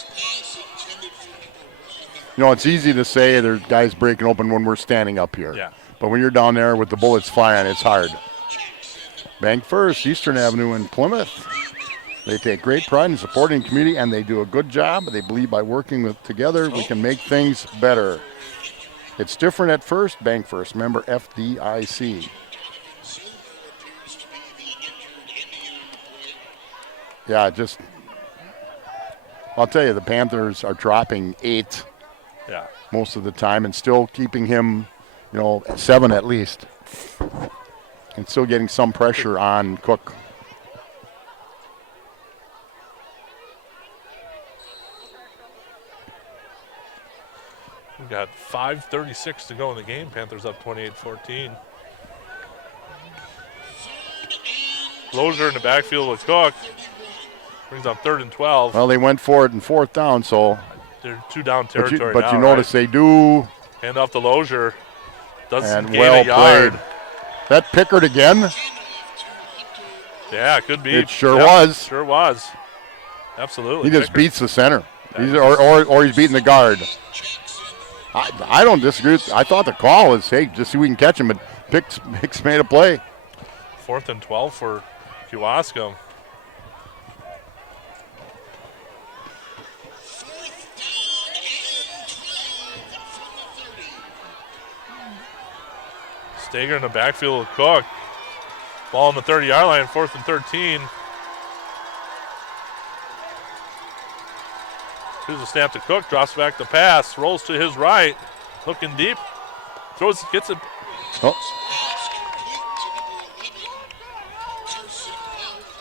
You know, it's easy to say there's guys breaking open when we're standing up here. Yeah. But when you're down there with the bullets flying, it's hard. Bank First, Eastern Avenue in Plymouth. They take great pride in supporting the community, and they do a good job. They believe by working together, we can make things better. It's different at first. Bank First, member FDIC. Yeah, I'll tell you, the Panthers are dropping 8 most of the time and still keeping him, 7 at least. And still getting some pressure on Cook. We've got 5:36 to go in the game. Panthers up 28-14. Lozier in the backfield with Cook. Brings up 3rd and 12. Well, they went for it in 4th down, so. They're 2 down territory but now, you notice they do. Hand off to Lozier. Doesn't And gain well a yard. played. That Pickard again? Yeah, it could be. It sure was. Sure was. Absolutely. He just Pickard. beats the center. Or he's beating the guard. I don't disagree. I thought the call was, hey, just see if we can catch him, but Hicks made a play. 4th and 12 for Kewaskum. Stager in the backfield with Cook. Ball on the 30-yard line, 4th and 13. Here's a snap to Cook, drops back the pass, rolls to his right, looking deep, gets it. Oh.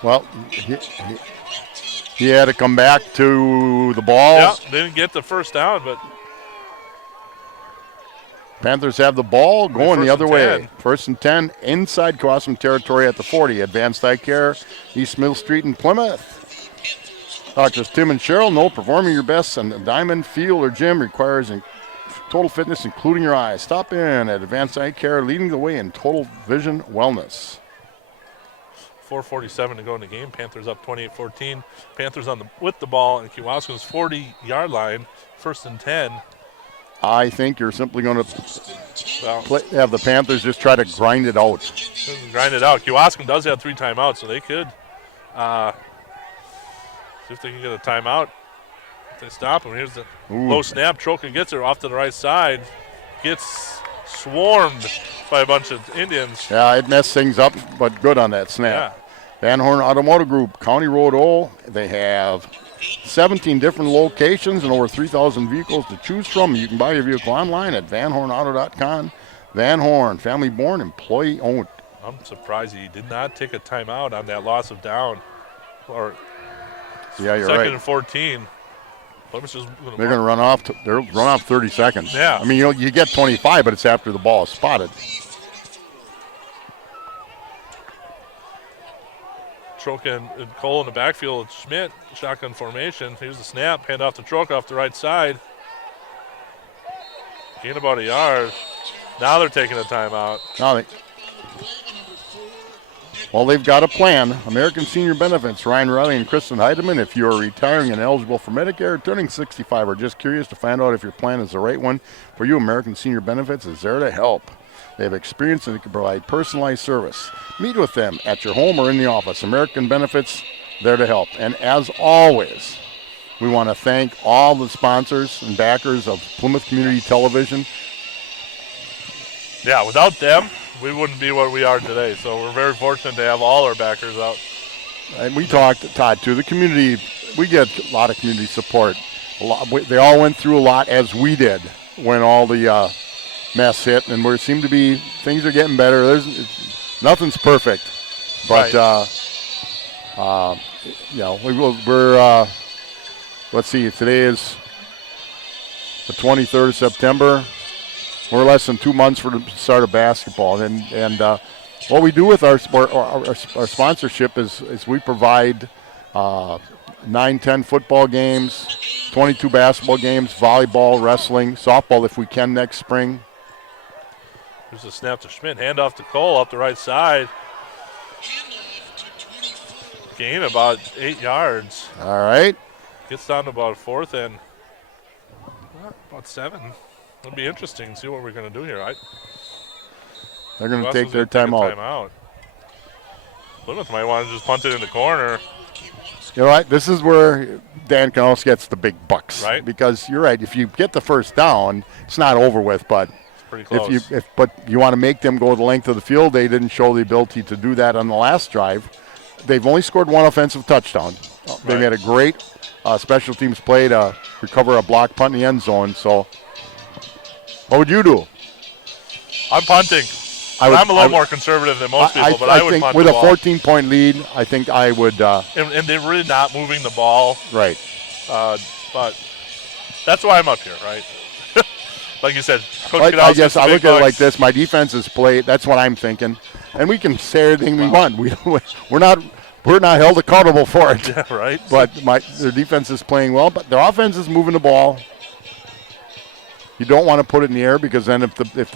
Well, he had to come back to the ball. Yeah, didn't get the first down, but Panthers have the ball going the other way. 10. 1st and 10 inside Kewaskum territory at the 40. Advanced Eye Care, East Mill Street in Plymouth. Doctors Tim and Cheryl know performing your best on the diamond, field, or gym requires total fitness, including your eyes. Stop in at Advanced Eye Care, leading the way in total vision wellness. 4:47 to go in the game. Panthers up 28-14. Panthers with the ball in Kewaskum's 40-yard line. 1st and 10. I think you're simply going to have the Panthers just try to grind it out. Grind it out. Kewaskum does have 3 timeouts, so they could see if they can get a timeout. If they stop him, here's the low snap. Troca gets it off to the right side. Gets swarmed by a bunch of Indians. Yeah, it messed things up, but good on that snap. Yeah. Van Horn Automotive Group, County Road O. They have 17 different locations and over 3,000 vehicles to choose from. You can buy your vehicle online at vanhornauto.com. Van Horn, family born, employee owned. I'm surprised he did not take a timeout on that loss of down. Or yeah, you're 2nd right. and 14. They're going to run off. They'll run off 30 seconds. Yeah. I mean, you get 25, but it's after the ball is spotted. Troca and Cole in the backfield. Schmidt, shotgun formation. Here's the snap. Hand off to Troca off the right side. Gain about a yard. Now they're taking a timeout. Well, they've got a plan. American Senior Benefits, Ryan Riley and Kristen Heidemann. If you're retiring and eligible for Medicare, turning 65, or just curious to find out if your plan is the right one for you, American Senior Benefits is there to help. They have experience and they can provide personalized service. Meet with them at your home or in the office. American Benefits, there to help. And as always, we want to thank all the sponsors and backers of Plymouth Community Television. Yeah, without them, we wouldn't be where we are today. So we're very fortunate to have all our backers out. And we talked, Todd, to the community. We get a lot of community support. They all went through a lot, as we did, when all the mess hit. And we seem to be, things are getting better. Nothing's perfect. But, right. we're let's see, today is the 23rd of September. We're less than 2 months for the start of basketball. And what we do with our sponsorship is we provide 9-10 football games, 22 basketball games, volleyball, wrestling, softball if we can next spring. Here's a snap to Schmidt. Hand off to Cole up the right side. Gain about 8 yards. All right. Gets down to about 4th and about 7. It'll be interesting to see what we're going to do here. They're going to take their timeout. Plymouth might want to just punt it in the corner. You know what? This is where Dan Canals gets the big bucks. Right. Because you're right. If you get the first down, it's not over with. But Pretty close. But you want to make them go the length of the field, they didn't show the ability to do that on the last drive. They've only scored one offensive touchdown. They Right. made a great special teams play to recover a block punt in the end zone. So what would you do? I'm punting. I'm a little more conservative than most people, but I would think punt with the a ball. 14-point lead, I think I would. And they're really not moving the ball. Right. But that's why I'm up here, right? Like you said, Coach I Canals guess gets the I big look at it like bucks. this. My defense is played. That's what I'm thinking. And we can say everything we want. We're not held accountable for it. Yeah, right. But their defense is playing well. But their offense is moving the ball. You don't want to put it in the air because then if it's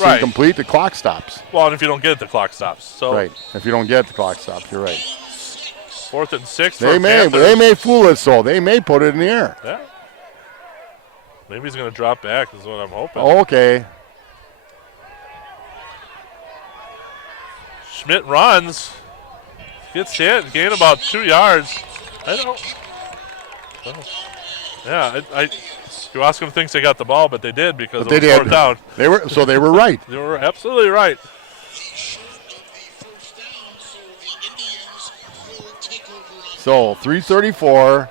Right. incomplete, the clock stops. Well, and if you don't get it, the clock stops. So Right. If you don't get it, the clock stops. You're right. 4th and 6 They for may Panthers. fool us though. They may put it in the air. Yeah. Maybe he's going to drop back is what I'm hoping. Okay. Schmidt runs. Gets hit. Gain about 2 yards. Yeah, Kewaskum thinks they got the ball, but they did because But it they was did. 4th down. They were right. They were absolutely right. So 3:34.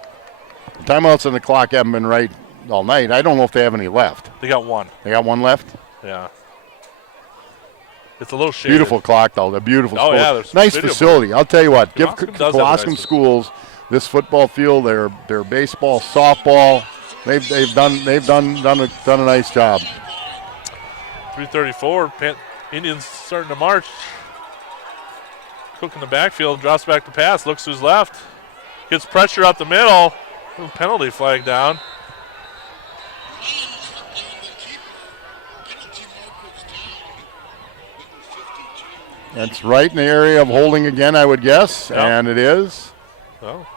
Timeouts on the clock haven't been right all night. I don't know if they have any left. They got one. They got one left. Yeah. It's a little shaded. Beautiful clock though. The beautiful. Oh, school. yeah, there's Nice video facility. I'll tell you what. Give Kewaskum does have a nice Kewaskum schools this football field. Their baseball, softball. They've done a nice job. 3:34. Indians starting to march. Cook in the backfield, drops back to pass, looks who's left. Gets pressure up the middle. Little penalty flag down. That's right in the area of holding again, I would guess, Yep. and it is. Well,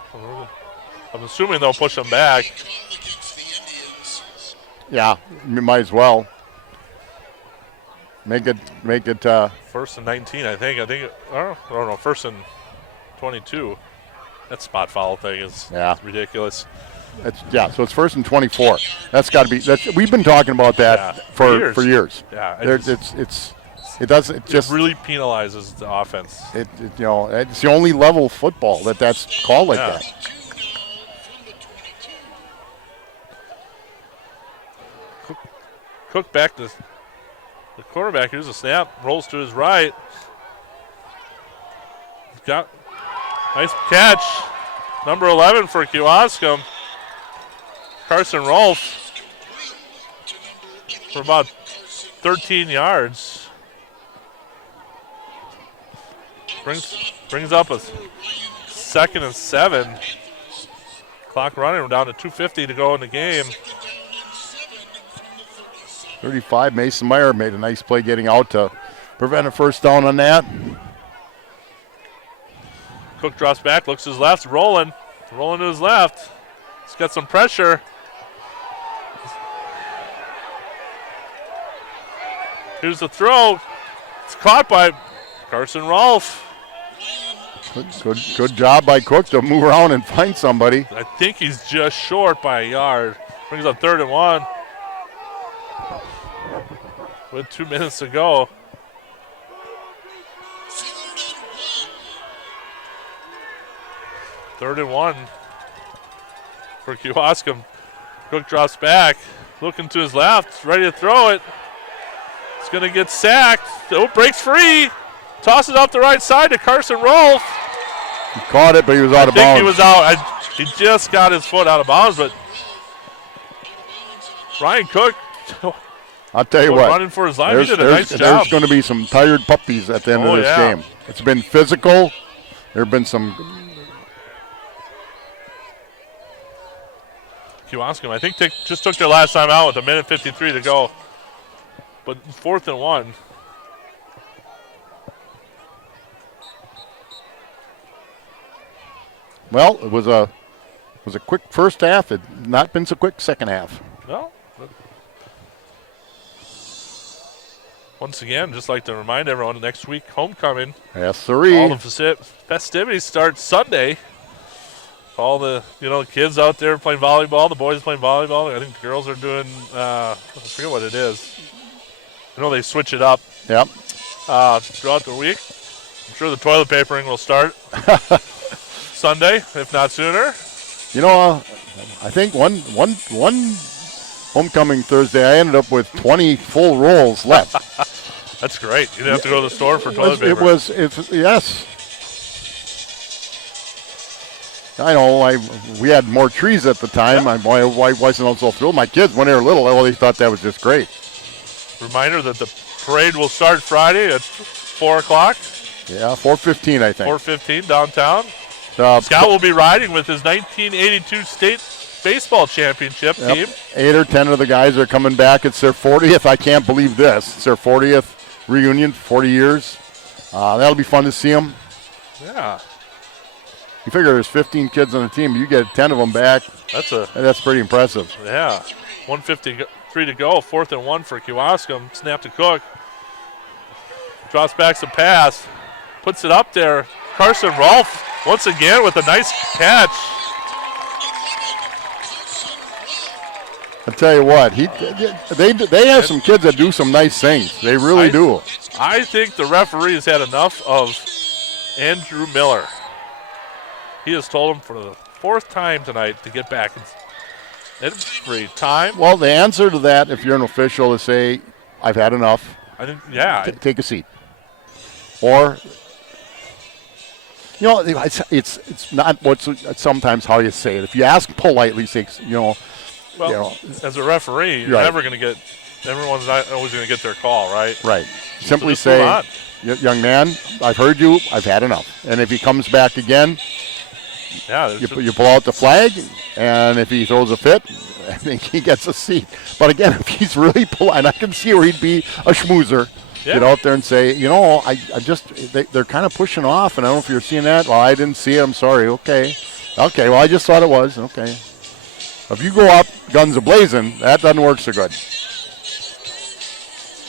I'm assuming they'll push them back. Yeah, you might as well. Make it. 1st and 19, I think. I don't know. 1st and 22. That spot foul thing is ridiculous. So it's 1st and 24. That's got to be. We've been talking about that for years. Yeah, it just really penalizes the offense. It's the only level of football that's called like that. Cook back to the quarterback. Here's a snap. Rolls to his right. Got nice catch. Number 11 for Kewaskum. Carson Rolfe for about 13 yards. Brings up a 2nd and 7. Clock running. We're down to 2:50 to go in the game. 35. Mason Meyer made a nice play getting out to prevent a first down on that. Cook drops back, looks to his left, rolling to his left. He's got some pressure. Here's the throw. It's caught by Carson Rolfe. Good job by Cook to move around and find somebody. I think he's just short by a yard. Brings up 3rd and 1. With 2 minutes to go. Third and 1 for Kewaskum. Cook drops back, looking to his left, ready to throw it. He's going to get sacked. Oh, breaks free. Tosses off the right side to Carson Rolfe. He caught it, but he was out of bounds. I think he was out. He just got his foot out of bounds, but Ryan Cook, I'll tell you what. running for his life. He did a nice job. There's going to be some tired puppies at the end of this game. It's been physical. There have been some. Kewaskum, I think they just took their last time out with 1:53 to go. But 4th and 1. Well, it was a quick first half. It not been so quick second half. No. Once again, just like to remind everyone, next week, homecoming. Yes, sirree. All the festivities start Sunday. All the kids out there playing volleyball, the boys playing volleyball. I think the girls are doing, I forget what it is. I know they switch it up. Yep. Throughout the week. I'm sure the toilet papering will start Sunday, if not sooner. I think one homecoming Thursday, I ended up with 20 full rolls left. That's great. You didn't have to go to the store for toilet paper. Yes. I know. We had more trees at the time. Yeah. My wife wasn't so thrilled. My kids, when they were little, they thought that was just great. Reminder that the parade will start Friday at 4 o'clock. Yeah, 4:15, I think. 4:15 downtown. Scott will be riding with his 1982 state baseball championship team. 8 or 10 of the guys are coming back. It's their 40th. I can't believe this. It's their 40th reunion, 40 years. That'll be fun to see them. Yeah. You figure there's 15 kids on the team. You get 10 of them back. That's pretty impressive. Yeah. 1:53 to go. 4th and 1 for Kewaskum. Snap to Cook. Drops back some pass. Puts it up there. Carson Rolfe once again with a nice catch. I'll tell you what, they have some kids that do some nice things. They really do. I think the referees had enough of Andrew Miller. He has told him for the 4th time tonight to get back in free time. Well, the answer to that, if you're an official, is say, I've had enough. I think, yeah. Take a seat. Or, it's not sometimes how you say it. If you ask politely, say, as a referee, you're never going to get, everyone's not always going to get their call, right? Right. Simply say, young man, I've heard you, I've had enough. And if he comes back again, you pull out the flag, and if he throws a fit, I think he gets a seat. But again, if he's really polite, I can see where he'd be a schmoozer. Yeah. Get out there and say, they're kind of pushing off, and I don't know if you're seeing that. Well, I didn't see it. I'm sorry. Okay, well, I just thought it was. Okay. If you go up guns a-blazing, that doesn't work so good.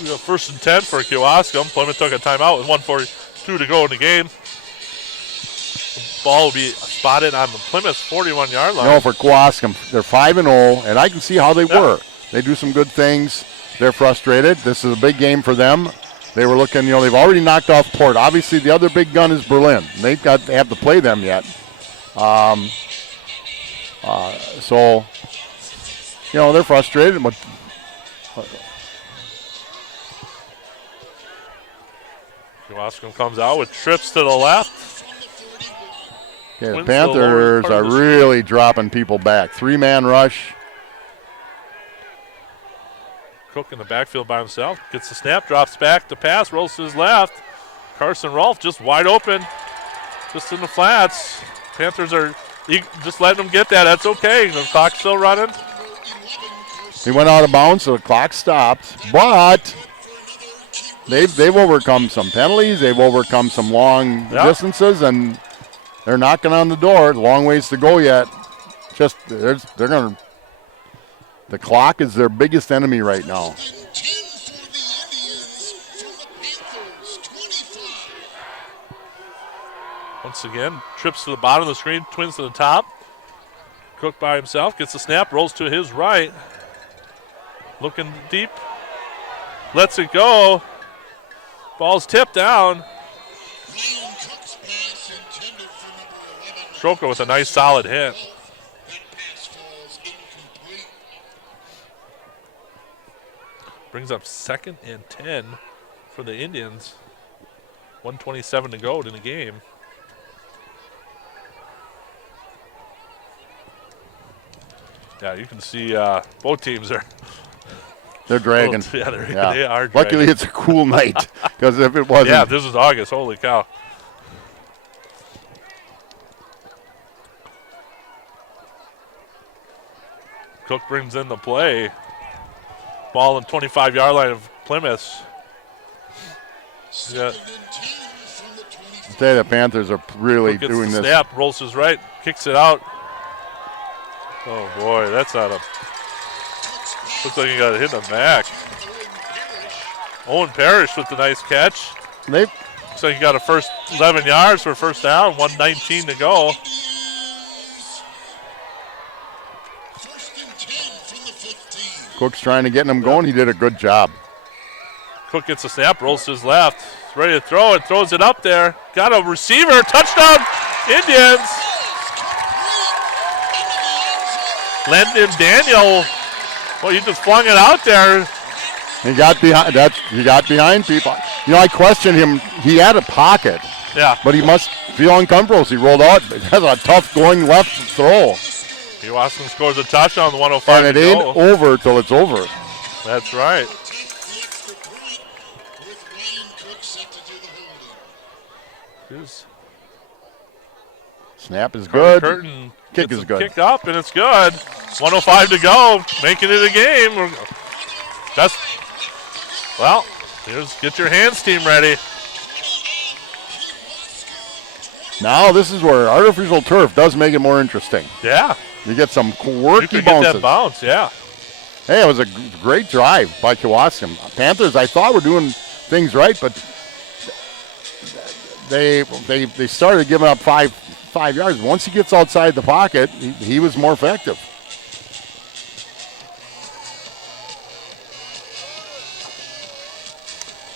We got 1st and 10 for Kewaskum. Plymouth took a timeout with 1:42 to go in the game. The ball will be spotted on the Plymouth 41-yard line. For Kewaskum, they're 5-0, and I can see how they were. They do some good things. They're frustrated. This is a big game for them. They were looking, they've already knocked off Port. Obviously, the other big gun is Berlin. They have to play them yet. So, they're frustrated. But Kewaskum comes out with trips to the left. Yeah, the Panthers are really dropping people back. 3-man rush. Cook in the backfield by himself. Gets the snap, drops back, the pass, rolls to his left. Carson Rolfe just wide open, just in the flats. Panthers are just letting them get that. That's okay. The clock's still running. He went out of bounds, so the clock stopped. But they've overcome some penalties. They've overcome some long distances, and they're knocking on the door. Long ways to go yet. Just they're going to. The clock is their biggest enemy right now. Once again, trips to the bottom of the screen, twins to the top. Cook by himself, gets the snap, rolls to his right. Looking deep, lets it go. Ball's tipped down. Stroker with a nice solid hit. Brings up 2nd and 10 for the Indians. 1:27 to go in the game. Yeah, you can see both teams are. They're dragging. They are dragging. Luckily, it's a cool night, because if it wasn't. Yeah, this is August. Holy cow. Cook brings in the play. Ball in 25-yard line of Plymouth. Yeah. I'll tell you, the Panthers are really doing this. Snap, rolls his right, kicks it out. Oh boy, that's not a. Looks like he got hit in the back. Owen Parrish with the nice catch. They Looks like he got a first 11 yards for first down, 1:19 to go. First and 10 from the 15. Cook's trying to get him going. He did a good job. Cook gets a snap, rolls to his left. Ready to throw it, throws it up there. Got a receiver, touchdown, Indians. Landon Daniel, well, he just flung it out there. He got behind. He got behind people. You know, I questioned him. He had a pocket, Yeah, but he must feel uncomfortable as he rolled out. It has a tough going left throw, Kewaskum scores a touchdown, 105 and to it ain't go. over till it's over. That's right. Take the extra point with Ryan Cook set to do the holding. Here's Snap is good. Curtin Kick gets is a good. Kick up, and it's good. 105 to go, making it a game. That's, well, here's get your hands team ready. Now this is where artificial turf does make it more interesting. Yeah, You get some you quirky could get bounces. that bounce, yeah. Hey, it was a great drive by Kewaskum. Panthers, I thought, were doing things right, but they started giving up five yards. Once he gets outside the pocket, he was more effective.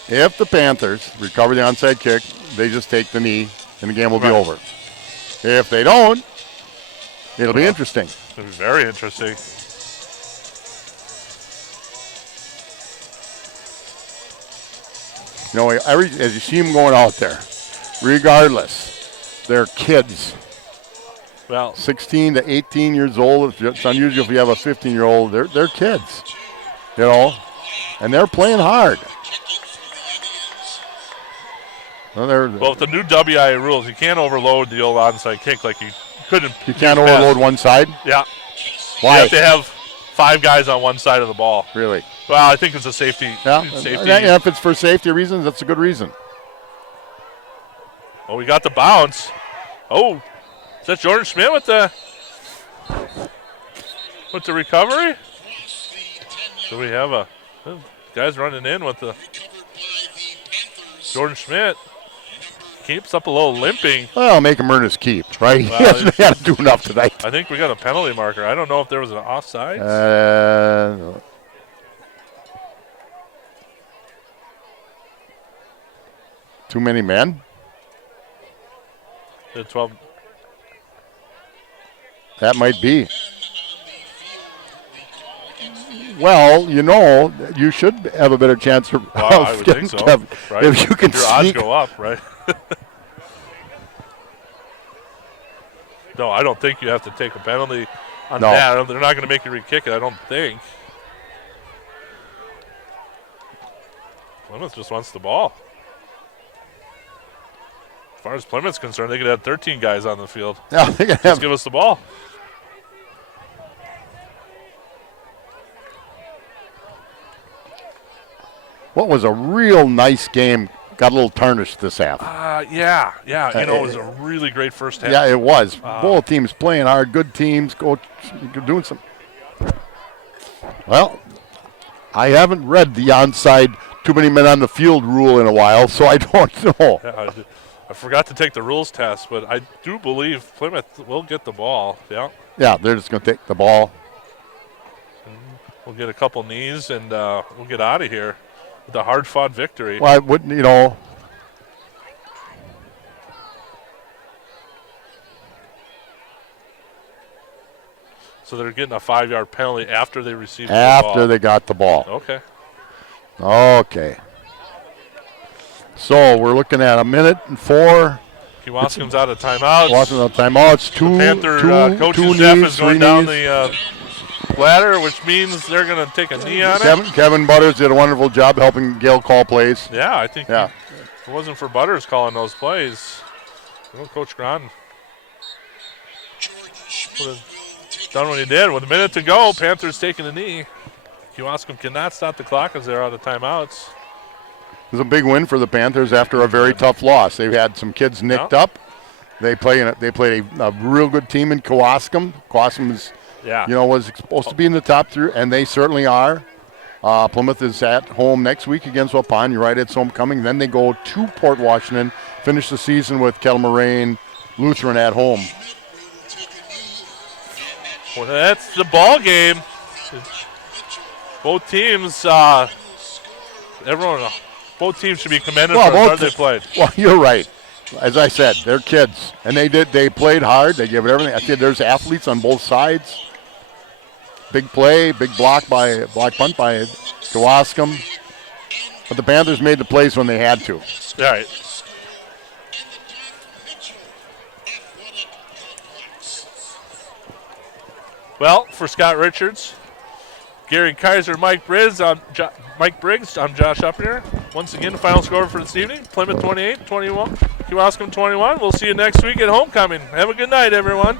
If the Panthers recover the onside kick, they just take the knee, and the game will be Right. over. If they don't, it'll be interesting. It'll be very interesting. You know, as you see them going out there, regardless, they're kids. Well, 16 to 18 years old. It's unusual if you have a 15-year-old. They're kids, you know, and they're playing hard. Well, with the new WIA rules, you can't overload the old onside kick like you couldn't. you can't years past. overload one side. Yeah. Why? You have to have 5 guys on one side of the ball. Really? Well, I think it's a safety. Yeah. Safety. And if it's for safety reasons, that's a good reason. Oh, we got the bounce. Oh, is that Jordan Schmidt with the recovery? So we have a guys running in with the Jordan Schmidt. Keeps up a little limping. Well, make him earn his keep, right? Well, He hasn't had to do enough tonight. I think we got a penalty marker. I don't know if there was an offside. Too many men? The 12. That might be. Well, you know, you should have a better chance of I would think so. Right? If you can Your odds sneak. go up, right? No, I don't think you have to take a penalty on No. that. They're not going to make you re-kick it, I don't think. Plymouth just wants the ball. As far as Plymouth's concerned, they could have 13 guys on the field. Yeah, they can Just have, give us the ball. what was a real nice game. Got a little tarnished this half. Yeah. You know, it was a really great first half. Yeah, it was. Both teams playing hard. Good teams. Doing some. Well, I haven't read the onside too many men on the field rule in a while, so I don't know. Yeah, I forgot to take the rules test, but I do believe Plymouth will get the ball. Yeah. Yeah, they're just going to take the ball. We'll get a couple knees, and we'll get out of here with a hard-fought victory. Well, I wouldn't, you know. So they're getting a 5-yard penalty after they receive the ball. After they got the ball. Okay. Okay. So we're looking at 1:04. Kewaskum's out of timeouts. Watching the timeouts. The Panther coaching two staff knees, is going three down knees. the ladder, which means they're going to take a knee on it. Kevin Butters did a wonderful job helping Gail call plays. Yeah, I think Yeah. if it wasn't for Butters calling those plays, Coach Gron would have done what he did. With a minute to go, Panthers taking a knee. Kewaskum cannot stop the clock as they're out of timeouts. It was a big win for the Panthers after a very tough loss. They've had some kids nicked up. They played a real good team in Kewaskum. Kewaskum is, Yeah. was supposed to be in the top 3, and they certainly are. Plymouth is at home next week against Waupun. You're right, it's homecoming. Then they go to Port Washington, finish the season with Kettle Moraine Lutheran at home. Well, that's the ball game. Both teams, both teams should be commended for the hard they played. Well, you're right. As I said, they're kids, and they played hard. They gave it everything. I said there's athletes on both sides. Big play, big block punt by Kewaskum. But the Panthers made the plays when they had to. All right. Well, for Scott Richards, Gary Kaiser, Mike Briggs, I'm Josh Upner. Once again, the final score for this evening, Plymouth 28-21, Kewaskum 21. We'll see you next week at homecoming. Have a good night, everyone.